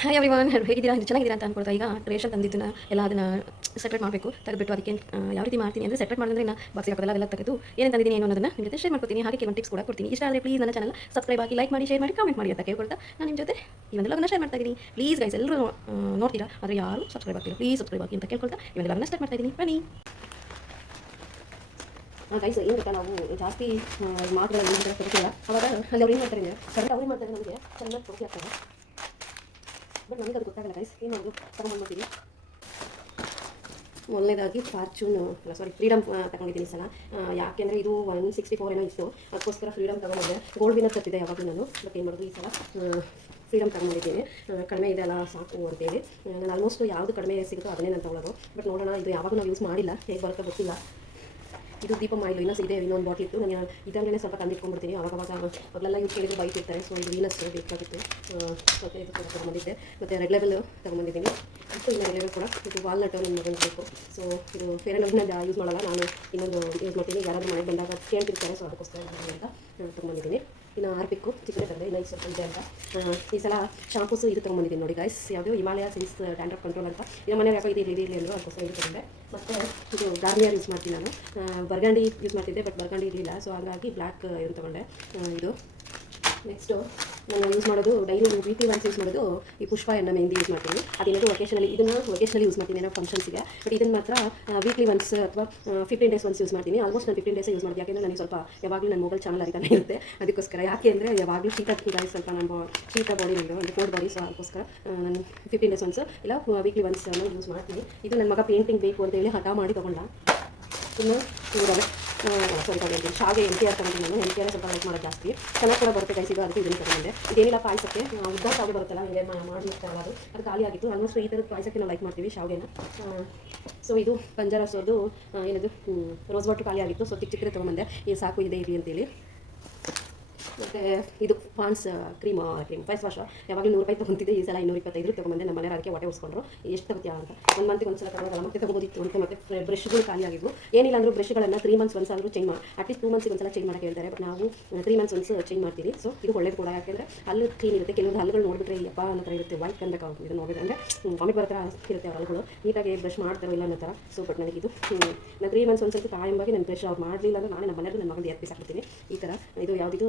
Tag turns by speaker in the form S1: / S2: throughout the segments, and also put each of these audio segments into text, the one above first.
S1: Hi every one ಹೇಗಿದ್ದೀರಾ? ಇದು ಚೆನ್ನಾಗಿದ್ದೀರಾ ಅಂತ ಅನ್ಕೊಳ್ತಾ ಈಗ ರೇಷನ್ ತಂದಿದ್ದನ್ನ ಎಲ್ಲ ಅದನ್ನು ಸೆಪ್ರೇಟ್ ಮಾಡಬೇಕು. ತೆಗೆದುಬಿಟ್ಟು ಅದಕ್ಕೆ ಯಾವ ರೀತಿ ಮಾಡ್ತೀನಿ ಅಂದರೆ ಸೆಪ್ರೇಟ್ ಮಾಡಿದ್ರೆ ನಾನು ಬಾಕ್ಸಿಗೆ ಹಾಕೋದಲ್ಲ, ಅದೆಲ್ಲ ತೆಗೆದು ಏನು ತಂದಿದ್ದೀನಿ ಏನು ಅನ್ನೋದನ್ನ ನಿಮ್ಮ ಜೊತೆ ಶೇರ್ ಮಾಡ್ಕೊತೀನಿ. ಹಾಗೆ ಕೆಲವೊಂದು ಟಿಪ್ಸ್ ಕೂಡ ಕೊಡ್ತೀನಿ. ಇಷ್ಟ ಆದರೆ ಪ್ಲೀಸ್ ನನ್ನ ಚಾನಲ್ ಸಬ್ಸ್ಕ್ರೈಬ್ ಆಗಿ ಲೈಕ್ ಮಾಡಿ ಶೇರ್ ಮಾಡಿ ಕಾಮೆಂಟ್ ಮಾಡಿ ಅಂತ ಕೇಳ್ಕೊಳ್ತಾ ನಾನು ನಿಮ್ಮ ಜೊತೆ ಲಗ್ನ ಶೇರ್ ಮಾಡ್ತಾ ಇದ್ದೀನಿ. ಪ್ಲೀಸ್ ಗೈಸ್ ಎಲ್ಲರೂ ನೋಡ್ತೀರಾ? ಆದರೆ ಯಾರು ಸಬ್ಸ್ಕ್ರೈಬ್ ಆಗ್ತೀರಾ ಪ್ಲೀಸ್ ಸಬ್ಸ್ಕ್ರೈಬ್ ಆಗಿ ಅಂತ ಕೇಳ್ಕೊಳ್ತಾ ಲಗ್ನ ಸ್ಟಾರ್ಟ್ ಮಾಡ್ತಾ ಇದ್ದೀನಿ. ಬನ್ನಿ. ಗೈಸ್ ಏನು ಗೊತ್ತಾ ನಾವು ಜಾಸ್ತಿ ಮಾತುಗಳಲ್ಲಿ ಅವಾಗ ಅಲ್ಲಿ ಅವ್ರು ಏನು ಮಾಡ್ತಾರೆ ಅಂದರೆ ಕರೆಕ್ಟ್ ಅವ್ರು ಮಾಡ್ತಾರೆ ನಮಗೆ ಚೆನ್ನಾಗಿ ಕೊಡ್ತಿ ಆಗ್ತಾರೆ ಬಟ್ ನಮಗೆ ಅದು ಗೊತ್ತಾಗಲ್ಲ ಗೈಸ್ ಏನು ಮಾಡೋದು ತಗೊಂಡ್ಬಿಡ್ತೀವಿ ಮೊದಲನೇದಾಗಿ ಫಾರ್ಚೂನ್ ಅಲ್ಲ ಸಾರಿ ಫ್ರೀಡಮ್ ತಗೊಂಡಿದ್ದೀನಿ ಸಲ. ಯಾಕೆಂದರೆ ಇದು ಒನ್ ಸಿಕ್ಸ್ಟಿ ಫೋರ್ ಏನೋ ಇತ್ತು. ಅದಕ್ಕೋಸ್ಕರ ಫ್ರೀಡಮ್ ತಗೊಂಡಿದ್ದೆ. ಗೋಲ್ಡ್ ವಿನರ್ ತತ್ತಿದೆ ಯಾವಾಗಲೂ ನಾನು. ಬಟ್ ಏನು ಮಾಡೋದು ಈ ಸಲ? ಫ್ರೀಡಮ್ ತಗೊಂಡಿದ್ದೀನಿ. ಕಡಿಮೆ ಇದೆ ಅಲ್ಲ, ಸಾಕು ಅಂತೇಳಿ. ನಾನು ಆಲ್ಮೋಸ್ಟ್ ಯಾವುದು ಕಡಿಮೆ ಸಿಗುತ್ತೋ ಅದನ್ನೇ ನಾನು ತಗೊಳ್ಳೋದು. ಬಟ್ ನೋಡೋಣ, ಇದು ಯಾವಾಗ ನಾವು ಯೂಸ್ ಮಾಡಿಲ್ಲ. ಹೇಗೆ ಬರುತ್ತೋ ಗೊತ್ತಿಲ್ಲ. ಇದು ದೀಪ ಮಾಯಿಲು ವೀನಸ್ ಇದೆ ಇನ್ನೊಂದು ಬಾಟ್ಲ್ ಇತ್ತು ನಾನು ಇದನ್ನೇ ಸ್ವಲ್ಪ ತಂದಿಟ್ಕೊಂಡ್ಬಿಡ್ತೀನಿ. ಅವಾಗ ಅವಾಗ ಅವಾಗೆಲ್ಲ ಯೂಸ್ ಕೇಳಿದ್ರು ಬೈಕ್ ಇರ್ತಾರೆ. ಸೊ ಇದು ವೀನಸ್ ಬೇಕಾಗಿತ್ತು. ಮತ್ತು ಇದು ಕೂಡ ತಗೊಂಡಿದ್ದೆ ಮತ್ತು ರೆಡ್ ಲೆವೆಲ್ ತೊಗೊಂಬಂದಿದ್ದೀನಿ ಮತ್ತು ಇನ್ನು ರೆಡ್ ಲೆವೆಲ್ ಕೂಡ, ಇದು ವಾಲ್ನಟ್ ನನ್ನ ಮಗನಿಗೆ ಬೇಕು. ಸೊ ಇದು ಫೇರ್ ಆ್ಯಂಡ್ ಯೂಸ್ ಮಾಡಲ್ಲ. ನಾನು ಇನ್ನೊಂದು ಯೂಸ್ ಮಾಡ್ತೀನಿ. ಯಾರಾದರೂ ಮನೆಗೆ ಬಂದಾಗ ಕೇಳ್ತಿರ್ತಾರೆ. ಸೊ ಅದಕ್ಕೋಸ್ಕರ ಅಂತ ನಾನು ತೊಗೊಂಬಂದಿದ್ದೀನಿ ಇನ್ನು ಆರ್ಬಿಕ್ಕು ಚಿಕ್ಕದೇ ತಂದೆ ಇನ್ನೂ ಸ್ವಲ್ಪ ಇದೆ ಅಂತ. ಈ ಸಲ ಶಾಂಪೂಸು ಇದು ತೊಗೊಂಬಂದಿದ್ದೀನಿ ನೋಡಿ ಗೈಸ್ ಯಾವುದು ಹಿಮಾಲಯ ಸಿನ್ಸ್ ಡ್ಯಾಂಡ್ರಫ್ ಕಂಟ್ರೋಲ್ ಅಂತ. ನಮ್ಮ ಮನೆಗೆ ಯಾಕೋ ಇದು ಇರಲಿ ಅಂದರು ಅದಕ್ಕೋಸ್ಕರ ಇದು ತೊಗೊಂಡೆ. ಮತ್ತು ಇದು ಗಾರ್ನಿಯರ್ ಯೂಸ್ ಮಾಡ್ತೀನಿ ನಾನು. ಬರ್ಗಂಡಿ ಯೂಸ್ ಮಾಡ್ತಿದ್ದೆ ಬಟ್ ಬರ್ಗಂಡಿ ಇರಲಿಲ್ಲ. ಸೊ ಹಾಗಾಗಿ ಬ್ಲ್ಯಾಕ್ ಏನು ತೊಗೊಂಡೆ. ಇದು. ನೆಕ್ಸ್ಟು ನಾನು ಯೂಸ್ ಮಾಡೋದು ಡೈಲಿ ವೀಕ್ಲಿ ಒನ್ಸ್ ಯೂಸ್ ಮಾಡೋದು ಈ ಪುಷ್ಪ ಎಣ್ಣೆ ಮೆಹಂದಿ ಯೂಸ್ ಮಾಡ್ತೀನಿ. ಅದೇನಾದರೂ ಒಕೇಶನಲ್ಲಿ ಇದನ್ನು ಒಕೇಶನಲ್ಲಿ ಯೂಸ್ ಮಾಡ್ತೀನಿ, ಏನೋ ಫಂಕ್ಷನ್ಸ್ಗೆ ಬಟ್ ಇದನ್ನು ಮಾತ್ರ ವೀಕ್ಲಿ ಒನ್ಸ್ ಅಥವಾ ಫಿಫ್ಟೀನ್ ಡೇಸ್ ಒನ್ಸ್ ಯೂಸ್ ಮಾಡ್ತೀನಿ. ಆಲ್ಮೋಸ್ಟ್ ನಾನು ಫಿಫ್ಟೀನ್ ಡೇಸ್ ಯೂಸ್ ಮಾಡ್ತೀನಿ ಯಾಕೆಂದರೆ ನನಗೆ ಸ್ವಲ್ಪ ಯಾವಾಗಲೂ ನನ್ನ ಮೊಬೈಲ್ ಚಾನಲ್ ಅರಿತಾನೆ ಇರುತ್ತೆ. ಅದಕ್ಕೋಸ್ಕರ ಯಾಕೆ ಅಂದರೆ ಯಾವಾಗಲೂ ಶೀತ ಸ್ವಲ್ಪ ನಮ್ಮ ಶೀತ ಬಾಡಿ ನಂದು, ಒಂದು ಕೋಲ್ಡ್ ಬಾಡಿ ಸೊ ಅದಕ್ಕೋಸ್ಕರ ನಾನು ಫಿಫ್ಟೀನ್ ಡೇಸ್ ಒನ್ಸ್ ಇಲ್ಲ ವೀಕ್ಲಿ ಒನ್ಸ್ ಯೂಸ್ ಮಾಡ್ತೀನಿ. ಇದು ನನ್ನ ಮಗ ಪೇಂಟಿಂಗ್ ಬೇಕು ಅಂತ ಹೇಳಿ ಹಠ ಮಾಡಿ ತೊಗೊಂಡ. ಇನ್ನು, ಇವಾಗ. ಸಾರಿ ತಗೊಂಡಿದ್ದೀನಿ ಎನ್ ಟಿ ಆರ್ ತಗೊಂಡಿದ್ದೀನಿ ಎನ್ ಟಿ ಆರ್ ಸ್ವಲ್ಪ ಲೈಕ್ ಮಾಡೋದು ಜಾಸ್ತಿ ಚೆನ್ನಾಗಿ ಕೂಡ ಬರುತ್ತೆ ಇದು ಅದಕ್ಕೆ ಇದನ್ನು ತಗೊಂಡೆ ಇದೇನಿಲ್ಲ ಪಾಯಸಕ್ಕೆ ಉದ್ದ ಶಾವಿಗೆ ಬರುತ್ತಲ್ಲ ಹಿಂಗೆ ಮಾಡ್ತಾ ಅದು ಅದು ಖಾಲಿ ಆಗಿತ್ತು ಆಲ್ಮೋಸ್ಟ್ ಈ ಥರದ ಪಾಯಸಕ್ಕೆ ನಾವು ಲೈಕ್ ಮಾಡ್ತೀವಿ ಶಾವಿಗೆನ ಸೊ ಇದು ಪಂಜರ ಸೋದು ಏನದು ರೋಸ್ ವಾಟರ್ ಖಾಲಿ ಆಗಿತ್ತು ಸೊ ಚಿಕ್ಕ ಚಿಕ್ಕದೇ ತೊಗೊಂಬಂದೆ ಈ ಸಾಕು ಇದೆ ಇರಲಿ ಅಂತೇಳಿ ಮತ್ತು ಇದು Pond's cream cream face wash ಯಾವಾಗಲೂ ನೂರು ರೂಪಾಯಿ ತಗೊಂತಿದ್ದೆ, ಈ ಸಲ ಇನ್ನೂರ ಇಪ್ಪತ್ತೈದು ತೊಗೊಂಬಂದೆ, ನಮ್ಮ ಮನೆಯವ್ರು ಅದಕ್ಕೆ ಹೊಟ್ಟೆ ಉಸ್ಕೊಂಡ್ರು. ಎಷ್ಟು ತಗೋತೀಯ ಅಂತ. ಒಂದು ಮಂತಿಗೆ ಒಂದು ಸಲ ತಗೊಳ್ಳೋದಲ್ಲ ಮತ್ತೆ ತಗೋದಿತ್ತು ಅಂತ ಮತ್ತೆ ಬ್ರಷ್ಗಳು ಖಾಲಿ ಆಗಿದ್ವು. ಏನಿಲ್ಲ ಅಂದರೂ ಬ್ರಷ್ಗಳನ್ನು ತ್ರೀ ಮಂತ್ಸ್ ಒಂದ್ಸಲ ಆದರೂ ಚೇಂಜ್ ಮಾಡಿ ಅಟ್ಲೀಸ್ಟ್ ಟೂ ಮಂತ್ಸ್ಗೆ ಒಂದ್ಸಲ ಚೇಂಜ್ ಮಾಡೋಕೆ ಹೇಳ್ತಾರೆ ಬಟ್ ನಾವು ತ್ರೀ ಮಂತ್ಸ್ ಒನ್ಸ್ ಚೇಂಜ್ ಮಾಡ್ತೀವಿ. ಸೊ ಇದು ಒಳ್ಳೇದು ಕೂಡ, ಯಾಕೆಂದರೆ ಅಲ್ಲಿ ಕ್ಲೀನ್ ಇರುತ್ತೆ, ಕೆಲವೊಂದು ಹಲ್ಲುಗಳು ನೋಡಿಬಿಟ್ರೆ ಯಪ್ಪ, ಅನ್ನೋ ಥರ ಇರುತ್ತೆ ವೈಟ್ ಕನ್ಬೇಕು ಇದು ನೋಡಿದ್ರೆ ಅಂದರೆ ವಾಮಿಟ್ ಬರೋ ಥರ ಇರುತ್ತೆ ಹಲ್ಲುಗಳು. ನೀಟಾಗಿ ಬ್ರಷ್ ಮಾಡ್ತಾರೋ ಇಲ್ಲ ಅನ್ನೋ ಥರ. ಸೊ ಬಟ್ ನನಗೆ ಇದು ನಾನು ತ್ರೀ ಮಂತ್ಸ್ ಒಂದ್ಸಲ ಕಾಯಂಬಾಗಿ ನಾನು ಬ್ರಷ್ ಅವ್ರು ಮಾಡಲಿಲ್ಲ ಅಂದರೆ ನಾನೇ ನಮ್ಮ ಮನೆಯವ್ರು ನನ್ನ ಮಗಳು ಎತ್ತಿ ಈ ಥರ, ಇದು ಯಾವುದಿದು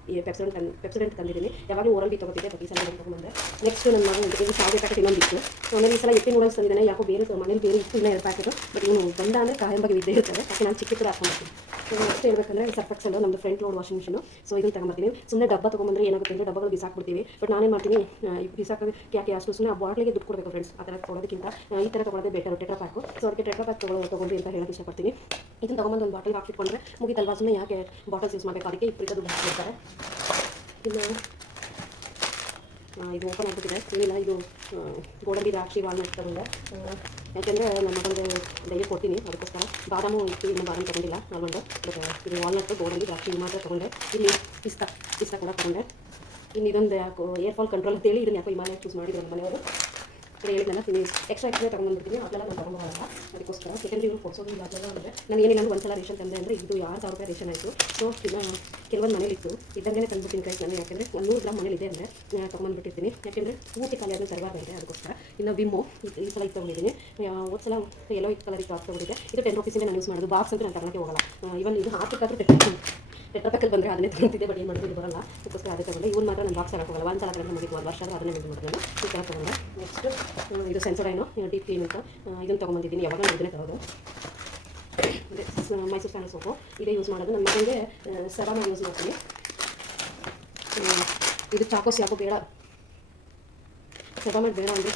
S1: ಈ ಪೆಪ್ಸೆಂಟ್ ತಂದು ಪೆಪ್ಸೆಂಟ್ ತಂದಿದ್ದೀನಿ. ಯಾವಾಗಲೂ ಓರಲ್ ಬಿ ತೊಗೋತಿದ್ದೆ ಈ ಸಲ ಬಂದೆ ತೊಗೊಂಬಂದೆ ನೆಕ್ಸ್ಟ್ ನನ್ನ ಮಗು ಇದು ಸಾವಿರ ಪ್ಯಾಕೆಟ್ ಇನ್ನೊಂದಿತ್ತು ಆಮೇಲೆ ಈ ಸಲ ಎಪ್ಪಿ ನೂಡಲ್ಸ್ ತಂದಿದ್ದಾನೆ. ಯಾಕೋ ಬೇರೆ ಮನೇಲಿ ಬೇರೆ ಇತ್ತು, ಇನ್ನೂ ಎರಡು ಪ್ಯಾಕೆಟು ಬಟ್ ಇವನು ಬಂದ ಅಂದರೆ ಕಾಯಂ ಬಗ್ಗೆ ಇದ್ದೇ ಇರ್ತಾರೆ ಯಾಕೆ ನಾನು ಚಿಕ್ಕ ಕೂಡ ಸೊ ನೆಕ್ಸ್ಟ್ ಹೇಳ್ಬೇಕಂದ್ರೆ ಸರ್ಫೆಕ್ಸಲ್ ನಮ್ಮದು front load washing machine so ಇದನ್ನು ತಗೊಂಬರ್ತೀನಿ ಸುಮ್ಮನೆ ಡಬ್ಬ ತೊಗೊಂಬಂದ್ರೆ ಏನಾಗುತ್ತೆ ಅಂದರೆ ಡಬ್ಬಗಳು ಬಿಸಾಕ್ಬಿಡ್ತೀವಿ. ಬಟ್ ನಾನೇ ಮಾಡ್ತೀನಿ ಬಿಸಾಕೋದು ಯಾಕೆ ಅಷ್ಟು ಸುಮ್ಮನೆ ಆ ಬಾಟ್ಲಿಗೆ ದುಡ್ಡು ಕೊಡಬೇಕು ಫ್ರೆಂಡ್ಸ್ ಆ ಥರ ತೊಗೊಳೋದಕ್ಕಿಂತ ಈ ಥರ ತೊಗೊಳೋದೇ ಬೆಟರ್ ಟೆಟ್ರಾ ಪ್ಯಾಕು ಸೊ ಅದಕ್ಕೆ ಟೆಟ್ರಾ ಪ್ಯಾಕ್ ತೊಗೊಳ್ಳೋ ತೊಗೊಂಡ್ರಿ ಅಂತ ಹೇಳೋಕೆ ಇಷ್ಟಪಡ್ತೀನಿ. ಇದನ್ನು ತೊಗೊಂಬಂದು ಒಂದು ಬಾಟಲ್ ಹಾಕಿಟ್ಕೊಂಡ್ರೆ ಮುಗಿತಲ್ವಾ ಸುಮ್ಮನೆ ಯಾಕೆ ಬಾಟಲ್ಸ್ ಯೂಸ್ ಮಾಡಬೇಕು? ಅದಕ್ಕೆ ಇಪ್ಪತ್ತು ದುಡ್ಡು ಹಾಕ್ಬಿಡ್ತಾರೆ. ಇನ್ನು ಇದು ಓಪನ್ ಆಗ್ಬಿಟ್ಟಿದೆ ಏನಿಲ್ಲ ಇದು ಗೋಡಂಬಿ ದ್ರಾಕ್ಷಿ ವಾಲ್ನಟ್ ತಗೊಂಡೆ ಯಾಕೆಂದರೆ ನನ್ನ ಮಗನಿಗೆ ಡೈಲಿ ಕೊಡ್ತೀನಿ ಅದಕ್ಕೋಸ್ಕರ ಬಾದಾಮು ಇತ್ತು ಇನ್ನು ಬಾದಾಮಿ ತೊಗೊಂಡಿಲ್ಲ ಆಲ್ಮಂಡ್ ಬಟ್ ಇದು ವಾಲ್ನಟ್ ಗೋಡಂಬಿ ದ್ರಾಕ್ಷಿ ಇವು ಮಾತ್ರ ತೊಗೊಂಡೆ ಇಲ್ಲಿ ಪಿಸ್ತಾ ಪಿಸ್ತಾ ಕೂಡ ತೊಗೊಂಡೆ ಇನ್ನು ಇದೊಂದು ಯಾಕೋ ಏರ್ಫಾಲ್ ಕಂಟ್ರೋಲ್ ಅಂತೇಳಿ ಇದನ್ನು ಯಾಕೋ ಹಿಮಾಲಯ ಚೂಸ್ ಮಾಡಿದ್ರು ನಮ್ಮ ಮನೆಯವರು ಅದೇ ಹೇಳಿದ್ನಲ್ಲ ತಿನ್ನಿ ಎಕ್ಸ್ಟ್ರಾ ಎಕ್ಸ್ಟ್ರಾ ತೊಗೊಂಡ್ಬಂದಿರ್ತೀನಿ ಅದೆಲ್ಲ ನಾನು ತೊಗೊಂಡೋಗಲ್ಲ ಅದಕ್ಕೋಸ್ಕರ ಸೆಕೆಂಡ್ ಇವರು ಕೊಡ್ಸೋದು ಇಲ್ಲ ಅದೆಲ್ಲ ಅಂದರೆ ನಾನು ಏನಿಲ್ಲ ಒಂದು ಸಲ ರೇಷನ್ ತಂದೆ ಅಂದರೆ ಇದು ಯಾರು ಸಾವಿರ ರೂಪಾಯಿ ರೇಷನ್ ಆಯಿತು. ಸೊ ಇನ್ನು ಕೆಲವೊಂದು ಮನೇಲಿ ಇತ್ತು. ಇದ್ದಂಗೆ ತಂದುಬಿಟ್ಟಿನ ಕೈ ನಾನು. ಯಾಕೆಂದರೆ ಒಂದು ನೂರು ಗ್ರಾಮ್ ಮನೇಲಿ ಇದೆ ಅಂದರೆ ತೊಗೊಂಡ್ಬಿಟ್ಟಿರ್ತೀನಿ ಯಾಕೆಂದರೆ ಪೂರ್ತಿ ಖಾಲಿ ಸರ್ವಾದ ಇದೆ ಅದಕ್ಕೋಸ್ಕರ. ಇನ್ನು ವಿಮ್ಮು ಈ- ಸಲ ಇದು ತೊಗೊಂಡಿದ್ದೀನಿ. ಒಂದು ಸಲ ಎಲ್ಲೋ ಇತ್ತು ಕಲರ್ ಇತ್ತು ತೊಗೊಂಡಿದ್ದೆ ಇದು ಟೆನ್ ರುಪೀಸಿಂದ ನಾನು ಯೂಸ್ ಮಾಡೋದು. ಬಾಕ್ಸ್ ಅಂತ ನಾನು ತಗೊಳಕ್ಕೆ ಹೋಗಲ್ಲ. ಇವನ್ ಇದು ಹಾಕಿಕ್ಕಾದ್ರೂ ಟೆನ್ ಟೆಟ್ರಾಪೆಕಲ್ ಬಂದರೆ ಅದನ್ನೇ ತಗೊಂತಿದ್ದೆ ಬಟ್ ಏನು ಬರಲ್ಲ. ಅದಕ್ಕೋಸ್ಕರ ಅದೇ ತಗೊಂಡೆ. ಇವ್ನು ಮಾತ್ರ ನಾನು ಬಾಕ್ಸ್ ಹಾಕೋಗಲ್ಲ ಒಂದು ಸಲ ಕರೆಂಟ್ ಮುಗಿತು ಒಂದು ವರ್ಷ ಆದರೆ ಅದನ್ನೇ ಬಿಟ್ಟು ನಾನು. ಈ ಥರ ತೊಗೊಂಡೆ ನೆಕ್ಸ್ಟ್ ಇದು ಸೆನ್ಸೋಡೈನು ಡೀಪ್ ಕ್ಲೀನ್ ಅಂತ ಇದನ್ನು ತೊಗೊಂಬಂದಿದ್ದೀನಿ. ಯಾವಾಗ ನಾನು ಇದನ್ನೇ ಸ- ಮೈಸೂರು ಸ್ಯಾನಲ್ ಸೋಪು. ಇದೇ ಯೂಸ್ ಮಾಡೋದು. ನನ್ನ ಮಗನಿಗೆ ಸರಾನ ಯೂಸ್ ಮಾಡ್ತೀನಿ. ಇದು ಚಾಕೋಸ್ ಯಾಕೋ ಬೇಡ. ಸಬಾಮೆಟ್ ಬೇಡ ಅಂದರೆ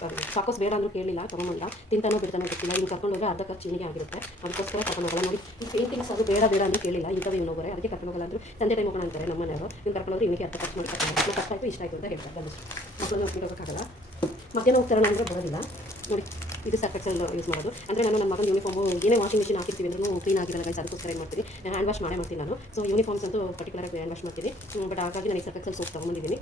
S1: ಸಾರಿ ಸಾಕೋಸ್ ಬೇಡ ಅಂದರೂ ಕೇಳಿಲ್ಲ ತೊಗೊಂಬಂದ ತಿಂತಾನೋ ಬಿಡ್ತಾನೋ ಗೊತ್ತಿಲ್ಲ ಇನ್ನು ಕರ್ಕೊಂಡು ಹೋದ್ರೆ ಅರ್ಧ ಖರ್ಚು ಚೀನಿಗೆ ಆಗಿರುತ್ತೆ. ಅದಕ್ಕೋಸ್ಕರ ತಗೊಂಡೋಗಲ್ಲ ನೋಡಿ ಪೇಂಟಿಂಗ್ಸ್ ಅದು ಬೇಡ ಬೇಡ ಅಂತ ಕೇಳಿಲ್ಲ ಇಂಥವು ಇವ್ನು ಅದಕ್ಕೆ ಕರ್ಕೊಂಡೋಗಲ್ಲ ಅಂದರು ಸಂಜೆ ಟೈಮ್ ಹೋಗೋಣ ಅಂತಾರೆ ನಮ್ಮ ಮನೆಯವರು ಇವ್ನು ಕರ್ಕೊಂಡು ಹೋದ್ರೆ ಇವನಿಗೆ ಅರ್ಧ ಖರ್ಚು ಮಾಡಿ ಕರ್ಕೊಂಡು ಕಷ್ಟ ಇಷ್ಟ ಆಯಿತು ಅಂತ ಹೇಳ್ತಾರೆ ಬಂದು ಮಕ್ಕಳನ್ನ ಹೋಗ್ಬಿಡೋಕ್ಕಾಗಲ್ಲ ಮಧ್ಯಾಹ್ನ ಹೋಗ್ತಾರಣ ಅಂದರೆ ಬರೋದಿಲ್ಲ. ನೋಡಿ, ಇದು ಸರ್ಫೆಕ್ಸಲ್ ಯೂಸ್ ಮಾಡೋದು. ಅಂದರೆ ನಾನು ನನ್ನ ಮಗನ ಯೂನಿಫಾರ್ಮು ಏನೇ ವಾಷಿಂಗ್ ಮಿಷಿನ್ ಹಾಕಿರ್ತೀವಿ ಅಂದ್ರೂ ಕ್ಲೀನ್ ಆಗಿರಲ್ಲ ಗೈಸ್ ಅದಕ್ಕೋಸ್ಕರ ಏನು ಮಾಡ್ತೀನಿ ಹ್ಯಾಂಡ್ ವಾಶ್ ಮಾಡೇ ಮಾಡ್ತೀನಿ ನಾನು. ಸೊ ಯೂನಿಫಾರ್ಮ್ಸ್ ಅಂತೂ ಪರ್ಟಿಕ್ಯುಲರ್ ಆಗಿ ಹ್ಯಾಂಡ್ ವಾಶ್ ಮಾಡ್ತೀನಿ. ಬಟ್ ಹಾಗಾಗಿ ನನಗೆ ಸರ್ಫೆಕ್ಸಲ್ ಸೋಪ್ ತೊಗೊಂಬಂದಿದ್ದೀನಿ.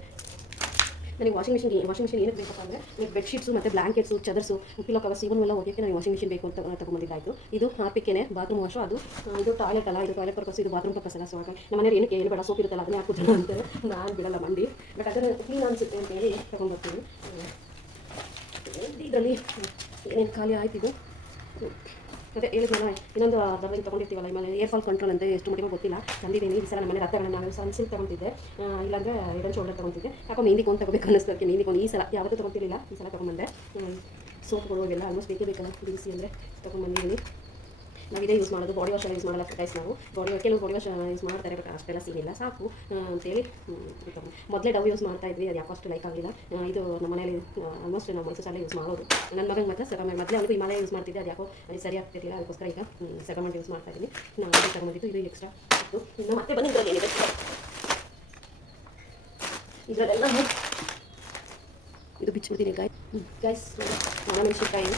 S1: ನನಗೆ ವಾಷಿಂಗ್ ಮಿಷಿನ್ ವಾಷಿಂಗ್ ಮಿಷಿನ್ ಏನಕ್ಕೆ ಬೇಕಪ್ಪ ಅಂದರೆ ನನಗೆ ಬೆಡ್ಶೀಟ್ಸು ಮತ್ತು ಬ್ಲಾಂಕೆಟ್ಸು ಚದರ್ಸು ಪಿಲ್ಲೋ ಕವರ್ಸ್ ಇವನ್ನೆಲ್ಲ ಹೋಗೋಕ್ಕೆ ನನಗೆ ವಾಷಿಂಗ್ ಮಿಷಿನ್ ಬೇಕು ಅಂತ ತಗೊಂಡಿದ್ದಾಯಿತು ಇದು ಹಾಪಿಕೆನೆ ಬಾತ್ರೂಮ್ ವಾಶು ಅದು ಇದು ಟಾಯ್ಲೆಟ್ ಅಲ್ಲ, ಇದು ಟಾಯ್ಲೆಟ್ ಪರ್ಪಸ್ ಇದು ಬಾತ್ರೂಮ್ ಪರ್ಪಸ್ ಅಲ್ಲ. ಸೊ ಹಾಗೆ ನಮ್ಮ ಮನೆಯಲ್ಲಿ ಏನಕ್ಕೆ ಏನು ಬೇಡ, ಸೋಪ್ ಇರುತ್ತಲ್ಲ, ಅದನ್ನೇ ಹಾಕ್ಬಿಟ್ಟು ಅಂತಾರೆ. ನಾನು ಬಿಡಲ್ಲ, ಮಂಡಿ. ಬಟ್ ಅದನ್ನು ಕ್ಲೀನ್ ಅನಿಸುತ್ತೆ ಅಂತ ಹೇಳಿ ತಗೊಂಡ್ಬರ್ತೀನಿ ಇದರಲ್ಲಿ ಏನೇನು ಖಾಲಿ ಆಯ್ತು ಇದು? ಅದೇ ಹೇಳಿದ್ನಲ್ಲ, ಇನ್ನೊಂದು ಅದರಲ್ಲಿ ತೊಗೊಂಡಿರ್ತೀವಲ್ಲ ಆಮೇಲೆ ಏರ್ ಫಾಲ್ ಕಂಟ್ರೋಲ್ ಅಂತ ಎಷ್ಟು ಮಟ್ಟಿಗೆ ಗೊತ್ತಿಲ್ಲ. ತಂದಿದ್ದೀನಿ, ಈ ಸಲ ಮನೆ ಹತ್ತಿರ ನಾನು ಸನ್ಸಿಲ್ ತೊಗೊಂತಿದ್ದೆ. ಇಲ್ಲಾಂದ್ರೆ ಎರಡು ಶೋಲ್ಡರ್ ತೊಗೊಂತಿದ್ದೆ. ಯಾಕೋ ಮೆಹಂದಿ ಒಂದು ತಗೋಬೇಕು ಅನ್ನಿಸ್ತಕ್ಕೆ ಮೆಹಂದಿ ಒಂದು ಈ ಸಲ, ಯಾವತ್ತೂ ತೊಗೊತಿರಲಿಲ್ಲ, ಈ ಸಲ ತೊಗೊಂಬಂದೆ. ಸೋಪ್ಗಳು ಎಲ್ಲ ಆಲ್ಮೋಸ್ಟ್ ಬೇಕೇ ಬೇಕಲ್ಲ ಬಿಸಿ ಅಂದರೆ ತೊಗೊಂಬಂದಿದ್ದೀನಿ. ನಾವು ಯೂಸ್ ಮಾಡೋದು ಬಾಡಿ ವಾಶ್ ಯೂಸ್ ಮಾಡಲ್ಲ ಗೈಸ್ ನಾವು. ಬಾಡಿ ಕೆಲವು ಬಾಡಿ ವಾಶ್ ಯೂಸ್ ಮಾಡ್ತಾರೆ ಬಟ್ ಅಷ್ಟೆಲ್ಲ ಸೀನಿಲ್ಲ ಸಾಕು. ಅಂತೇಳಿ ಮೊದಲೇ ಡವ್ ಯೂಸ್ ಮಾಡ್ತಾ ಇದ್ವಿ, ಅದು ಯಾಕೋ ಅಷ್ಟು ಲೈಕ್ ಆಗಲಿಲ್ಲ. ಇದು ನಮ್ಮ ಮನೆಯಲ್ಲಿ ಆಲ್ಮೋಸ್ಟ್ ನಾವು ಮೈಸೂರಲ್ಲೇ ಯೂಸ್ ಮಾಡೋದು. ನನ್ನ ಮಗನ ಮಾತ್ರ ಸೆಗಮೆಂಟ್ ಮೊದಲೇ ಅವನಿಗೂ ಹಿಮಾಲಯ ಯೂಸ್ ಮಾಡ್ತಿದ್ದೆ, ಅದು ಯಾಕೋ ಸರಿ ಆಗ್ತಿರ್ಲಿಲ್ಲ, ಅದಕ್ಕೋಸ್ಕರ ಈಗ ಸೆಗಮೆಂಟ್ ಯೂಸ್ ಮಾಡ್ತಾ ಇದ್ದೀನಿ. ನಾನು ತಗೊಂಡಿದ್ದು ಇದು ಎಕ್ಸ್ಟ್ರಾ ಇನ್ನು ಮತ್ತೆ ಬಂದು ಏನಿದೆ? ಇದರಲ್ಲೆಲ್ಲ ಇದು ಬಿಚ್ಚಿಬಿಡ್ತೀನಿ ಗಾಯ್ ಗೈಸ್ ಒಣ ಮೆಣಸಿನಕಾಯಿ.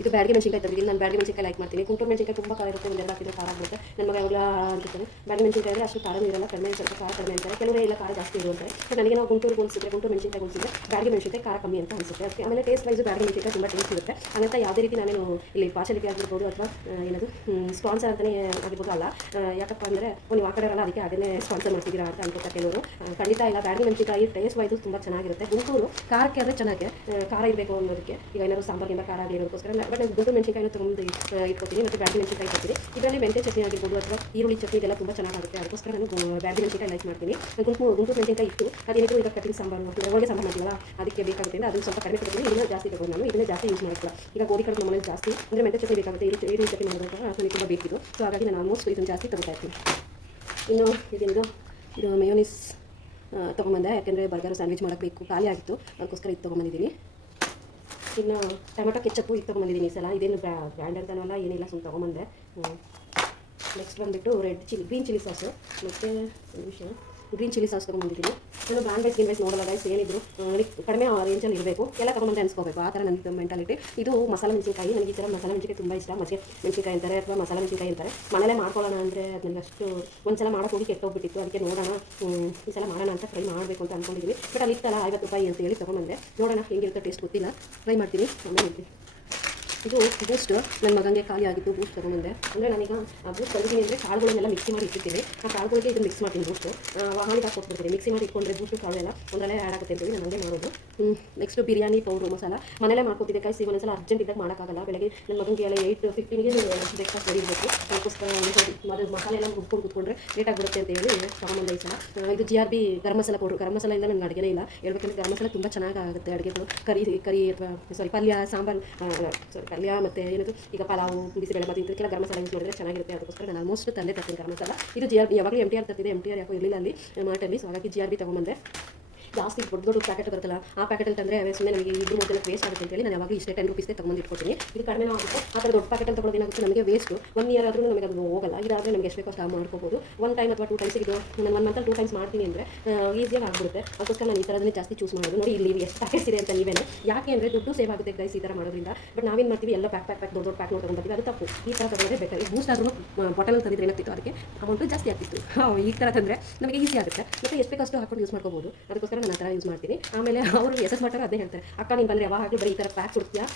S1: ಇದು ಬ್ಯಾಡಿಗೆ ಮೆಣಸಿನಕಾಯಿ ತಂದಿದ್ದೀನಿ. ನಾನು ಬ್ಯಾಡಿಗೆ ಮೆಣಸಿನಕಾಯಿ ಲೈಕ್ ಮಾಡ್ತೀನಿ. ಕುಂಟೂರು ಮೆಣಸಿನಕಾಯಿ ತುಂಬ ಖಾರ ಇರುತ್ತೆ ಒಂದೆಲ್ಲ ಹಾಕಿದ್ರೆ ಖಾರ ಆಗುತ್ತೆ. ನನ್ನ ಮಗ ಯಾವಾಗಲ ಅಂತಾರೆ ಬ್ಯಾಡಿಗೆ ಮೆಣಸಿನಕಾಯಿ ಅಂದರೆ ಅಷ್ಟು ಖಾರ ಇರಲ್ಲ, ಕಡಿಮೆ ಸ್ವಲ್ಪ ಖಾರ ಕಡಿಮೆ ಅಂತಾರೆ ಕೆಲವರು ಎಲ್ಲ ಖಾರ ಜಾಸ್ತಿ ಇರುತ್ತೆ ಸೊ ನನಗೆ ನಾವು ಗುಂಟೂರು ಹೋಲಿಸಿದ್ರೆ, ಗುಂಟೂರು ಮೆಣಸಿನಕಾಯಿ ಹೋಲಿಸಿದ್ರೆ ಬ್ಯಾಡಿಗೆ ಮೆಣಸಿನಕಾಯಿ ಖಾರ ಕಮ್ಮಿ ಅಂತ ಅನಿಸುತ್ತೆ. ಅದಕ್ಕೆ ಆಮೇಲೆ ಟೇಸ್ಟ್ ವೈಸ್ ಬ್ಯಾಡಿಗೆ ಮೆಣಸಿನಕಾಯಿ ತುಂಬ ಟೇಸ್ಟ್ ಇರುತ್ತೆ. ಹಾಗಂತ ಯಾವುದೇ ರೀತಿ ನಾನೇನು ಇಲ್ಲಿ ಪಾರ್ಶಲಿಟಿ ಆಗಿರ್ಬೋದು ಅಥವಾ ಏನದು ಸ್ಪಾನ್ಸರ್ ಅಂತಲೇ ಆಗಿರ್ಬೋದು ಅಲ್ಲ ಯಾಕಪ್ಪ ಅಂದರೆ ನೀವು ಆ ಕಡೆ ಇರಲ್ಲ, ಅದಕ್ಕೆ ಅದನ್ನೇ ಸ್ಪಾನ್ಸರ್ ಮಾಡ್ತಿದ್ದೀರಾ ಅಂತ ಅನ್ಕೋತಾರೆ ಕೆಲವರು. ಖಂಡಿತ ಇಲ್ಲ, ಬ್ಯಾಡಿಗೆ ಮೆಣಸಿನಕಾಯಿ ಟೇಸ್ಟ್ ವೈಸ್ ತುಂಬ ಚೆನ್ನಾಗಿರುತ್ತೆ. ಗುಂಟೂರು, ಖಾರಕ್ಕೆ ಆದರೆ ಚೆನ್ನಾಗಿ ಖಾರ ಇರಬೇಕು ಅನ್ನೋದಕ್ಕೆ. ಈಗ ಏನಾದ್ರು ಸಾಂಬಾರ್ಗಿಂತ ಖಾರ ಆಗಲಿ ಇರೋದಕ್ಕೋಸ್ಕರ ಬಟ್ ದೊಡ್ಡ ಮೆಣಸಿನಕಾಯಿನ ತೊಗೊಂಡು ಇಟ್ಕೋತೀನಿ, ಮತ್ತು ಬ್ಯಾಡಿ ಮೆಣಸಿನಕಾಯಿ ಇಟ್ಕೊತೀನಿ. ಇದರಲ್ಲಿ ಮೆಂತ್ಯ ಚಟ್ನಿ ಆಗಿರ್ಬೋದು ಅಥವಾ ಈರುಳ್ಳಿ ಚಟ್ನಿ ಇದೆಲ್ಲ ತುಂಬ ಚೆನ್ನಾಗುತ್ತೆ ಅದಕ್ಕೋಸ್ಕರ ನಾನು ಬ್ಯಾಡಿ ಮೆಣಸಿನಕಾಯಿ ಲೈಕ್ ಮಾಡ್ತೀನಿ. ಗುಂಪು ಗುಂಪು ಮೆಣಸಿನಕಾಯಿ ಇತ್ತು ಅದೇನಿದ್ರು ಈಗ ಕಟ್ಟಿಂಗ್ ಸಾಂಬಾರು ಒಳ್ಳೆ ಸಾಂಬಾರು ಮಾಡ್ತೀವಲ್ಲ, ಅದಕ್ಕೆ ಬೇಕಾಗುತ್ತೆ ಅಂದರೆ ಅದನ್ನು ಸ್ವಲ್ಪ ಕಡಿಮೆ ಕೊಡ್ತೀನಿ. ಜಾಸ್ತಿ ತಗೊಂಡು ನಾನು. ಇದನ್ನು ಜಾಸ್ತಿ ಯೂಸ್ ಮಾಡ್ತಿಲ್ಲ ಈಗ ಗೋಧಿ ಕಡಿಮೆ ನಮ್ಮಲ್ಲಿ ಜಾಸ್ತಿ, ಅಂದರೆ ಮೆಂತೆ ಚಟ್ನಿ ಬೇಕಾಗುತ್ತೆ. ಈರುಳ್ಳಿ ಈರುಳ್ಳಿ ಚಟ್ನಿ ಮಾಡೋದಕ್ಕೆ ನನಗೆ ತುಂಬ ಬೇಕಿತ್ತು. ಸೊ ಹಾಗಾಗಿ ನಾನು ಆಲ್ಮೋಸ್ಟ್ ಇದನ್ನು ಜಾಸ್ತಿ ತಗೋತಾ ಇರ್ತೀನಿ. ಇನ್ನು ಇದೇನಿದು? ಇದು ಮೇಯೋನಿಸ್ ತೊಗೊಂಬಂದೆ. ಯಾಕೆಂದರೆ ಬರ್ಗರು ಸ್ಯಾಂಡ್ವಿಚ್ ಮಾಡೋಕ್ಕೆ ಬೇಕು ಖಾಲಿ ಆಗಿತ್ತು. ಅದಕ್ಕೋಸ್ಕರ ಇದು ತೊಗೊಂಬಂದಿದ್ದೀನಿ. ಇನ್ನು ಟೊಮೆಟೊ ಕೆಚ್ಚಪ್ಪು ಇದು ತೊಗೊಂಬಂದಿದ್ದೀನಿ ಈ ಸಲ. ಇದೇನು ಬ್ರ್ಯಾಂಡ್ ಅಂತನಲ್ಲ ಏನಿಲ್ಲ ಸುಮ್ಮನೆ ತೊಗೊಂಬಂದೆ. ನೆಕ್ಸ್ಟ್ ಬಂದುಬಿಟ್ಟು red chilli, green chilli sauce. ಮತ್ತು ಒಂದು ನಿಮಿಷ. ಗ್ರೀನ್ ಚಿಲ್ಲಿ ಸಾಸ್ ತೊಗೊಂಡ್ಬಂದಿದ್ದೀನಿ ನಾನು ಬ್ರ್ಯಾಂಡ್ ವೈಸ್ ಗ್ರೀನ್ ವೈಸ್ ನೋಡಲ್ಲ ಗೈಸ್ ಏನಿದ್ರು ನನಗೆ ಕಡಿಮೆ ರೇಂಜಲ್ಲಿ ಇರಬೇಕು. ಎಲ್ಲ ತೊಗೊಂಬಂದು ಅನ್ಸ್ಕೋಬೇಕು. ಆ ಥರ ನನಗೆ ಮೆಂಟಾಲಿಟಿ ಇದು ಮಸಾಲೆ ಮೆಣಸಿನಕಾಯಿ. ನನಗೆ ಈ ಥರ ಮಸಾಲೆ ಮೆಣಸಿನಕಾಯಿ ತುಂಬ ಇಷ್ಟ. ಮಜ್ಜಿಗೆ ಮೆಣಸಿನಕಾಯಿ ಅಂತಾರೆ ಅಥವಾ ಮಸಾಲೆ ಮೆಣಸಿನಕಾಯಿ ಅಂತಾರೆ. ಮನೇಲೆ ಮಾಡ್ಕೊಳ್ಳೋಣ ಅಂದರೆ ಅದು ನನಗೆ ಅಷ್ಟು ಒಂದು ಸಲ ಮಾಡೋಕೆ ಹೋಗಿ ಕೆಟ್ಟೋಗ್ಬಿಟ್ಟಿತ್ತು. ಅದಕ್ಕೆ ನೋಡೋಣ ಈ ಸಲ ಮಾಡೋಣ ಅಂತ ಟ್ರೈ ಮಾಡಬೇಕು ಅಂತ ಅಂದ್ಕೊಂಡಿದ್ದೀನಿ ಬಟ್ ಅಲ್ಲಿ ಇತ್ತಲ್ಲ ಐವತ್ತು ರೂಪಾಯಿ ಅಂತ ಹೇಳಿ ತೊಗೊಂಬಂದೆ. ನೋಡೋಣ ಹೆಂಗಿರುತ್ತೆ ಟೇಸ್ಟ್ ಗೊತ್ತಿಲ್ಲ. ಟ್ರೈ ಮಾಡ್ತೀನಿ. ಆಮೇಲೆ ಹೇಳ್ತೀನಿ. ಇದು ಬೂಸ್ಟ್ ನನ್ನ ಮಗನಿಗೆ ಖಾಲಿ ಆಗಿತ್ತು ಬೂಸ್ಟ್ ತೊಗೊಂಬಂದೆ. ಅಂದರೆ ನಾನೀಗ ಬೂಸ್ಟ್ ತಂದಿದ್ದೀನಿ ಅಂದರೆ ಕಾಳುಗಳನ್ನೆಲ್ಲ ಮಿಕ್ಸಿ ಮಾಡಿ ಇಟ್ಟಿರ್ತೀನಿ. ಆ ಕಾಳುಗಳಿಗೆ ಇದು ಮಿಕ್ಸ್ ಮಾಡ್ತೀನಿ ಬೂಸ್ಟು ಹಾಲಿಗೆ ಹಾಕ್ಕೊಟ್ಬಿಡ್ತೀನಿ ಮಿಕ್ಸಿ ಮಾಡಿ ಇಟ್ಕೊಂಡ್ರೆ ಬೂಸ್ಟು ಕಾಳೆಲ್ಲ ಒಂದರಲ್ಲೇ ಆ್ಯಡ್ ಆಗುತ್ತೆ ಅಂತೇಳಿ ನಾನು ಮಾಡೋದು. Next biryani, powder, masala. ಮನೆಯಲ್ಲೇ ಮಾಡ್ಕೊತಿದ್ದೆ ಕೈ ಒಂದೊಂದ್ಸಲ ಅರ್ಜೆಂಟ್ ಇದ್ದಾಗ ಮಾಡೋಕ್ಕಾಗಲ್ಲ. ಬೆಳಗ್ಗೆ ನನ್ನ ಮಗನಿಗೆ ಎಲ್ಲ ಏಯ್ಟ್ ಫಿಫ್ಟೀನ್ಗೆ ಬ್ರೇಕ್ಫಾಸ್ಟ್ ಬರೀಬೇಕು ಅದಕ್ಕೋಸ್ಕರ ಮಸಾಲೆ ಎಲ್ಲ ಹುಡ್ಕೊಂಡು ಕುತ್ಕೊಂಡ್ರೆ ಲೇಟ್ ಆಗಿಬಿಡುತ್ತೆ ಅಂತ ಹೇಳಿ ತೊಗೊಂಬಂದೆ ಈ ಸಲ. ಇದು G R B garam masala powder. Garam masala ಇಲ್ಲ ನನಗೆ ಅಡುಗೆನೇ ಇಲ್ಲ. ಹೇಳ್ಬೇಕಂದ್ರೆ ಗರಂ ಮಸಾಲ ತುಂಬ ಚೆನ್ನಾಗಾಗುತ್ತೆ ಅಡುಗೆಗಳು. ಕರಿ ಕರಿ ಅಥವಾ ಸಾರಿ ಪಲ್ಯ, ಸಾಂಬಾರು ಸಾರಿ ಪಲ್ಯ ಮತ್ತು ಏನದು? ಈಗ ಪಲಾವು ಬಿಸಿಬೇಳೆ ಮತ್ತು ಇದಕ್ಕೆಲ್ಲ ಗರಂ ಮಸಾಲ ಯೂಸ್ ಮಾಡಿದ್ರೆ ಚೆನ್ನಾಗಿರುತ್ತೆ. ಅದಕ್ಕೋಸ್ಕರ ನಾನು ಆಲ್ಮೋಸ್ಟ್ ತಂದೆ ತರ್ತೀನಿ ಗರಂ ಮಸಾಲ. ಇದು ಜಿ ಆರ್ ಯಾವಾಗಲೂ ಎಂ ಟಿ ಆರ್ ತರ್ತಿದೆ. ಎಂ ಟಿ ಆರ್ ಯಾಕೋ ಇರಲಿಲ್ಲ ಅಲ್ಲಿ ಮಾರ್ಟಲ್ಲಿ ಸೊ ಹಾಗಾಗಿ ಜಿ ಆರ್ ಬಿ ತೊಗೊಂಬಂದೆ ಜಾಸ್ತಿ ದೊಡ್ಡ ದೊಡ್ಡ ಪ್ಯಾಕೆಟ್ ಬರುತ್ತಲ್ಲ, ಆ ಪ್ಯಾಕೆಟಲ್ಲಿ ತಂದರೆ ಸುಮ್ಮನೆ ನಮಗೆ ಇಬ್ಬರು ಜನಕ್ಕೆ ವೇಸ್ಟ್ ಆಗುತ್ತೆ ಅಂತೇಳಿ ನಾನು ಯಾವಾಗ ಇಷ್ಟೇ ಟೆನ್ ರುಪೀಸ್ಗೆ ತಗೊಂಡು ಇಟ್ಕೊತೀನಿ ಇದು ಕಡಿಮೆ ಆಗುತ್ತೆ. ಆ ಥರ ದೊಡ್ಡ ಪ್ಯಾಕೆಟಲ್ಲಿ ತೊಗೊಳೋದು ಏನಾಗುತ್ತೆ? ನಮಗೆ ವೇಸ್ಟು ಒನ್ ಇಯರ್ ಆದರೂ ನಮಗೆ ಅದು ಹೋಗಲ್ಲ. ಇದಾದರೆ ನಮಗೆ ಎಷ್ಟು ಬೇಕೋ ಅಷ್ಟು ಮಾಡ್ಕೋಬೋದು. ಒನ್ ಟೈಮ್ ಅಥವಾ ಟೂ ಟೈಮ್ಸ್ ಇದು ನಾನು ಒನ್ ಮಂತಲ್ಲಿ ಟೂ ಟೈಮ್ಸ್ ಮಾಡ್ತೀನಿ ಅಂದರೆ ಈಸಿಯಾಗಿ ಆಗಿಬಿಡುತ್ತೆ. ಅದಕ್ಕೋಸ್ಕರ ನಾನು ಈ ಥರದನ್ನೇ ಜಾಸ್ತಿ ಚೂಸ್ ಮಾಡೋದು. ನೋಡಿ ಇಲ್ಲಿ ಎಷ್ಟು ಪ್ಯಾಕೆಟ್ಸ್ ಇದೆ ಅಂತ ನೀವೇನೆ. ಯಾಕೆ ಅಂದರೆ ದುಡ್ಡು ಸೇವ್ ಆಗುತ್ತೆ ಗೈಸ್ ಈ ಥರ ಮಾಡೋದ್ರಿಂದ. ಬಟ್ ನಾವೇನು ಮಾಡ್ತೀವಿ? ಎಲ್ಲ ಪ್ಯಾಕ್ ಪ್ಯಾಕ್ ಪ್ಯಾಕ್ ದೊಡ್ಡ ದೊಡ್ಡ ಪ್ಯಾಕ್ ನೋಡ್ತಾ ಬಂದಿದ್ದೀವಿ ಅದು ತಪ್ಪು. ಈ ಥರ ತೊಗೊಂಡ್ರೆ ಈ ಬೂಸ್ಟ್ ಆದ್ರೂ ಬಾಟಲಲ್ಲಿ ತಂದಿದ್ರೆ ಏನಾಗ್ತಿತ್ತು? ಅದಕ್ಕೆ ಅಮೌಂಟು ಜಾಸ್ತಿ ಆಗ್ತಿತ್ತು. ಈ ಥರ ತಂದರೆ ನಮಗೆ ಈಸಿ ಆಗುತ್ತೆ. ಮತ್ತು ಎಷ್ಟು ಬೇಕಷ್ಟು ಹಾಕೊಂಡು ಯೂಸ್ ಮಾಡ್ಕೋಬೋದು. ಅದಕ್ಕೋಸ್ಕರ ನಾನು ಆ ಥರ ಯೂಸ್ ಮಾಡ್ತೀನಿ. ಆಮೇಲೆ ಅವರು ಎಸ್ ಎಸ್ ಮಾಡ್ತಾರೆ ಅದೇ ಹೇಳ್ತಾರೆ. ಅಕ್ಕ, ನೀನು ಬಂದರೆ ಯಾವಾಗ ಬರೀ ಈ ಥರ ಪ್ಯಾಕ್ ಕೊಡ್ತೀಯಾ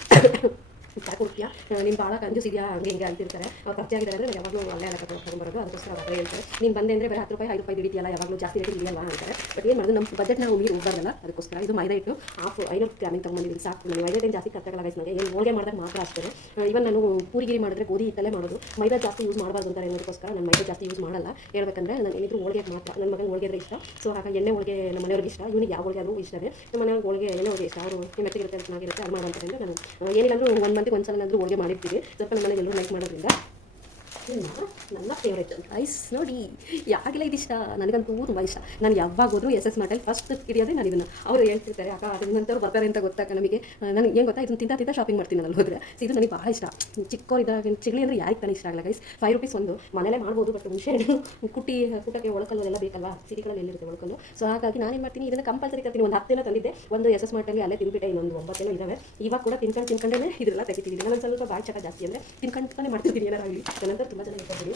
S1: ಪ್ಯಾಕ್ ಕೊಡ್ತೀಯಾ ನೀನು ಭಾಳ ಕಂಜೂಸ್ ಇದೆಯಾ ಹಂಗೆ ಹಿಂಗೆ ಅಂತಿರ್ತಾರೆ ಅವ್ರು ಖರ್ಚಾಗಿದ್ದಾರೆ ಅಂದರೆ ಯಾವಾಗಲೂ ಅಲ್ಲೇ ಅಲ್ಲ ತೊಗೊಂಡ್ಬರೋದು ಅದಕ್ಕೋಸ್ಕರ ಅವ್ರು ಹೇಳ್ತಾರೆ ನೀನು ಬಂದೆ ಅಂದರೆ ಬರೀ ಹತ್ತು ರೂಪಾಯಿ ಐದು ರೂಪಾಯಿ ಹಿಡಿತಿಯಲ್ಲ ಯಾವಾಗಲೂ ಜಾಸ್ತಿ ರೇಟ್ ಇದೆಯಲ್ಲ ಅಂತಾರೆ ಬಟ್ ಏನು ಮಾಡೋದು ನಮ್ಮ ಬಜೆಟ್ ನಾವು ಮೀರಿ ಹೋಗ್ಬಾರ್ದಲ್ಲ ಅದಕ್ಕೋಸ್ಕರ ಇದು ಮೈದಾ ಇಟ್ಟು ಹಾಫ್ ಐನೂರು ಗ್ರಾಮಿಂಗ್ ತೊಗೊಂಡಿದ್ದೀನಿ ಸಾಕು ನಾನು ಮೈದಾ ಜಾಸ್ತಿ ಖರ್ಚಾಗಲ್ಲ ಗೈಸ್ ನನಗೆ ಏನು ಹೋಳಿಗೆ ಮಾಡಿದಾಗ ಮಾತ್ರ ಅಷ್ಟೇ ಇವನ್ ನಾನು ಪೂರಿಗಿರಿ ಮಾಡಿದ್ರೆ ಗೋಧಿ ಹಿಟ್ಟಲ್ಲೇ ಮಾಡೋದು ಮೈದಾ ಜಾಸ್ತಿ ಯೂಸ್ ಮಾಡಬಾರ್ದು ಅಂತಾರೆ ಅನ್ನೋದಕ್ಕೋಸ್ಕರ ನಾನು ಮೈದಾ ಜಾಸ್ತಿ ಯೂಸ್ ಮಾಡಲ್ಲ ಹೇಳ್ಬೇಕಂದ್ರೆ ನಾನು ಏನಿದ್ರು ಹೋಳಿಗೆ ಮಾತ್ರ ನನ್ನ ಮಗನ ಹೋಳಿಗೆ ಇಷ್ಟ ಸೊ ಹಾಗಾಗಿ ಎಣ್ಣೆ ಹೋಳಿಗೆ ನಮ್ಮ ಮನೆಯವ್ರಿಗೆ ಇಷ್ಟ ಇವನಿಗೆ ಯಾವ ಹೋಳಿಗೆ ಆದರೂ ಇಷ್ಟವೇ ನಮ್ಮ ಮನೆಯವ್ರಿಗೆ ಹೋಳಿಗೆ ಎಣ್ಣೆ ಹೋಳಿಗೆ ಇಷ್ಟ ಅವರು ಮೆತ್ತಗಿರುತ್ತೆ ಚೆನ್ನಾಗಿರುತ್ತೆ ಅದು ಮಾಡೋಂಥದ್ದು ನಾನು ಏನಿಲ್ಲ ಒಂದು ಮಂದಿಗೆ ಒಂದು ಸಲ ಹೋಳಿಗೆ ಮಾಡಿರ್ತೀವಿ. ಸ್ವಲ್ಪ ನಮ್ಮನೆಗೆ ಎಲ್ಲರೂ ಲೈಕ್ ಮಾಡೋದ್ರಿಂದ. ನನ್ನ ಫೇವ್ರೇಟ್ ರೈಸ್ ನೋಡಿ ಯಾಕಿಲ್ಲ ಇದಿಷ್ಟ ನನಗಂತೂ ತುಂಬ ಇಷ್ಟ. ನಾನು ಯಾವಾಗ ಹೋದ್ರು ಎಸ್ ಎಸ್ ಮಾಟಲ್ಲಿ ಫಸ್ಟ್ ಹಿಡಿಯೋದೇ ನಾನು ಇದನ್ನು. ಅವರು ಹೇಳ್ತಿರ್ತಾರೆ, ಅಕ್ಕ ಅದ್ರ ನಂತರ ಬರ್ತಾರೆ ಅಂತ ಗೊತ್ತಾಗ ನಮಗೆ? ನನಗೆ ಏನು ಗೊತ್ತಾ, ಇದನ್ನು ತಿಂತಾ ತಿಂತಾ ಶಾಪಿಂಗ್ ಮಾಡ್ತೀನಿ ನಾನು ಹೋದ್ರೆ. ಇದು ನನಗೆ ಭಾಳ ಇಷ್ಟ. ಚಿಕ್ಕವರಿದ್ದಾಗ ಚಿಗಳಿ ಅಂದರೆ ಯಾರಿಗೆ ತಾನೇ ಇಷ್ಟ ಆಗಲ್ಲ ಗೈಸ್ ಫೈವ್ ರುಪೀಸ್ ಒಂದು. ಮನೇಲೆ ಮಾಡ್ಬೋದು ಬಟ್ ಹುಣಸೆ ಕುಟ್ಟಿ ಊಟಕ್ಕೆ ಒಳಕಲ್ಲು ಎಲ್ಲ ಬೇಕಲ್ವಾ? ಸಿಟಿಗಳಲ್ಲಿ ಎಲ್ಲಿರುತ್ತೆ ಒಳಕಲ್ಲು? ಸೊ ಹಾಗಾಗಿ ನಾನೇನು ಮಾಡ್ತೀನಿ, ಇದನ್ನು ಕಂಪಲ್ಸರಿ ತರ್ತೀನಿ. ಒಂದು ಹತ್ತಿನ ತಂದಿದ್ದೆ, ಒಂದು ಎಸ್ ಎಸ್ ಮಾರ್ಟಲ್ಲಿ ಅಲ್ಲೇ ತಿನ್ಬಿಟ್ಟೆ, ಇನ್ನೊಂದು ಒಂಬತ್ತೆಲ್ಲ ಇದ್ದಾವೆ ಇವಾಗ ಕೂಡ ತಿನ್ಕೊಂಡು ತಿನ್ಕೊಂಡೇ ಇದೆಲ್ಲ ತೆಗಿತೀನಿ ನಾನು ಸ್ವಲ್ಪ ಭಾಳ ಚಟ ಜಾಸ್ತಿ ಅಂದರೆ ತಿನ್ಕೊಂಡ್ತಾನೆ ಮಾಡ್ತಿರ್ತೀನಿ ಏನಾರಾಗಲಿ ಆಗಲಿ. ನಂತರ ತುಂಬ ಚೆನ್ನಾಗಿ ಇಟ್ಕೊತೀನಿ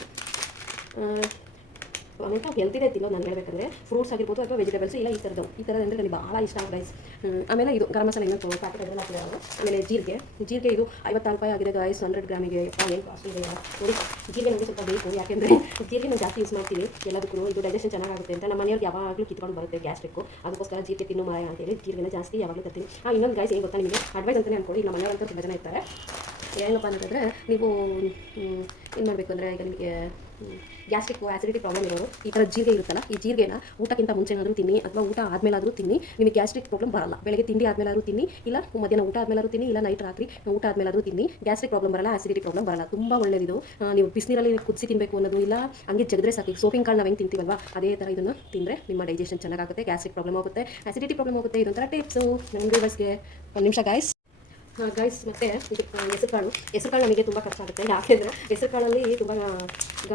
S1: ಅಂತ ಹೆಲ್ತಿದೆ ತಿನ್ನೋದು ನಾನು ಹೇಳಬೇಕಂದ್ರೆ ಫ್ರೂಟ್ಸ್ ಆಗಿರ್ಬೋದು ಅಥವಾ ವೆಜಿಟೇಬಲ್ಸ್ ಇಲ್ಲ ಈ ಥರದ್ದು. ಈ ಥರದ್ದು ಅಂದರೆ ನನಗೆ ಭಾಳ ಇಷ್ಟ ಆಗ ರೈಸ್ ಆಮೇಲೆ ಇದು ಗರಂ ಮಸಾಲೆ ಇನ್ನೊಂದು ಪ್ಯಾಕೆಟ್ ಅದೆಲ್ಲ ಹಾಕಿದ್ದಾರೆ ಆಮೇಲೆ ಜೀರಿಗೆ. ಜೀರಿಗೆ ಇದು ಐವತ್ತಾರು ರೂಪಾಯಿ ಆಗಿದೆ ಗೈಸ್ ಹಂಡ್ರೆಡ್ ಗ್ರಾಮಿಗೆ ಏನು ಕಾಸ್ಟ್ ಇದೆ ನೋಡಿ, ಜೀರಿಗೆ ನನಗೆ ಸ್ವಲ್ಪ ಬೇಕು. ಯಾಕೆಂದರೆ ಜೀರಿಗೆ ನಾನು ಜಾಸ್ತಿ ಯೂಸ್ ಮಾಡ್ತೀನಿ. ಎಲ್ಲದಕ್ಕೂ ಇದು ಡೈಜೆಷನ್ ಚೆನ್ನಾಗುತ್ತೆ ಅಂತ. ನಮ್ಮ ಮನೆಯವ್ರಿಗೆ ಯಾವಾಗಲೂ ಕಿತ್ಕೊಂಡು ಬರುತ್ತೆ ಗ್ಯಾಸ್ಟ್ರಿಕ್ಕು ಅದಕ್ಕೋಸ್ಕರ ಜೀರಿಗೆ ತಿನ್ನು ಮಾಯ ಅಂತೇಳಿ ಜೀರಿಗೆನ ಜಾಸ್ತಿ ಯಾವಾಗಲೂ ತರ್ತೀನಿ. ಹಾಂ ಇನ್ನೊಂದು ಗೈಸ್ ಏನು ಗೊತ್ತಾ ನಿಮಗೆ? ಅಡ್ವೈಸ್ ಅಂತಲೇ ಅನ್ಕೊಳ್ಳಿ. ನಮ್ಮ ಮನೆಯವ್ರಂತೂ ತುಂಬ ಜನ ಇರ್ತಾರೆ. ಏನಪ್ಪ ಅಂತಂದರೆ ನೀವು ಏನು ಮಾಡಬೇಕು ಅಂದರೆ ಈಗ ನಿಮಗೆ ಗ್ಯಾಸ್ಟ್ರಿಕ್ ಆಸಿಡಿಟಿ ಪ್ರಾಬ್ಲಮ್ ಇರೋರು, ಈ ಥರ ಜೀರಿಗೆ ಇರುತ್ತಲ್ಲ, ಈ ಜೀರಿಗೆನ ಊಟಕ್ಕಿಂತ ಮುಂಚೆ ಏನಾದರೂ ತಿನ್ನಿ, ಅಥವಾ ಊಟ ಆದಮೇಲಾದರೂ ತಿನ್ನಿ, ನಿಮಗೆ ಗ್ಯಾಸ್ಟ್ರಿಕ್ ಪ್ರಾಬ್ಲಮ್ ಬರಲ್ಲ. ಬೆಳಗ್ಗೆ ತಿಂಡಿ ಆದಮೇಲಾದರೂ ತಿನ್ನಿ, ಇಲ್ಲ ಮಧ್ಯಾಹ್ನ ಊಟ ಆದಮೇಲಾದರೂ ತಿನ್ನಿ, ಇಲ್ಲ ನೈಟ್ ರಾತ್ರಿ ಊಟ ಆದಮೇಲಾದರೂ ತಿನ್ನಿ, ಗ್ಯಾಸ್ಟ್ರಿಕ್ ಪ್ರಾಬ್ಲಮ್ ಬರಲ್ಲ ಆಸಿಡಿಟಿ ಪ್ರಾಬ್ಲಮ್ ಬರಲ್ಲ. ತುಂಬ ಒಳ್ಳೆಯದು ನೀವು ಬಿಸಿನೀರಲ್ಲಿ ಕುದಿಸಿ ತಿನ್ನಬೇಕು ಅನ್ನೋದು ಇಲ್ಲ, ಹಂಗೆ ಜಗದ್ರೆ ಸಾಕು. ಸೋಪಿಂಗ್ ಕಾಳು ನಾವು ಹೆಂಗೆ ತಿಂತೀವಲ್ವಾ? ಅದೇ ಥರ ಇದನ್ನು ತಿಂದರೆ ನಿಮ್ಮ ಡೈಜೆಷನ್ ಚೆನ್ನಾಗಾಗುತ್ತೆ, ಗ್ಯಾಸ್ಟ್ರಿಕ್ ಪ್ರಾಬ್ಲಮ್ ಆಗುತ್ತೆ ಆಸಿಡಿಟಿ ಪ್ರಾಬ್ಲಮ್ ಆಗುತ್ತೆ ಇದೊಂಥರ ಟಿಪ್ಸು ನಮ್ಮ ಬಸ್ಗೆ ಒಂದು ನಿಮಿಷ ಗಾಯ್ಸ್ ಗೈಸ್ ಮತ್ತೆ ಹೆಸರು ಹೆಸರುಕಾಳು. ಹೆಸರುಕಾಳು ನಮಗೆ ತುಂಬ ಕಷ್ಟ ಆಗುತ್ತೆ. ಯಾಕೆಂದ್ರೆ ಹೆಸರುಕಾಳಲ್ಲಿ ತುಂಬ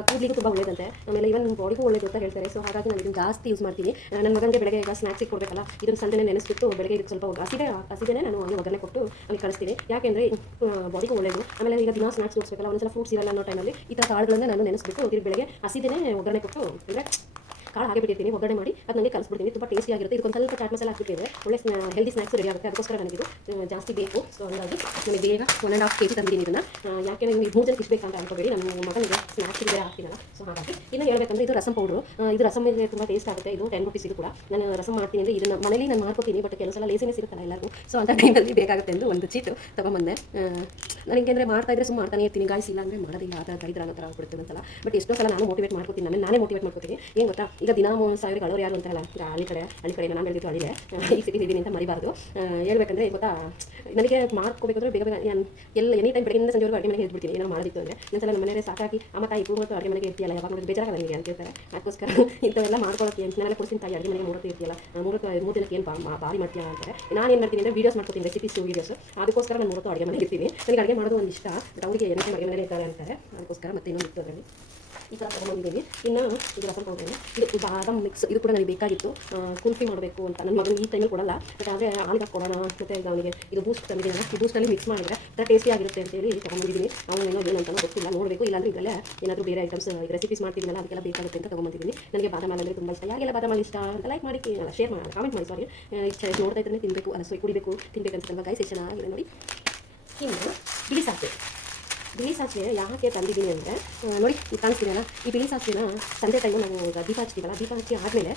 S1: ಕೂದಲಿಗೂ ತುಂಬ ಒಳ್ಳೇದಂತೆ. ಆಮೇಲೆ ಇವನ್ ಬಾಡಿಗೂ ಒಳ್ಳೇದು ಅಂತ ಹೇಳ್ತಾರೆ. ಸೊ ಹಾಗಾಗಿ ನಾನು ಇದನ್ನು ಜಾಸ್ತಿ ಯೂಸ್ ಮಾಡ್ತೀನಿ. ನನ್ನ ಮಗನಿಗೆ ಬೆಳಗ್ಗೆ ಈಗ ಸ್ನ್ಯಾಕ್ಸಿಗೆ ಕೊಡಬೇಕಲ್ಲ, ಇದನ್ನು ಸಂಜೆ ನೆನೆಸ್ಬಿಟ್ಟು ಬೆಳಗ್ಗೆ ಇದಕ್ಕೆ ಸ್ವಲ್ಪ ಹಸಿದೆ ಹಸಿದೇನೆ ನಾನು ಅವನಿಗೆ ಒಗ್ಗರಣೆ ಕೊಟ್ಟು ಅಲ್ಲಿ ಕಳಿಸ್ತೀನಿ. ಯಾಕೆಂದ್ರೆ ಬಾಡಿಗೂ ಒಳ್ಳೇದು. ಆಮೇಲೆ ಈಗ ದಿನ ಸ್ನಾಕ್ಸ್ ಕೊಡಿಸ್ಬೇಕಲ್ಲ ಒಂದ್ಸಲ ಫ್ರೂಟ್ಸ್ ಇರಲ್ಲ ಅನ್ನೋ ಟೈಮಲ್ಲಿ ಈ ಥರ ಕಾಳುಗಳನ್ನು ನಾನು ನೆನೆಸ್ಬಿಟ್ಟು ಇದ್ರ ಬೆಳಗ್ಗೆ ಹಸಿದೇನೆ ಒಗ್ಗರಣೆ ಕೊಟ್ಟು, ಅಂದರೆ ಕಾಳು ಹಾಗೆ ಬಿಟ್ಟಿರ್ತೀನಿ, ಒಗ್ಗರಣೆ ಮಾಡಿ ಅದು ನನಗೆ ಕಲಿಸ್ಬಿಡ್ತೀನಿ. ತುಂಬ ಟೇಸ್ಟಿ ಆಗಿರುತ್ತೆ. ಇದಕ್ಕೊಂದು ಸ್ವಲ್ಪ ಚಾಟ್ ಮಸಾಲ ಹಾಕಿಬಿಟ್ಟಿದ್ರೆ ಒಳ್ಳೆ ಹೆಲ್ದಿ ಸ್ನ್ಯಾಕ್ಸ್ ರೆಡಿ ಆಗುತ್ತೆ. ಅದಕ್ಕೋಸ್ಕರ ನನಗಿದು ಇದು ಜಾಸ್ತಿ ಬೇಕು. ಸೊ ಹಂಗಾಗಿ ನನಗೆ ಬೇಗ one and half K G ತಂದಿದ್ದೀನಿ ಇದನ್ನು. ಯಾಕೆ ನನಗೆ ಮೂರು ಜನಕ್ಕೆ ಇಷ್ಟ ಬೇಕಂತ ಅನ್ಕೋಬೇಡಿ. ನನ್ನ ಮಗನಿಗೆ ಸ್ನ್ಯಾಕ್ಸ್ ಬೇರೆ ಹಾಕ್ತೀನಲ್ಲ ಸೊ ಹಾಗಾಗಿ ಇನ್ನು ಹೇಳ್ಬೇಕಂದ್ರೆ ಇದು ರಸಂ ಪೌಡ್ರು ಇದು ರಸಂ ಮೇಲೆ ತುಂಬ ಟೇಸ್ಟ್ ಆಗುತ್ತೆ. ಇದು ಟೆನ್ ರುಪೀಸ್ ಇದು ಕೂಡ. ನಾನು ರಸಂ ಮಾಡ್ತೀನಿ ಅಂದರೆ ಇದನ್ನು ಮನೇಲಿ ನಾನು ಮಾಡ್ಕೋತೀನಿ ಬಟ್ ಕೆಲವು ಸಲ ಲೇಸಿನೆಸ್ ಇರುತ್ತಲ್ಲ ಎಲ್ಲರಿಗೂ. ಸೊ ಅಂತ ಟೈಮಲ್ಲಿ ಬೇಕಾಗುತ್ತೆ ಎಂದು ಒಂದು ಚೀಟು ತೊಗೊಂಬಂದೆ. ನನಗೆ ಅಂದರೆ ಮಾಡ್ತಾ ಇದ್ರೆ ಸುಮ್ಮನೆ ಮಾಡ್ತಾನೆ ಇರ್ತೀನಿ. ಗಾಯ್ಸ್ ಇಲ್ಲ ಅಂದರೆ ಮಾಡೋದಿಲ್ಲ. ಆ ಥರ ದರಿದ್ರ ಅನ್ನೋ ಥರ ಆಗ್ಬಿಡುತ್ತೆ ಬಟ್ ಎಷ್ಟೋ ಸಲ ನಾನು ಮೋಟಿವೇಟ್ ಮಾಡ್ಕೊತೀನಿ. ನಾನು ನಾನೇ ಮೋಟಿವೇಟ್ ಮಾಡ್ಕೊತೀನಿ. ಏನು ಗೊತ್ತಾ? ಈಗ ದಿನ ಮೂವತ್ತು ಸಾವಿರ ಕಳೋರು ಯಾರು ಅಂತಾರಲ್ಲ ಈಗ ಹಳ್ಳಿ ಕಡೆ ಹಳ್ಳಿ ಕಡೆ ನಾನು ಬೆಳೆದಿದ್ದು ಹಳ್ಳಿಲೆ ಈ ಸಿಟಿ ಇದ್ದೀನಿ ಅಂತ ಮರಿಬಾರ್ದು. ಹೇಳ್ಬೇಕಂದ್ರೆ ಗೊತ್ತಾ, ನನಗೆ ಮಾಡ್ಕೋಬೇಕಂದ್ರೆ ಬೇಗ ಬೇಗ ನಾನು ಎಲ್ಲ ಎನಿ ಟೈಮ್ ಬೆಳಗ್ಗೆಯಿಂದ ಸಂಜೆವರೆಗೂ ಅಡುಗೆ ಮನೆಗೆ ಹೇಳ್ಬಿಡ್ತೀನಿ. ಏನೋ ಮಾಡೋದಿತ್ತು ಅಂದರೆ ಒಂದ್ಸಲ ನಮ್ಮ ಮನೆಯಲ್ಲೇ ಸಾಕಾಗಿ, ಅಮ್ಮ ತಾಯಿ ಮತ್ತು ಅಡುಗೆ ಮನೆಗೆ ಇರ್ತೀಯಲ್ಲ, ಯಾವಾಗ ನೋಡಿದ್ರೆ ಬೇಜಾರಾಗಲ್ಲ ನನಗೆ ಅಂತ ಹೇಳ್ತಾರೆ. ಅದಕ್ಕೋಸ್ಕರ ಇಂಥವೆಲ್ಲ ಮಾಡ್ಕೊಳ್ಳೋಕ್ಕೆ ಅಂತ ನಾನು ಕೊಡಿಸಿ ತಾಯಿ ಅಡುಗೆ ಮನೆಗೆ ಮೂರತ್ತು ಇರ್ತೀಯಲ್ಲ ಮೂರು ಮೂರು ದಿನಕ್ಕೆ ಏನು ಭಾರಿ ಮಾಡ್ತೀಯ ಅಂತಾರೆ. ನಾನು ಏನು ಮಾಡ್ತೀನಿ ಅಂದರೆ ವೀಡಿಯೋಸ್ ಮಾಡ್ಕೊತೀನಿ ರೆಸಿಪೀಸ್ ವೀಡಿಯೋಸ್ ಅದಕ್ಕೋಸ್ಕರ ನಾನು ಮೂರತ್ತು ಅಡುಗೆ ಮನೆಗೆ ಇರ್ತೀನಿ. ನನಗೆ ಅಡುಗೆ ಮಾಡೋದು ಒಂದು ಇಷ್ಟ ಬಟ್ ಅವರಿಗೆ ಏನಕ್ಕೆ ಅಡುಗೆ ಮನೆಯಲ್ಲೇ ಇರ್ತಾರೆ ಅಂತಾರೆ. ಅದಕ್ಕೋಸ್ಕರ ಮತ್ತೆ ಇನ್ನೊಂದು ಇತ್ತು ಅದರಲ್ಲಿ. ಈ ಥರ ತೊಗೊಂಡಿದ್ದೀನಿ ಇನ್ನು ಇದು ರಸಂ ಇದು ಬಾದಾಮ್ ಮಿಕ್ಸ್ ಇದು ಕೂಡ ನನಗೆ ಬೇಕಾಗಿತ್ತು. ಕುಲ್ಫಿ ಮಾಡಬೇಕು ಅಂತ. ನನ್ನ ಮಗನಿಗೆ ಈ ಟೈಮಲ್ಲಿ ಕೊಡಲ್ಲ. ಬಟ್ ಆದರೆ ಆಳಿಗೆ ಕೊಡೋಣ ಮತ್ತು ಈಗ ಅವನಿಗೆ ಇದು ಬೂಸ್ಟ್ ತಂದಿದ್ದೀನಿ ಈ ಬೂಸ್ಟಲ್ಲಿ ಮಿಕ್ಸ್ ಮಾಡಿದ್ರೆ ಥರ ಟೇಸ್ಟಿ ಆಗಿರುತ್ತೆ ಅಂತೇಳಿ ತೊಗೊಂಡಿದ್ದೀನಿ ಅವನು ಏನೋ ಏನು ಅಂತಲೂ ಗೊತ್ತಿಲ್ಲ. ನೋಡಬೇಕು. ಇಲ್ಲಾಂದ್ರೆ ಇದರಲ್ಲೇ ಏನಾದರೂ ಬೇರೆ ಐಟಮ್ಸ್ ಈಗ ರೆಸಿಪೀಸ್ ಮಾಡ್ತಿದ್ದೀನಲ್ಲ ಅದಕ್ಕೆಲ್ಲ ಬೇಕಾಗುತ್ತೆ ಅಂತ ತೊಗೊಂಡಿದ್ದೀನಿ ನನಗೆ ಬಾದಾಮ್ ಹಾಲು ಅಂದರೆ ತುಂಬ ಇಷ್ಟ. ಯಾಕೆಲ್ಲ ಬಾದಾಮ್ ಹಾಲು ಇಷ್ಟ ಅಂತ ಲೈಕ್ ಮಾಡಿ ಶೇರ್ ಮಾಡಿ ಕಾಮೆಂಟ್ ಮಾಡಿ ಸಾರಿ ನೋಡ್ತಾ ಇದ್ರೆ ತಿನ್ನಬೇಕು ಸೊ ಕುಡಿಬೇಕು ತಿನ್ಬೇಕು ಅನ್ಸುತ್ತಲ್ವ ಗೈಸ್ ಎಷ್ಟು ಚೆನ್ನಾಗಿದೆ ನೋಡಿ. ಇನ್ನು ಬಿಳಿ ಸಾಸಿವೆ. ಬಿಳಿ ಸಾಸಿವೆ ಯಾಕೆ ತಂದಿದ್ದೀನಿ ಅಂದರೆ ನೋಡಿ ಇದು ಕಾಣಿಸ್ತೀನಲ್ಲ ಈ ಬಿಳಿ ಸಾಸಿವೆನ ತಂದೆ ಟೈಮು ನಾವು ಈಗ ದೀಪ ಹಚ್ತೀವಲ್ಲ, ದೀಪ ಹಚ್ಚಿ ಆದಮೇಲೆ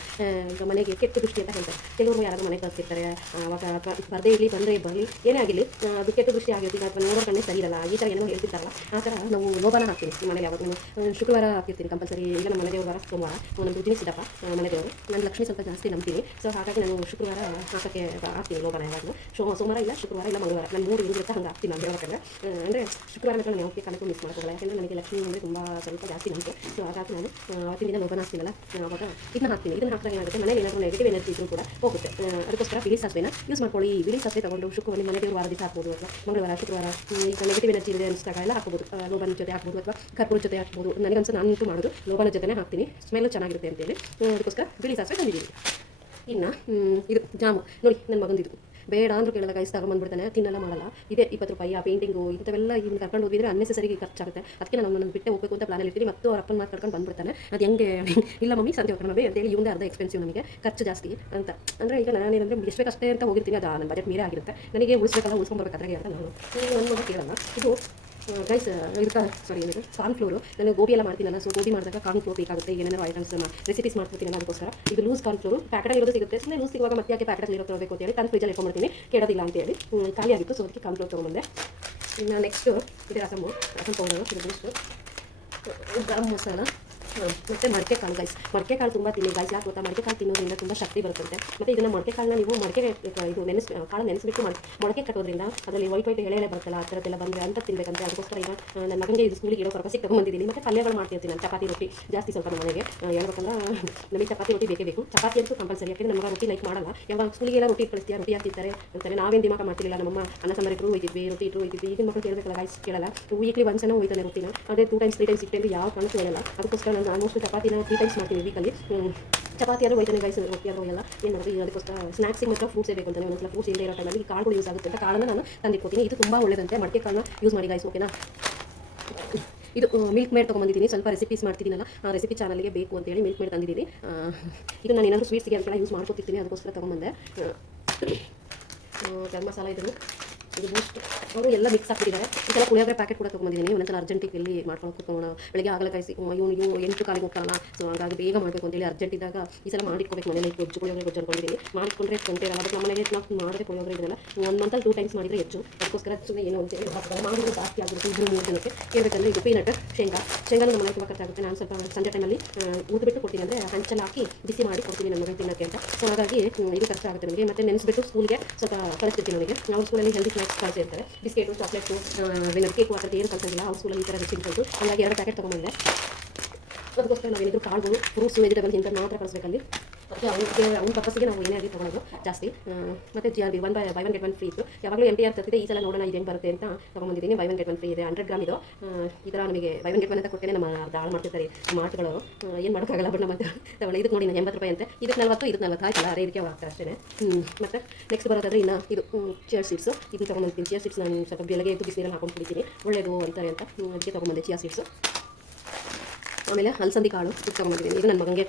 S1: ಈಗ ಮನೆಗೆ ಕೆಟ್ಟ ದೃಷ್ಟಿ ಅಂತ ಹೇಳ್ತಾರೆ. ಕೆಲವರು ಯಾರಾದರೂ ಮನೆಗೆ ಕಳಿಸ್ತಿರ್ತಾರೆ ಅವಾಗ ಸ್ಪರ್ಧೆ ಇರಲಿ, ಬಂದರೆ ಬರಲಿ, ಏನೇ ಆಗಿರಲಿ ಅದು ಕೆಟ್ಟ ದೃಷ್ಟಿ ಆಗಿರ್ತೀವಿ, ಅಥವಾ ನೋಡೋ ಕಣ್ಣೇ ಸರಿ ಇರಲ್ಲ, ಈ ಥರ ಏನೋ ಹೇಳ್ತಿರ್ತಾರಲ್ಲ, ಆ ಥರ ನಾವು ಲೋಭನ ಹಾಕ್ತೀವಿ ನಮ್ಮ ಮನೇಲಿ ಯಾವಾಗ ನಾನು ಶುಕ್ರವಾರ ಹಾಕಿರ್ತೀನಿ ಕಂಪಲ್ಸರಿ. ಇಲ್ಲ ನಮ್ಮ ಮನೆ ದೇವರು ವಾರ ಸೋಮವಾರ ಒಂದು ದಿನ ಸಿದ್ದಪ್ಪ ಮನೆ ದೇವರು ನಾನು ಲಕ್ಷ್ಮಿ ಸ್ವಲ್ಪ ಜಾಸ್ತಿ ನಂಬ್ತೀನಿ. ಸೊ ಹಾಗಾಗಿ ನಾನು ಶುಕ್ರವಾರ ಹಾಕೋಕ್ಕೆ ಹಾಕ್ತೀನಿ ಲೋಭನ ಯಾವಾಗಲೂ. ಸೋಮವಾರ ಇಲ್ಲ, ಶುಕ್ರವಾರ ಇಲ್ಲ, ಮಂಗಳವಾರ. ನಾನು ಮೂರು ಇರುತ್ತೆ ಹಂಗೆ ಹಾಕ್ತೀನಿ ನಾನು ಹೇಳ್ಬೇಕಂದ್ರೆ ಅಂದರೆ ಶುಕ್ರವಾರ ನಾನು ಯಾವತ್ತೇ ಕಾಲಕ್ಕೂ ಮಿಸ್ ಮಾಡ್ಕೋಲ್ಲ ಯಾಕಂದರೆ ನನಗೆ ಲಕ್ಷ್ಮಿ ಅಂದರೆ ತುಂಬ ಸ್ವಲ್ಪ ಜಾಸ್ತಿ ನಂಬಿಕೆ. ಸೊ ಹಾಗಾಗಿ ನಾನು ಆ, ಅವತ್ತಿನ ದಿನ ಲೋಬನ ಹಾಕ್ತೀನಲ್ಲ ಆವಾಗ ಇದನ್ನ ಹಾಕ್ತೀನಿ. ಇದನ್ನ ಹಾಕಿದಾಗ ಏನಾಗುತ್ತೆ? ಮನೇಲಿ ಏನಾದರೂ ನೆಗೆಟಿವ್ ಎನರ್ಜಿ ಇದ್ರೂ ಕೂಡ ಹೋಗುತ್ತೆ. ಅದಕ್ಕೋಸ್ಕರ ಬಿಳಿ ಸಾಸಿವೆನ ಯೂಸ್ ಮಾಡ್ಕೊಳ್ಳಿ. ಈ ಬಿಳಿ ಸಾಸಿವೆ ತಗೊಂಡು ಶುಕ್ರವಾರ ಮನೆ ದೇವರು ವಾರ ದಿವಸ ಹಾಕ್ಬೋದು ಅಥವಾ ಮಂಗಳವಾರ ಶುಕ್ರವಾರ ಈಗ ನೆಗೆಟಿವ್ ಎನರ್ಜಿ ಇದೆ ಅನಿಸಿದಾಗ ಎಲ್ಲ ಹಾಕ್ಬೋದು. ಲೋಬನ ಜೊತೆ ಹಾಕ್ಬೋದು ಅಥವಾ ಕರ್ಪೂರ ಜೊತೆ ಹಾಕ್ಬೋದು. ನನಗನ್ಸ ನಾನು ಅಂತೂ ಮಾಡೋದು. ಲೋಬನ ಜೊತೆನೇ ಹಾಕ್ತೀನಿ. ಸ್ಮೆಲ್ಲು ಚೆನ್ನಾಗಿರುತ್ತೆ ಅಂತೇಳಿ. ಅದಕ್ಕೋಸ್ಕರ ಬಿಳಿ ಸಾಸಿವೆ ತಂದಿದ್ದೀನಿ. ಇನ್ನು ಇದು ಜಾಮು ನೋಡಿ ನನ್ನ ಮಗಂದಿದು. ಬೇಡ ಅಂದ್ರೂ ಕೇಳಲ್ಲ ಗೈಸ್ ತಗೊಂಬಂದ್ಬಿಡ್ತಾನೆ ತಿನ್ನಲ್ಲ, ಮಾಡಲ್ಲ. ಇದೆ ಇಪ್ಪತ್ತು ರೂಪಾಯಿ, ಆ ಪೇಂಟಿಂಗು ಇಂಥವೆಲ್ಲ ಇವ್ನು ಕರ್ಕೊಂಡು ಹೋಗಿದ್ರೆ ಅನ್ನೆಸರಿಗೆ ಖರ್ಚಾಗುತ್ತೆ. ಅದಕ್ಕೆ ನಾನು ನನ್ನ ಬಿಟ್ಟೆ ಹೋಗಬೇಕು ಅಂತ ಪ್ಲಾನ್ ಇರ್ತೀನಿ. ಮತ್ತು ಅವ್ರ ಅಪ್ಪನ ಮಾತು ಕರ್ಕೊಂಡು ಬಂದ್ಬಿಡ್ತಾನೆ. ಅದು ಹೆಂಗೆ, ಇಲ್ಲ ಮಮ್ಮಿ, ಸಂತೆ ಹೋಗೋಣ ಮಮ್ಮಿ, ಅಂತೇಳಿ ಇವಂದೇ ಅರ್ಧ ಎಕ್ಸ್ಪೆನ್ಸಿವ್ ನಮಗೆ, ಖರ್ಚು ಜಾಸ್ತಿ ಅಂತ. ಅಂದರೆ ಈಗ ನಾನೇನಂದರೆ ಎಷ್ಟು ಬೇಕಷ್ಟೇ ಅಂತ ಹೋಗಿರ್ತೀನಿ. ಅದು ನನ್ನ ಬಜೆಟ್ ಮೀರೇ ಆಗಿರುತ್ತೆ. ನನಗೆ ಉಳಿಸ್ಬೇಕಲ್ಲ ಉಳಿಸ್ಕೊಂಬರ್ಬೇಕಾದ್ರೆ ಅಂತ ನಾನು. ನನ್ನ ಮಗ ಕೇಳಲ್ಲ ಇದು ಗೈಸ್ ಇದಕ್ಕೆ ಸಾರಿ ಏನಿದೆ ಕಾರ್ನ್ ಫ್ಲೋರು ನಾನು ಗೋಬಿ ಎಲ್ಲ ಮಾಡ್ತೀನಲ್ಲ ಸೊ ಗೋಬಿ ಮಾಡಿದಾಗ ಕಾರ್ನ್ ಫ್ಲೋರ್ ಬೇಕಾಗುತ್ತೆ, ಏನೇನೋ ಐಟಮ್ಸ್ ರೆಸಿಪೀಸ್ ಮಾಡ್ತಿರ್ತೀನಿ ಅದಕ್ಕೋಸ್ಕರ ಇದು ಲೂಸ್ ಕಾರ್ನ್ ಫ್ಲೋರು ಪ್ಯಾಕೆಟಲ್ಲಿ ಇರೋದು ಸಿಗುತ್ತೆ ಸುಮ್ಮನೆ ಲೂಸ್ ಸಿಗುವಾಗ ಮತ್ತೆ ಯಾಕೆ ಪ್ಯಾಕೆಟಲ್ಲಿ ಇರೋ ಅಂತ ಅಂತೇಳಿ ನಾನು ಫ್ರಿಜಲ್ಲಿ ಇಟ್ಕೊಂಡ್ಬಿಡ್ತೀನಿ ಕೆಡೋದಿಲ್ಲ ಅಂತ ಹೇಳಿ. ಖಾಲಿ ಆಗಿತ್ತು ಸೊ ಅದಕ್ಕೆ ಕಾರ್ನ್ ಫ್ಲೋರ್ ತೊಗೊಂಬಂದೆ. ಇನ್ನು ನೆಕ್ಸ್ಟು ಇದೆ ರಸಮು ರಸಮ್ ಪೌಡರು ಇದು ಬೆಸ್ಟು ಗರಂ ಮಸಾಲ. ಮತ್ತೆ ಮಡಕೆ ಕಾಳು ಗೈಸ್ ಮಡಕೆ ಕಾಳು ತುಂಬ ತಿನ್ನಿ ಗೈಸ್ ಯಾಕೆ ಗೊತ್ತಾ? ಮಡಕೆ ಕಾಳು ತಿನ್ನೋದ್ರಿಂದ ತುಂಬ ಶಕ್ತಿ ಬರುತ್ತಂತೆ. ಮತ್ತೆ ಇದನ್ನು ಮಡಕೆ ಕಾಳನ್ನ ನೀವು ಮಡಕೆ, ಇದು ನೆನೆಸ್ ಕಾಳು ನೆನೆಸ್ಬಿಟ್ಟು ಮೊಳಕೆ ಕಟ್ಟೋದ್ರಿಂದ ಅದರಲ್ಲಿ ವೈಟ್ ವೈಟ್ ಎಳೆ ಬರುತ್ತಲ್ಲ, ಆ ಥರದ್ದೆಲ್ಲ ಬಂದರೆ ಅಂತ ತಿನ್ಬೇಕಂತೆ. ಅದಕ್ಕೋಸ್ಕರ ಈಗ ನನ್ನ ಮಗನಿಗೆ ಇದು ಸ್ಕೂಲಿಗೆ ಇಡೋ ಪರ್ಪಸಿಗೆ ತೊಗೊಂಬಂದಿದ್ದೀನಿ. ಮತ್ತು ಪಲ್ಯಗಳು ಮಾಡ್ತಿರ್ತೀನಿ ನಾನು ಚಪಾತಿ ರೊಟ್ಟಿ ಜಾಸ್ತಿ ಸ್ವಲ್ಪ ನಮ್ಮ ಮನೆಗೆ. ಹೇಳ್ಬೇಕಂದ್ರೆ, ನಮಗೆ ಚಪಾತಿ ರೊಟ್ಟಿ ಬೇಕೇ ಬೇಕು. ಚಪಾತಿ ಅಂತೂ ಕಂಪಲ್ಸರಿ ಯಾಕೆಂದ್ರೆ ನಮಗೆ ರೊಟ್ಟಿ ಲೈಕ್ ಮಾಡಲ್ಲ. ಯಾವಾಗ ಸ್ಕೂಲಿಗೆಲ್ಲ ರೊಟ್ಟಿ ಕಳಿಸ್ತೀಯ, ರೊಟ್ಟಿ ಹಾಕ್ತಿರ್ತಾರೆ ಅಂತಾರೆ ನಾವೇನು ದಿಮಾಗ ಮಾಡ್ತಿರಲಿಲ್ಲ. ನಮ್ಮಮ್ಮ, ಅನ್ನ ಸಾಂಬಾರು ಇಟ್ಟರು ಹೋಯ್ತಿದ್ವಿ, ರೊಟ್ಟಿ ಇಟ್ಟರು ಹೋಯ್ತಿದ್ವಿ. ಈಗಿನ ಮಕ್ಕಳು ಕೇಳಬೇಕಲ್ಲ ಗೈಸ್ ಕೇಳಲ್ಲ. ವೀಕ್ಲಿ ಒನ್ಸನ ಹೋಯ್ತಾನೆ ರೊಟ್ಟಿನ. ಅದೇ two times three times six ಯಾವ ಕಾರಣಕ್ಕೂ ಹೇಳಲ್ಲ. ಅದಕ್ಕೋಸ್ಕರ ನಾನು ಆಲ್ಮೋಸ್ಟ್ ಚಪಾತಿನ ತ್ರೀ ಟೈಮ್ಸ್ ಮಾಡ್ತೀನಿ ವೀಕಲ್ಲಿ ಚಪಾತಿ ಆದರೂ ಹೋಯ್ತಾನೆ ಗೈಸ್ ರೊಟ್ಟಿ ಆದರೂ ಎಲ್ಲ ಏನು ಮಾಡೋದು? ಅದಕ್ಕೋಸ್ಕರ ಸ್ನಾಕ್ಸಿಗೆ ಮಾತ್ರ ಫ್ರೂಟ್ಸೇ ಬೇಕು ಒಂದು ಸಲ ಫ್ರೂಟ್ಸ್ ಇಲ್ಲದೆ ಇರೋ ಟೈಮಲ್ಲಿ ಈ ಕಾಳುಗಳು ಯೂಸ್ ಆಗುತ್ತೆ ಅಂತ ಕಾಳನ್ನು ನಾನು ತಂದಿಟ್ಕೊತೀನಿ. ಇದು ತುಂಬ ಒಳ್ಳೆದಂತೆ. ಮಡಿಕೆ ಕಾಳನ್ನ ಯೂಸ್ ಮಾಡಿ ಗೈಸ್ ಓಕೆನಾ ಇದು ಮಿಲ್ಕ್ ಮೇಡ್ ತೊಗೊಂಬಂದಿದ್ದೀನಿ. ಸ್ವಲ್ಪ ರೆಸಿಪೀಸ್ ಮಾಡ್ತಿದ್ದೀನಲ್ಲ. ಆ ರೆಸಿಪಿ ಚಾನಲ್ಗೆ ಬೇಕು ಅಂತೇಳಿ ಮಿಲ್ಕ್ ಮೇಡ್ ತಂದಿದ್ದೀನಿ. ಇದು ನಾನು ಏನಾದರೂ ಸ್ವೀಟ್ಸ್ಗೆ ಅಂತ ಯೂಸ್ ಮಾಡ್ಕೊತಿರ್ತೀನಿ. ಅದಕ್ಕೋಸ್ಕರ ತೊಗೊಂಬಂದೆ. ಗರಂ ಮಸಾಲ ಇದನ್ನು. ಇದು ಬೂಸ್ಟ್ ಅವರು ಎಲ್ಲ ಮಿಕ್ಸ್ ಹಾಕ್ಬಿಟ್ಟಿದ್ದಾರೆ ಸಲ ಪುಳಿಯೋಗರೆ ಪ್ಯಾಕೆಟ್ ಕೂಡ ತೊಗೊಂಡಿದ್ದೀನಿ ಒಂದೊಂದ್ಸಲ ಅರ್ಜೆಂಟಿಗೆ ಇಲ್ಲಿ ಮಾಡ್ಕೊಂಡು ಕೂತ್ಕೊಳ್ಳೋಣ ಬೆಳಿಗ್ಗೆ ಆಗಲೇ ಕಾಯಿಸಿ ಇವನು ಇವು ಎಂಟು ಕಾಲಿಗೆ ಹೋಗ್ತಾರಲ್ಲ ಸೊ ಹಾಗಾಗಿ ಬೇಗ ಮಾಡಬೇಕು ಅಂತೇಳಿ ಅರ್ಜೆಂಟ್ ಇದ್ದಾಗ ಈ ಸಲ ಮಾಡಿಟ್ಕೋಬೇಕು ಮನೇಲಿ ಗೊಜ್ಜು ಪುಳಿಯೋಗರೆ ಗೊಜ್ಜು ಅನ್ಕೊಂಡಿದ್ದೀನಿ ಮಾಡಿಕೊಂಡ್ರೆ ತೊಂದರೆ ಬಟ್ ನಮ್ಮ ಮನೆಗೆ ನಾವು ಮಾಡಿದ್ರೆ ಪುಳಿಯೋಗರೆ ಇದೆಲ್ಲ ಒಂದು ಮಂತಲ್ಲಿ ಟೂ ಟೈಮ್ಸ್ ಮಾಡಿದರೆ ಹೆಚ್ಚು. ಅದಕ್ಕೋಸ್ಕರ ಸುಮ್ಮನೆ ಏನೋ ಅಂತೇಳಿ ಮಾಡಿದ್ರೆ ಜಾಸ್ತಿ ಆಗಿರುತ್ತೆ ಇಬ್ಬರು ಮೂರು ಜನಕ್ಕೆ. ಹೇಳ್ಬೇಕಂದ್ರೆ ಇದು ಪೀನಟ್ ಶೇಂಗಾ. ಶೇಂಗಾ ನಮ್ಮ ಮನೆಗೆ ತುಂಬ ಖರ್ಚಾಗುತ್ತೆ. ನಾನು ಸ್ವಲ್ಪ ಸಂಜೆ ಟೈಮಲ್ಲಿ ಊದ್ಬಿಟ್ಟು ಕೊಡ್ತೀನಿ ಅಂದರೆ ಹಂಚಲ್ಲಿ ಹಾಕಿ ಬಿಸಿ ಮಾಡಿ ಕೊಡ್ತೀನಿ ನನ್ನ ತಿನ್ನೋಕ್ಕೆ ಅಂತ. ಸೊ ಹಾಗಾಗಿ ಇದು ಖರ್ಚಾಗುತ್ತೆ ನನಗೆ ಮತ್ತೆ ನೆನೆಸ್ಬಿಟ್ಟು ಸ್ಕೂಲ್ಗೆ ಸ್ವಲ್ಪ ಕಳಿಸ್ತಿರ್ತೀನಿ ನನಗೆ ನಾವು ಸ್ಕೂಲಲ್ಲಿ ಹೆಲ್ದಿ ಸ್ನ್ಯಾಕ್ಸ್ ಕಳಿಸಿರ್ತಾರೆ ಬಿಸ್ಕೆಟು, ಚಾಕ್ಲೇಟು ಏನಾದ್ರು ಕೇಕ್ ಥರದ್ದು ಏನು ಕಳ್ಸಂಗಿಲ್ಲ ಅವ್ರ ಸ್ಕೂಲಲ್ಲಿ ಈ ಥರ ಕಲಿತು ಹಾಗಾಗಿ ಎರಡು ಪ್ಯಾಕೆಟ್ ತೊಗೊಂಬಂದೆ. ಅದಕ್ಕೋಸ್ಕರ ನಾವೇನಿದ್ರು ಕಾಳುಗಳು ಫ್ರೂಟ್ಸ್ ವೆಜಿಟೇಬಲ್ಸ್ ಇಂಥದ್ದು ಮಾತ್ರ ಕಳಿಸ್ಬೇಕಲ್ಲಿ. ಅದಕ್ಕೆ ಅವ್ರಿಗೆ ಅವ್ನ ಪರ್ಪಸ್ಗೆ ನಾವು ಏನೇ ಆಗಿ ತೊಗೊಳೋದು, ಜಾಸ್ತಿ. ಮತ್ತು ಮತ್ತೆ G B one buy buy one get one free ಇತ್ತು. ಯಾವಾಗಲೂ ಎನ್ ಟಿ ಆರ್ ತರ್ತಿದೆ ಈ ಸಲ ನೋಡೋಣ ಇದು ಬರುತ್ತೆ ಅಂತ ತೊಗೊಂಬಂದಿದ್ದೀನಿ. Buy one get one free ಇದೆ ಹಂಡ್ರೆಡ್ ಗ್ರಾಮ್ ಇದು. ಈ ಥರ ನಮಗೆ ಬೈ ಒನ್ ಗೆಟ್ ಒನ್ ಅಂತ ಕೊಟ್ಟೇ ನಮ್ಮ ಹಾಳು ಮಾಡ್ತಿರ್ತಾರೆ ಮಾರ್ಟ್ಗಳು ಏನು ಮಾಡೋಕ್ಕಾಗಲ್ಲ ಬಟ್ ನಮ್ಮ ತಗೊಳ್ಳಿ ಇದಕ್ಕೆ ನೋಡಿ ನಾನು ಎಂಬತ್ತು ರೂಪಾಯಿ ಅಂತೆ. ಇದಕ್ಕೆ ನಲ್ವತ್ತು ಇದಕ್ಕೆ ನಲ್ವತ್ತು ಆಯ್ತಲ್ಲ ಅದೇ ಇದಕ್ಕೆ ಆಗ್ತಾ ಅಷ್ಟೇ ಮತ್ತು ನೆಕ್ಸ್ಟ್ ಬರೋದಾದ್ರೆ ಇನ್ನು ಇದು ಚಿಯರ್ ಸೀಡ್ಸು ಇದನ್ನು ತೊಗೊಂಬಂದಿದ್ದೀನಿ. ಚಿಯರ್ ಸೀಡ್ಸ್ ನಾನು ಸ್ವಲ್ಪ ಬೆಳಗ್ಗೆ ಎದ್ದು ಬಿಸಿನೀರಲ್ಲಿ ಹಾಕೊಂಡು ಕುಡಿತೀನಿ ಒಳ್ಳೆಯದು ಅಂತಾರೆ ಅಂತ ಅದಕ್ಕೆ ತೊಗೊಂಬಂದೆ ಚಿಯರ್ ಸೀಡ್ಸು ಆಮೇಲೆ ಅಲಸಂದಿ ಕಾಳು ಇದು ತೊಗೊಂಬಂದಿದ್ದೀನಿ. ಇದು ನನ್ನ ಮಗನಿಗೆ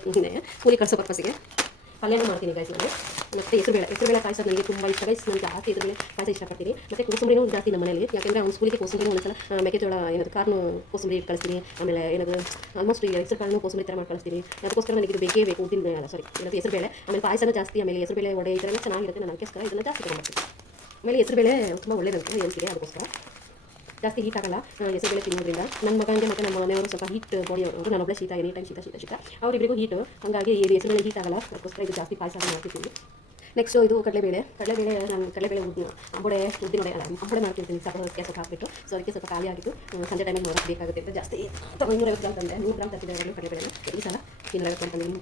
S1: ಕೂಲಿ ಕಳಿಸೋ ಪರ್ಪಸ್ಸಿಗೆ. ಪಲ್ಯನೂ ಮಾಡ್ತೀನಿ ಗಾಯ್ಸ್ ನಾನು ಮತ್ತು ಹೆಸರುಬೇಳೆ. ಹೆಸರುಬೇಳೆ ಕಾಯಿಸೋದು ನನಗೆ ತುಂಬ ಇಷ್ಟ. ಗೈಸ್ ನಾನು ಜಾಸ್ತಿ ಇದ್ರಲ್ಲಿ ಕಾಯಿಸೋ ಇಷ್ಟಪಡ್ತೀನಿ. ಮತ್ತು ಕೋಸಂಬರಿನೂ ಜಾಸ್ತಿ ನಮ್ಮ ಮನೇಲಿ. ಯಾಕೆಂದರೆ ಅವ್ನು ಸ್ಕೂಲಿಗೆ ಕೋಸಂಬರಿ ಒಂದ್ಸಲ ಮೆಕ್ಕೆಜೋಳ ಏನದು ಕಾರ್ನು ಕೋಸಂಬರಿ ಕಳಿಸ್ತೀನಿ. ಆಮೇಲೆ ಏನದು ಆಲ್ಮೋಸ್ಟ್ ಈ ಹೆಸರು ಕಾಳನ್ನು ಕೋಸಂಬರಿ ಥರ ಮಾಡಿ ಕಳಿಸ್ತೀನಿ. ಅದಕ್ಕೋಸ್ಕರ ನನಗೆ ಇದು ಬೇಕೇ ಬೇಕು ಉದ್ದಿನ ಅಲ್ಲ ಸಾರಿ ಏನದು ಹೆಸರುಬೇಳೆ. ಆಮೇಲೆ ಪಾಯಸನೂ ಜಾಸ್ತಿ, ಆಮೇಲೆ ಹೆಸರುಬೇಳೆ ವಡೆ ಈ ಚೆನ್ನಾಗಿರುತ್ತೆ. ನಾನು ಅದಕ್ಕೋಸ್ಕರ ಇದನ್ನು ಜಾಸ್ತಿ ತೊಗೊಂಡ್ಬಿಡ್ತೀನಿ ಆಮೇಲೆ ಹೆಸರುಬೇಳೆ ತುಂಬ ಒಳ್ಳೆಯದಂತೆ ಹೆಲ್ತಿಗೆ ಅದಕ್ಕೋಸ್ಕರ. ಜಾಸ್ತಿ ಹೀಟ್ ಆಗಲ್ಲ. ಹೆಸರುಬೇಳೆ ತಿನ್ನೋದ್ರಿಂದ. ನನ್ನ ಮಗನಿಗೆ ಮತ್ತು ನಮ್ಮ ಮನೆಯವರು ಸ್ವಲ್ಪ ಹೀಟ್ ಬಾಡಿ ಅವರು. ನಾನು ಒಬ್ಬಳೆ ಶೀತ ಎನಿ ಟೈಮ್ ಶೀತ ಶೀತ ಶೀತ. ಅವರಿಬ್ಬರಿಗೂ ಹೀಟು ಹಾಗಾಗಿ ಈ ಹೆಸರುಬೇಳೆ ಹೀಟ್ ಆಗಲ್ಲ. ಅದಕ್ಕೋಸ್ಕರ ಇದು ಜಾಸ್ತಿ ಪಾಯಸ ಮಾಡ್ತಿದ್ದೀನಿ. ನೆಕ್ಸ್ಟು ಇದು ಕಡಲೆಬೇಳೆ ಕಡಲೆಬೇಳೆ ನಾನು ಕಡಲೆಬೇಳೆ ಉದ್ದಿನ, ಅಂಬೊಡೆ ಉದ್ದಿನ ವಡೆ ಅಲ್ಲ, ಅಂಬೊಡೆ ಮಾಡ್ತಿರ್ತೀನಿ. ಸ್ವಲ್ಪ ಸ್ವಲ್ಪ ಹಾಕ್ಬಿಟ್ಟು. ಸೊ ಅದಕ್ಕೆ ಸ್ವಲ್ಪ ಖಾಲಿ ಆಗಿತ್ತು ಸಂಜೆ ಟೈಮಿಗೆ ಮಾಡೋಕ್ಕೆ ಬೇಕಾಗುತ್ತೆ ಅಂತ ಜಾಸ್ತಿ. ನೂರೈವತ್ತು ಗ್ರಾಮ್ ತಂದೆ ನೂರು ಗ್ರಾಮ್ ತರ್ತಿದ್ದಾರೆ ಕಡಲೆಬೇಳೆ ಈ ಸಲ ಇನ್ನೂರೈವತ್ತು ಗ್ರಾಮ್ ತಂದಿದ್ದೀನಿ.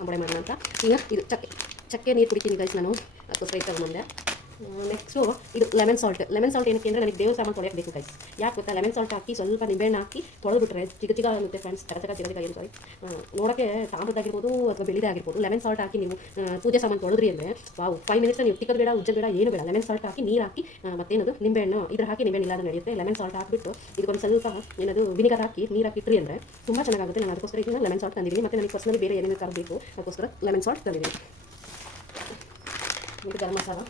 S1: ಅಂಬೊಡೆ ಮಾಡೋಣ ಅಂತ. ಈಗ ಇದು ಚಕ್ಕೆ ಚಕ್ಕೆ ನೀರು ಕುಡಿತೀನಿ ಗೈಸ್ ನಾನು. ಅದಕ್ಕೋಸ್ಕರ ಇತ್ತು ತಗೊಂಬಂದೆ ನೆಕ್ಸ್ಟು ಇದು ಲೆಮನ್ ಸಾಲ್ಟ್ ಲೆಮನ್ ಸಾಲ್ಟ್ ಏನಕ್ಕೆ ಅಂದರೆ ನನಗೆ ದೇವ್ರ ಸಾಮಾನು ತೊಳೆಯಕ್ಕೆ ಬೇಕು ಗೈಸ್ ಯಾಕೆ ಗೊತ್ತಾ? ಲೆಮನ್ ಸಾಲ್ಟ್ ಹಾಕಿ ಸ್ವಲ್ಪ ನಿಂಬೆಹಣ್ಣು ಹಾಕಿ ತೊಳೆದ್ಬಿಟ್ರೆ ಚಿಕ್ಕ ಚಿಕ್ಕ ಆಗುತ್ತೆ ಫ್ರೆಂಡ್ಸ್ ಚಕ ಚಕ ಚಿಕ್ಕ ಸಾರಿ ನೋಡೋಕ್ಕೆ ತಾಮ್ರದಾಗಿರ್ಬೋದು ಅಥವಾ ಬೆಳ್ಳಿದಾಗಿರ್ಬೋದು ಲೆಮನ್ ಸಾಲ್ಟ್ ಹಾಕಿ ನೀವು ಪೂಜೆ ಸಾಮಾನು ತೊಳೆದ್ರಿ ಅಂದರೆ, ವಾವ್ ಫೈವ್ ಮಿನಿಟ್ಸ್ ನೀವು ತಿಕ್ಕದ ಬೇಡ, ಉಜ್ಜದ ಬೇಡ, ಏನು ಬೇಡ. ಲೆಮನ್ ಸಾಲ್ಟ್ ಹಾಕಿ, ನೀರು ಹಾಕಿ ಮತ್ತೇನದು? ನಿಂಬೆಹಣ್ಣು, ಇದ್ರ ಹಾಕಿ ನಿಂಬೆಹಣ್ಣು ಇಲ್ಲದ ನಡೆಯುತ್ತೆ. ಲೆಮನ್ ಸಾಲ್ಟ್ ಹಾಕಿಬಿಟ್ಟು ಇದಕ್ಕೊಂದು ಸ್ವಲ್ಪ ಏನದು ವಿನಿಗರ್ ಹಾಕಿ, ನೀರು ಹಾಕಿಟ್ರಿ ಅಂದರೆ ತುಂಬ ಚೆನ್ನಾಗುತ್ತೆ ನಾನು ಅದಕ್ಕೋಸ್ಕರ ಇದನ್ನ ಲೆಮನ್ ಸಾಲ್ಟ್ ತಂದಿದ್ದೀನಿ. ಮತ್ತು ನನಗೆ ಪರ್ಸನಲಿ ಬೇರೆ ಏನೇನು ಬೇಕು ಅದಕ್ಕೋಸ್ಕರ ಲೆಮನ್ ಸಾಲ್ಟ್ ತಂದಿದ್ದೀನಿ. ಗರಂ ಮಸಾಲ.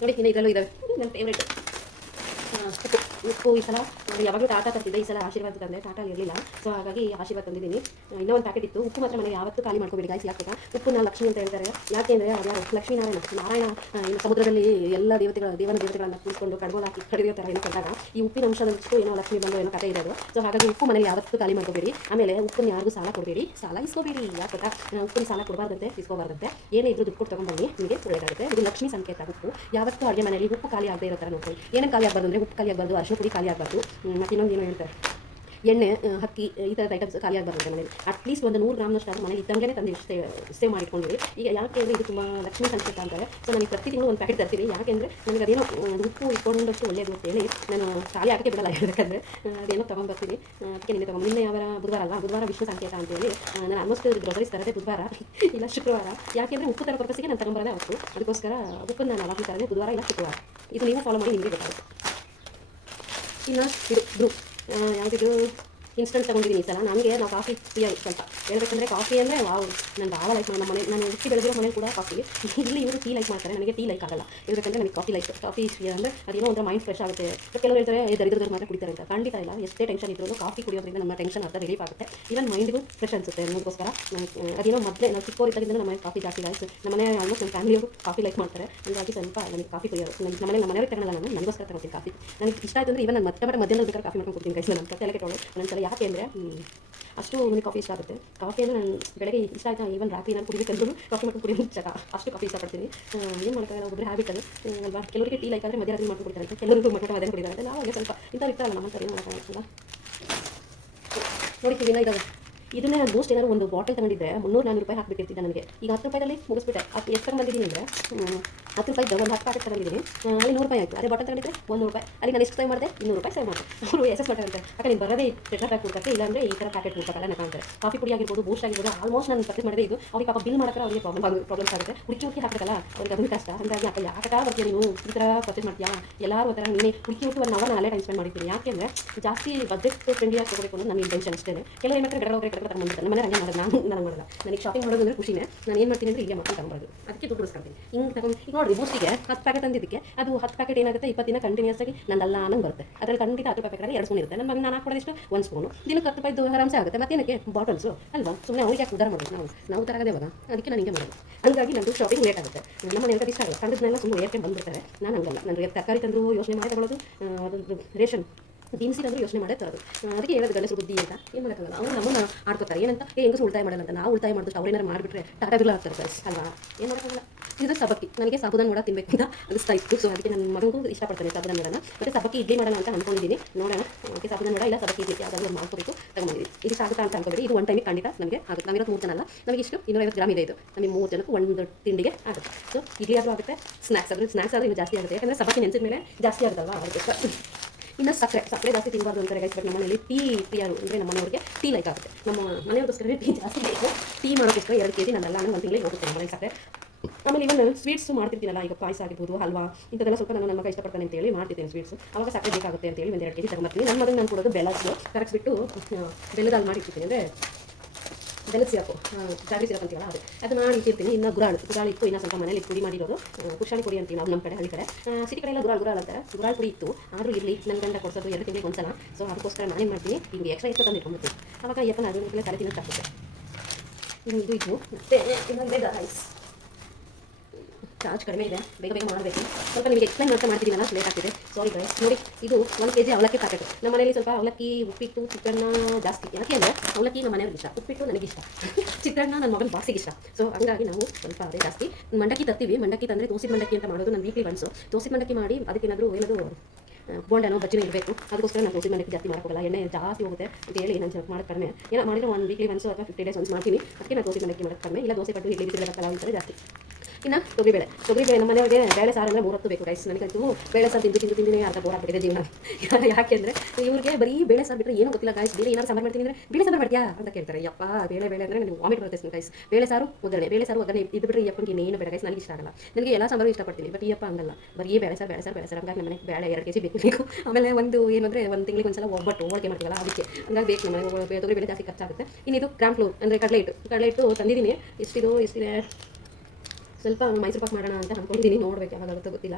S1: ನೋಡಿ ಇನ್ನು ಇದರಲ್ಲೂ ಇದ್ದಾವೆ ನನ್ನ ಫೇವ್ರೇಟ್ ಉಪ್ಪು ಈ ಸಲ ಯಾವಾಗಲೂ ಟಾಟಾ ತರ್ತಿದ್ದೆ ಈ ಸಲ ಆಶೀರ್ವಾದ ತಂದೆ ಟಾಟಾ ಇರಲಿಲ್ಲ. ಸೊ ಹಾಗಾಗಿ ಆಶೀರ್ವಾದ ತಂದಿದ್ದೀನಿ. ಇನ್ನೂ ಒಂದು ಪ್ಯಾಕೆಟ್ ಇತ್ತು. ಉಪ್ಪು ಮಾತ್ರ ಮನೆಗೆ ಯಾವತ್ತೂ ಖಾಲಿ ಮಾಡ್ಕೋಬೇಡಿ ಗಾಯ್ಸ್ ಯಾಕೆ ಉಪ್ಪುನ ಲಕ್ಷ್ಮಿ ಅಂತ ಹೇಳ್ತಾರೆ. ಯಾಕೆಂದರೆ ಅದು ಯಾರು? ಲಕ್ಷ್ಮೀನಾರಾಯಣ ನಾರಾಯಣ. ಇನ್ನು ಸಮುದ್ರದಲ್ಲಿ ಎಲ್ಲ ದೇವತೆಗಳ, ದೇವನ ದೇವತೆಗಳನ್ನ ಕೂರಿಸ್ಕೊಂಡು ಕಡ್ಗೋಲು ಹಾಕಿ ಥರ ಏನು ಕಂಡಾಗ ಈ ಉಪ್ಪಿನ ಅಂಶದಷ್ಟು ಏನೋ ಲಕ್ಷ್ಮಿ ಬಂದು ಏನೋ ಕಥೆ ಇರೋದು. ಸೊ ಹಾಗಾಗಿ ಉಪ್ಪು ಮನೆಯಲ್ಲಿ ಯಾವತ್ತೂ ಖಾಲಿ ಮಾಡ್ಕೋಬೇಡಿ. ಆಮೇಲೆ ಉಪ್ಪನ್ನ ಯಾರಿಗೂ ಸಾಲ ಕೊಡಬೇಡಿ. ಸಾಲ ಇಸ್ಕೋಬೇಡಿ. ಯಾಕೆ ಉಪ್ಪಿನ ಸಾಲ ಕೊಡಬಾರ್ದಂತೆ, ಇಸ್ಕೋಬಾರ್ದಂತೆ. ಏನೇ ಇದ್ರೂ ದುಡ್ಡು ಕೊಟ್ಟು ತೊಗೊಂಡ್ಬನ್ನಿ ನಿಮಗೆ ಒಳ್ಳೆಯದಾಗುತ್ತೆ ಇದು ಲಕ್ಷ್ಮಿ ಸಂಕೇತ, ಉಪ್ಪು. ಯಾವತ್ತೂ ಅಡುಗೆ ಮನೆಯಲ್ಲಿ ಉಪ್ಪು ಖಾಲಿ ಆಗದೆ ಇರೋ ಥರ ನೋಡ್ಕೊಳ್ಳಿ. ಏನೇನು ಖಾಲಿ ಆಗಬಾರ್ದು ಅಂದರೆ ಉಪ್ಪು ಖಾಲಿ ಆಗಬಾರ್ದು ಅರಿಶಿನ ಪುಡಿ ಖಾಲಿ ಆಗಬಾರ್ದು. ಮತ್ತು ಇನ್ನೊಂದು ಏನೋ ಹೇಳ್ತಾರೆ? ಎಣ್ಣೆ ಹಕ್ಕಿ ಈ ಥರದ ಐಟಮ್ಸ್ ಖಾಲಿ ಆಗಬಾರ್ದು ಮನೇಲಿ. ಅಟ್ಲೀಸ್ಟ್ ಒಂದು ನೂರು ಗ್ರಾಮ್ನಷ್ಟು ಮನೇಲಿ ಇದ್ದಂಗೆ ತಂದು ಸೇವ್ ಸೇವ್ ಮಾಡಿಟ್ಕೊಂಡಿರಿ. ಈಗ ಯಾಕೆ ಅಂದರೆ ಇದು ತುಂಬ ಲಕ್ಷ್ಮಿ ಸಂಕೇತ ಅಂತಾರೆ. ಸೊ ನನಗೆ ಪ್ರತಿ ತಿಂಗಳು ಒಂದು ಪ್ಯಾಕೆಟ್ ತರ್ತೀನಿ. ಯಾಕೆಂದರೆ ನನಗೆ ಅದೇನೋ ಉಪ್ಪು ಇಟ್ಕೊಂಡಷ್ಟು ಒಳ್ಳೆಯದು ಅಂತ ಹೇಳಿ ನಾನು ಖಾಲಿ ಆಗಕ್ಕೆ ಬಿಡಲ್ಲ ಯಾಕಂದರೆ ಅದೇನೋ ತೊಗೊಂಡ್ಬರ್ತೀನಿ ಅದಕ್ಕೆ ನಿನ್ನೆ ತೊಗೊಂಡು ನಿನ್ನೆ ಯಾವ ಬುಧವಾರ ಅಲ್ಲ ಬುಧವಾರ ವಿಷ್ಣು ಸಂಕೇತ ಅಂತೇಳಿ ನಾನು ಆಲ್ಮೋಸ್ಟ್ ಗ್ರೋಸರೀಸ್ ತರದೆ ಬುಧವಾರ, ಇಲ್ಲ ಶುಕ್ರವಾರ. ಯಾಕೆಂದರೆ ಉಪ್ಪು ತರ ಪರ್ಪಸ್ಸಿಗೆ ನಾನು ತಗೊಂಬರೋದೇ ಅವತ್ತು. ಅದಕ್ಕೋಸ್ಕರ ಉಪ್ಪನ್ನು ನಾನು ಯಾವಾಗಲೂ ತರದೆ ಬುಧವಾರ ಇಲ್ಲ ಶುಕ್ರವಾರ. ಇದು ನೀವು ಫಾಲೋ ಮಾಡಿ ನಿಮಗೆ ಗೊತ್ತಾಗುತ್ತೆ. ಇನ್ನು ಇದು ಬ್ರೂ ಯಾವುದಿದು ಇನ್ಸ್ಟೆಂಟ್ ತಗೊಂಡಿದ್ದೀನಿ ಈ ಸಲ. ನಮಗೆ ನಾವು ಕಾಫಿ ಪ್ರಿಯ ಸ್ವಲ್ಪ. ಹೇಳ್ಬೇಕಂದ್ರೆ ಕಾಫಿ ಅಂದರೆ ವಾವ್ ನಾನು ಭಾಳ ಲೈಕ್ ನಮ್ಮ ಮನೆ, ನಾನು ಹುಟ್ಟಿ ಬೆಳೆದಿರೋ ಮನೆ ಕೂಡ ಕಾಫಿ ಇಲ್ಲಿ ಇವರು ಟೀ ಲೈಕ್ ಮಾಡ್ತಾರೆ, ನನಗೆ ಟೀ ಲೈಕ್ ಆಗಲ್ಲ. ಹೇಳ್ಬೇಕಂದ್ರೆ ನನಗೆ ಕಾಫಿ ಲೈಕ್ ಕಾಫಿ ಅಂದರೆ ಅದೇನೋ ಒಂಥರ ಮೈಂಡ್ ಫ್ರೆಶ್ ಆಗುತ್ತೆ. ಕೆಲವರು ಹೇಳ್ತಾರೆ ದರಿದ್ರದವ್ರು ಮಾತ್ರ ಕುಡಿತಾರೆ ಅಂತ. ಖಂಡಿತ ಇಲ್ಲ, ಎಷ್ಟೇ ಟೆನ್ಷನ್ ಇದ್ರೂ ಕಾಫಿ ಕುಡಿಯೋದ್ರಿಂದ ನಮ್ಮ ಟೆನ್ಷನ್ ಅರ್ಧ ರಿಲೀಫ್ ಆಗುತ್ತೆ. ಇವನ್ ಮೈಂಡ್ಗೂ ಫ್ರೆಶ್ ಅನ್ಸುತ್ತೆ ಅನ್ನೋದಕ್ಕೋಸ್ಕರ ನಾನು ಅದೇನೋ ಮೊದಲೇ ನಾವು ಚಿಕ್ಕವರಿದ್ದಾಗಿಂದ ನಮ್ಮ ಕಾಫಿ ಜಾಸ್ತಿ ಆಯಿತು ನಮ್ಮ ಮನೆ ಆಲ್ಮೋಸ್ಟ್ ನಮ್ಮ ಫ್ಯಾಮಿಲಿಯವರು ಕಾಫಿ ಲೈಕ್ ಮಾಡ್ತಾರೆ. ಹಾಗಾಗಿ ಸ್ವಲ್ಪ ನನಗೆ ಕಾಫಿ ಕುಡಿಯೋದು ನಮ್ಮ ಮನೆ ನಮ್ಮ ಮನೆಯವ್ರಿಗೆ ತಗೊಳ್ಳಲ್ಲ ನಾನು ನನಗೋಸ್ಕರ ತಗೊಳ್ತೀನಿ ಕಾಫಿ ನನಗೆ ಇಷ್ಟ ಆಯ್ತು ಅಂದರೆ ಇವನ್ ನಾನು ಮತ್ತೆ ಮತ್ತೆ ಮಧ್ಯಾಹ್ನ ಬೇಕಾದ್ರೆ ಕಾಫಿ ಮಾಡ್ಕೊಂಡು ಕೊಡ್ತೀನಿ ಕೈಸ್ ನನ್ನ ಒಂದೊಂದ್ಸಲ ಯಾಕೆ ಅಂದರೆ ಅಷ್ಟು ನನಗೆ ಕಾಫಿ ಇಷ್ಟ ಆಗುತ್ತೆ. ಕಾಫಿ ಅಂದರೆ ನಾನು ಬೆಳಗ್ಗೆ ಇಷ್ಟ ಆಯ್ತಾ ಈವನ್ ರಾತ್ರಿ ನಾನು ಕುಡಿಬೇಕಂದ್ರೂ ಕಾಫಿ ಮಾಡ್ಕೊಂಡು ಕುಡಿಯೋದು ಚಟ ಅಷ್ಟು ಕಾಫಿ ಇಷ್ಟಪಡ್ತೀನಿ. ಏನು ಮಾಡೋಕ್ಕಾಗಲ್ಲ ಒಬ್ಬರು ಹ್ಯಾಬಿಟ್ ಅದು ಅಲ್ವಾ? ಕೆಲವರಿಗೆ ಟೀ ಲೈಕ್ ಆದರೆ ಮಧ್ಯರಾತ್ರಿ ಮಾಡ್ಕೊಂಡು ಕುಡಿತಾರೆ. ಕೆಲವರಿಗೂ ಮಟ್ಟ ಮಧ್ಯಾಹ್ನ ಕುಡಿತಾರೆ. ನಾವು ಹಾಗೆ ಸ್ವಲ್ಪ ಇಂಥವ್ರು ಇರ್ತಾರಲ್ಲ ನಮ್ಮ ಏನು ಮಾಡೋಕ್ಕಾಗಲ್ಲ ನೋಡಿ ಇದನ್ನ ಇದಾವೆ. ಇದನ್ನೇ ನಾನು ಮೋಸ್ಟ್ ಏನಾದ್ರು ಒಂದು ಬಾಟಲ್ ತಗೊಂಡಿದ್ದೆ ಮುನ್ನೂರು ನಾನ್ನೂರು ರೂಪಾಯಿ ಹಾಕ್ಬಿಟ್ಟಿರ್ತಿದ್ದೆ ನನಗೆ. ಈಗ ಹತ್ತು ರೂಪಾಯಲ್ಲಿ ಮುಗಿಸ್ಬಿಟ್ಟೆ. ಅದು ಎಷ್ಟು ತಗೊಂಡಿದ್ದೀನಿ ಅಂದರೆ ಹತ್ತು ರೂಪಾಯಿ ಒಂದು ಹತ್ತು ಪ್ಯಾಕೆಟ್ ತಗೊಂಡಿದ್ದೀನಿ. ಅಲ್ಲಿ ನೂರು ರೂಪಾಯಿ ಆಯಿತು. ಅದೇ ಬಾಟಲ್ ತಗೊಂಡಿದ್ರೆ ಒಂದು ರೂಪಾಯಿ. ಅಲ್ಲಿ ನಾನು ಎಷ್ಟು ಸೇವ್ ಮಾಡಿದೆ? ಇನ್ನೂರು ರೂಪಾಯಿ ಸೇವ್ ಮಾಡಿದೆ. ಅವರು ಎಸ್ ಎಸ್ ಮಾಡ್ತಾರೆ ಯಾಕೆ ನೀನು ಬರೋದೇ ಟೆಟ್ರಾ ಪ್ಯಾಕ್ ಕೊಡ್ತಾರೆ ಇಲ್ಲಾಂದ್ರೆ ಈ ಥರ ಪ್ಯಾಕೆಟ್ ಕೊಡ್ಬೇಕಲ್ಲ ನಾನು ಕಾಣ್ತಾರೆ ಕಾಫಿ ಪುಡಿ ಆಗಿರ್ಬೋದು ಬೂಸ್ಟ್ ಆಗಿರ್ಬೋದು ಆಲ್ಮೋಸ್ಟ್ ನಾನು ಪರ್ಚೇಸ್ ಮಾಡಿದೆ ಇದು. ಅವ್ರಿಗೆ ಪಾಪ ಬಿಲ್ ಮಾಡೋಕೆ ಅವರಿಗೆ ಪ್ರಾಬ್ಲಮ್ ಆಗಿ ಪ್ರಾಬ್ಲಮ್ಸ್ ಆಗುತ್ತೆ. ಹುಡುಕಿ ಹುಡುಕಿ ಹಾಕಬೇಕಲ್ಲ? ಅವ್ರಿಗೆ ಅದನ್ನು ಕಷ್ಟ. ಹಂಗಾಗಿ ಯಾಕೆ ಯಾಕೆ ಬರ್ತೀಯ ನೀನು? ಈ ಥರ ಪರ್ಚೇಸ್ ಮಾಡ್ತೀಯಾ? ಎಲ್ಲರೂ ಒಂಥರ ನೀನೆ ಹುಡುಕಿ ಹುಡುಕಿ ಒಂದು ಅವರ್ ಅಲ್ಲೇ ಟೈಮ್ ಸ್ಪೆಂಡ್ ಮಾಡಿದ್ದೀನಿ ಯಾಕೆಂದರೆ ಜಾಸ್ತಿ ಬಜೆಟ್ ಫ್ರೆಂಡ್ಲಿ ಆಗಿ ತಗೋಬೇಕು ಅನ್ನೋದು ನನ್ನ ಇಂಟೆನ್ಷನ್ ಅಷ್ಟೇ ಕೆಲವು ಏನು ಮಾಡ್ತಾರೆ? ಗಡರ ತಗೊಂಡ್ಬಿಡ್ತಾರೆ ನಮ್ಮ ಮನೆ ಹಂಗೆ ಮಾಡೋದು, ನಾನು ನನಗೆ ಮಾಡಲ್ಲ ನನಗೆ ಶಾಪಿಂಗ್ ಮಾಡೋದು ಅಂದ್ರೆ ಖುಷಿನೇ. ನಾನು ಏನು ಮಾಡ್ತೀನಿ ಅಂದರೆ ಹೀಗೆ ಮಾಡ್ಕೊಂಡು ಅದಕ್ಕೆ ದುಡ್ಡು ಉಳಿಸ್ಕೊಳ್ತೀನಿ ಹಿಂಗೆ ತಗೊಂಡು ಈಗ ನೋಡಿ ಬೂಸ್ಟಿಗೆ ಹತ್ತು ಪ್ಯಾಕೆಟ್ ತಂದಿದ್ದಕ್ಕೆ ಅದು ಹತ್ತು ಪ್ಯಾಕೆಟ್ ಏನಾಗುತ್ತೆ? ಇಪ್ಪತ್ತು ದಿನ ಕಂಟಿನ್ಯೂಸ್ ಆಗಿ ಅನ್ನಂಗೆ ಬರುತ್ತೆ. ಅದರಲ್ಲಿ ಖಂಡಿತ ಹತ್ತು ರೂಪಾಯಿ ಪ್ಯಾಕೆಟ್ ಎರಡು ಸ್ಪೂನ್ ಇರುತ್ತೆ. ನಮ್ಮ ನಾನು ಇಷ್ಟು ಒಂದು ಸ್ಪೂನು ದಿನಕ್ಕೆ ಹತ್ತು ರೂಪಾಯಿದು ಆರಾಮ್ಸೆ ಆಗುತ್ತೆ. ಮತ್ತೆ ಮತ್ತೇನಕ್ಕೆ ಬಾಟಲ್ಸು ಅಲ್ವಾ? ಸುಮ್ಮನೆ ಅವ್ರಿಗೆ ಯಾಕೆ ಉದ್ದಾರ ಮಾಡೋದು? ನಾವು ನಾವು ಅದಕ್ಕೆ ನಾನು ಮಾಡೋದು. ಹಂಗಾಗಿ ನಂದು ಶಾಪಿಂಗ್ ಲೇಟ್ ಆಗುತ್ತೆ. ನಮ್ಮ ಮನೆ ಇಷ್ಟ ಆಗಲ್ಲ. ಕಂಡದನ್ನೆಲ್ಲ ಸುಮ್ಮನೆ ಏರ್ಕೆ ಬಂದ್ಬಿಡ್ತಾರೆ. ನಾನು ಹಂಗಲ್ಲ. ನಾನು ತರಕಾರಿ ತಂದರೂ ಯೋಚನೆ ಮಾಡಿ ತಗೊಳ್ಳೋದು. ಅದು ರೇಷನ್. ದಿನಸಿ ತಂದರೂ ಯೋಚನೆ ಮಾಡೇ ತರೋದು ಅದಕ್ಕೆ ಹೇಳೋದು ಗಂಡಸರು ಬುದ್ಧಿ ಅಂತ. ಏನು ಮಾಡೋಕ್ಕಾಗಲ್ಲ? ಅವ್ರು ನಮ್ಮನ್ನ ಆಡ್ಕೋತಾರೆ. ಏನಂತ? ಏ, ಹೆಂಗಸು ಉಳಿತಾಯ ಮಾಡಲ್ಲ ಅಂತ. ನಾವು ಉಳಿತಾಯ ಮಾಡಿದ್ರೆ ಅವ್ರೇನಾರು ಮಾಡಿಬಿಟ್ರೆ ಟಾಟಾ ಬಿರ್ಲಾ ಆಗ್ತಾರೆ ಸರ್ ಅಲ್ವಾ? ಏನು ಮಾಡೋಕ್ಕಾಗಲ್ಲ? ಇದು ಸಬಕ್ಕಿ ನನಗೆ ಸಾಬುದಾನ ನೋಡ ತಿನ್ಬೇಕು ಅಂತ ಅನಿಸ್ತಾ ಇತ್ತು. ಸೊ ಅದಕ್ಕೆ ನನ್ನ ಮಗನಿಗೂ ಇಷ್ಟಪಡ್ತಾನೆ ಸಾಬುದಾನ ವಡನ ಮತ್ತು ಸಬಕ್ಕಿ ಇಡ್ಲಿ ಮಾಡೋಣ ಅಂತ ಅನ್ಕೊಂಡಿದ್ದೀನಿ. ನೋಡೋಣ. ಅದಕ್ಕೆ ಸಾಬುದಾನ ನೋಡ ಇಲ್ಲ ಸಬಕ್ಕಿ ಇಡ್ಲಿ ಯಾವುದಾದ್ರು ಮಾಡ್ಕೋಬೇಕು ತಗೊಂಡಿದ್ದೀನಿ ಇದು ಆಗುತ್ತಾ ಅಂತ ಅನ್ಕೋಬೇಡಿ ಇದು ಒನ್ ಟೈಮಿಗೆ ಖಂಡಿತ ನಮಗೆ ಆಗುತ್ತೆ. ನಾವಿರೋದು ಮೂರು ಜನ ಅಲ್ಲ. ನಮಗೆ ಇಷ್ಟು ಇನ್ನೂರೈವತ್ತು ಗ್ರಾಮ್ ಇದೆ ಇದು. ನಮಗೆ ಮೂರು ಜನಕ್ಕೆ ಒಂದು ತಿಂಡಿಗೆ ಆಗುತ್ತೆ. ಸೊ ಇಡ್ಲಿ ಆದರೂ ಆಗುತ್ತೆ. ಸ್ನ್ಯಾಕ್ಸ್ ಆದರೂ ಸ್ನ್ಯಾಕ್ಸ್ ಆದರೂ ಇನ್ನು ಜಾಸ್ತಿ ಆಗುತ್ತೆ. ಯಾಕಂದರೆ ಸಬಕ್ಕಿ ನೆನೆಸಿದ ಮೇಲೆ ಜಾಸ್ತಿ ಆಗುತ್ತಲ್ವಾ? ಅದಕ್ಕೆ ಇನ್ನು ಸಕ್ಕರೆ ಸಕ್ಕರೆ ಜಾಸ್ತಿ ತಿನ್ನಬಾರ್ದು ಅಂತಾರೆ ಗೈಸ್ ಬಟ್ ನಮ್ಮ ಮನೇಲಿ ಟೀ ಪ್ರಿಯರು ಅಂದರೆ ನಮ್ಮ ಟೀ ಲೈಕ್ ಆಗುತ್ತೆ. ನಮ್ಮ ಮನೆಯವ್ರಿಗೋಸ್ಕರ ಟೀ ಜಾಸ್ತಿ ಬೇಕು. ಟೀ ಮಾಡೋಕ್ಕೋಸ್ಕರ ಎರಡು ಕೆ ಜಿ ನನ್ನೆಲ್ಲ ಒಂದು ತಿಂಗಳಿಗೆ ಹೋಗುತ್ತೆ ಮನೆಗೆ ಸಕ್ಕರೆ ಆಮೇಲೆ ಇವನ್ ಸ್ವೀಟ್ಸು ಮಾಡ್ತಿರ್ತೀನಲ್ಲ, ಈಗ ಪಾಯಸ ಆಗಿರ್ಬೋದು, ಹಲ್ವಾ, ಇಂಥದ್ದೆಲ್ಲ ಸ್ವಲ್ಪ ನಾನು ನನ್ನ ಮಗ ಇಷ್ಟಪಡ್ತಾನೆ ಅಂತೇಳಿ ಮಾಡ್ತಿರ್ತೀನಿ ಸ್ವೀಟ್ಸ್ ಅವಾಗ ಸಕ್ಕರೆ ಬೇಕಾಗುತ್ತೆ ಅಂತೇಳಿ ಒಂದು ಎರಡು ಕೆ ಜಿ ತಗೊಂಬರ್ತೀನಿ. ನನ್ನ ಮಗನ ನಾನು ಕೊಡೋದು ಬೆಲ್ಲದ್ದು, ಕರಗಿಸ್ಬಿಟ್ಟು ಬೆಲ್ಲದ ಮಾಡಿರ್ತೀನಿ ಅಂದರೆ ಬೆಲ್ಲದ ಸಿರಪ್ಪು ಜಾಗ್ರಿ ಸಿರಪ್ ಅಂತೀವಲ್ಲ ಅದು. ಅದು ನಾನು ಇಟ್ಟಿರ್ತೀನಿ. ಇನ್ನು ಗುರಾಳು ಗುರಾಳು ಇತ್ತು ಇನ್ನು ಸ್ವಲ್ಪ ಮನೇಲಿ ಪುಡಿ ಮಾಡಿರೋದು. ಕುಶಾಣಿ ಪುಡಿ ಅಂತೀವಿ ನಾವು ನಮ್ಮ ಕಡೆ, ಹಳ್ಳಿ ಕಡೆ. ಸಿಟಿ ಕಡೆ ಎಲ್ಲ ಗುರಾಳು ಗುರಾಳು ಅಂತಾರೆ. ಗುರಾಳು ಪುಡಿ ಇತ್ತು. ಆದರೂ ಇರಲಿ ನನ್ನ ಗಂಡ ಕೊಡ್ಸೋದು, ಎರಡು ತಿಂಗಳಿಗೆ ಒಂದ್ಸಲ. ಸೊ ಅದಕ್ಕೋಸ್ಕರ ನಾನೇನು ಮಾಡ್ತೀನಿ ಹಿಂಗೆ ಎಕ್ಸ್ಟ್ರಾ ಎಷ್ಟು ತಂದು ಇಟ್ಕೊಂಡ್ಬಿಡ್ತೀನಿ. ಅವಾಗ ಯಪ್ಪನ ಮೇಲೆ ತಲೆ ತಿನ್ನೋಕ್ಕಾಗುತ್ತೆ ಇದು ಇತ್ತು ಮತ್ತೆ ಇನ್ನೊಂದು ರೈಸ್ ಚಾರ್ಜ್ ಕಡಿಮೆ ಇದೆ, ಬೇಗ ಬೇಗ ಮಾಡಬೇಕು. ಸ್ವಲ್ಪ ನಿಮಗೆ ಎಕ್ಸ್ಪ್ಲೈನ್ ಮಾಡ್ತಾ ಮಾಡ್ತಿದ್ದೀನಲ್ಲ ಲೇಟ್ ಆಗ್ತಿದೆ. ಸಾರಿ ಗೈಸ್ ನೋಡಿ, ಇದು ಒಂದು ಕೆ ಜಿ ಅವಲಕ್ಕಿ ಪ್ಯಾಕೆಟ್ ನಮ್ಮ ಮನೇಲಿ ಸ್ವಲ್ಪ ಅವಲಕ್ಕಿ, ಉಪ್ಪಿಟ್ಟು, ಚಿತ್ರಾನ್ನ ಜಾಸ್ತಿ. ಯಾಕೆ ಅಂದರೆ ಅವಲಕ್ಕಿ ನಮ್ಮ ಮನೆಯವ್ರಿಗೆ ಇಷ್ಟ. ಉಪ್ಪಿಟ್ಟು ನನಗೆ ಇಷ್ಟ. ಚಿತ್ರಾನ್ನ ನನ್ನ ಮಗನ ಬಾಸಿಗೆ ಇಷ್ಟ. ಸೊ ಹಂಗಾಗಿ ನಾವು ಸ್ವಲ್ಪ ಅದೇ ಜಾಸ್ತಿ. ಮಂಡಕ್ಕಿ ತರ್ತೀವಿ. ಮಂಡಕ್ಕಿ ತಂದರೆ ದೋಸೆ ಮಂಡಕ್ಕಿ ಅಂತ ಮಾಡೋದು ನನ್ನ ವೀಕ್ಲಿ ಒನ್ಸು ದೋಸೆ ಮಂಡಕ್ಕಿ ಮಾಡಿ ಅದಕ್ಕೇನಾದರೂ ಏನಾದರೂ ಬೋಂಡನೋ ಬಜ್ಜಿನೋ ಇರಬೇಕು. ಅದಕ್ಕೋಸ್ಕರ ನಾನು ದೋಸೆ ಮಂಡಕ್ಕಿ ಜಾಸ್ತಿ ಮಾಡೋಕ್ಕೋಗಲ್ಲ. ಎಣ್ಣೆ ಜಾಸ್ತಿ ಹೋಗುತ್ತೆ. ಅಂತ ಹೇಳಿ ನಾನು ಸ್ವಲ್ಪ ಮಾಡೋದು ಕಡಿಮೆ. ಏನೋ ಮಾಡಿದ್ರೆ ಒಂದು ವೀಕ್ಲಿ ಒನ್ಸು ಅಥವಾ ಫಿಫ್ಟಿ ಡೇಸ್ ಒನ್ಸ್ ಮಾಡ್ತೀನಿ. ಅದಕ್ಕೆ ನಾನು ದೋಸೆ ಮಂಡಕ್ಕಿ ಮಾಡೋದು ಕಡಿಮೆ. ಇಲ್ಲ, ದೋಸೆ ಪಟ್ಟು ಇಡ್ಲಿ ಪಲಾವ್ ಜಾಸ್ತಿ. ಇನ್ನು ತೊಗರಿ ಬೇಳೆ. ನಮ್ಮ ಮನೆಯವರಿಗೆ ಬೇಳೆ ಸಾರು ಅಂದರೆ ಮೂರತ್ತು ಬೇಕು ರೈಸ್ ನನಗಂತೂ ಬೇಳೆ ಸಾರು ತಿಂದು ತಿಂದು ತಿಂದಿನೇ ಅರ್ಧ ಬೋರ್ ಆಗ್ಬಿಟ್ಟಿದೆ ಜೀವನ. ಯಾಕೆಂದರೆ ಇವ್ರಿಗೆ ಬರೀ ಬೇಳೆ ಸಾರು ಬಿಟ್ಟರೆ ಏನು ಗೊತ್ತಿಲ್ಲ ಗಾಯ್ಸ್ ಬೇರೆ ಏನಾದ್ರು ಸಾಂಬಾರು ಮಾಡ್ತೀನಿ ಅಂದರೆ ಬೇಳೆ ಸಾಂಬಾರು ಮಾಡ್ತೀಯಾ ಅಂತ ಕೇಳ್ತಾರೆ. ಯಪ್ಪ, ಬೇಳೆ ಬೇಳೆ ಅಂದರೆ ನನಗೆ ವಾಮಿಟ್ ಬರುತ್ತೆ ಗೈಸ್ ಬೇಳೆ ಸಾರು ಒಗ್ಗರಣೆ ಬೇಳೆ ಸಾರು ಒಗ್ಗರಣೆ ಇದು ಬಿಟ್ಟರೆ ಯಪ್ಪನಿಗೆ ಏನು ಬೇಡ ಗೈಸ್ ನನಗೆ ಇಷ್ಟ ಆಗಲ್ಲ. ನನಗೆ ಎಲ್ಲ ಸಾಂಬಾರು ಇಷ್ಟಪಡ್ತೀನಿ ಬಟ್ ಯಪ್ಪ ಹಂಗಲ್ಲ. ಬರೀ ಬೇಳೆ ಸಾರು ಬೇಳೆ ಸಾರು ಬೇಳೆ ಸಾರು. ಹಂಗಾಗಿ ನಮ್ಮನೆ ಬೇಳೆ ಎರಡು ಕೆ ಜಿ ಬೇಕು ಬೇಕು ಆಮೇಲೆ ಒಂದು ಏನಂದರೆ ಒಂದು ತಿಂಗಳಿಗೆ ಒಂದ್ಸಲ ಒಬ್ಬಟ್ಟು ಹೋಳಿಗೆ ಮಾಡ್ತೀವಲ್ಲ ಅದಕ್ಕೆ. ಹಂಗಾಗಿ ಬೇಕು ನಮ್ಮನೆ ತೊಗರಿ ಬೇಳೆ ಜಾಸ್ತಿ ಖರ್ಚಾಗುತ್ತೆ. ಇನ್ನಿದು ಗ್ರಾಮ್ ಫ್ಲೋರ್ ಅಂದರೆ ಕಡಲೆ ಹಿಟ್ಟು. ಕಡಲೆ ಹಿಟ್ಟು ತಂದಿದ್ದೀನಿ. ಎಷ್ಟಿದು, ಎಷ್ಟಿದೆ? ಸ್ವಲ್ಪ ಮೈಸೂರು ಪಾಕ್ ಮಾಡೋಣ ಅಂತ ಅನ್ಕೊಂಡಿದ್ದೀನಿ, ನೋಡ್ಬೇಕು ಯಾವಾಗ ಆಗುತ್ತೋ ಗೊತ್ತಿಲ್ಲ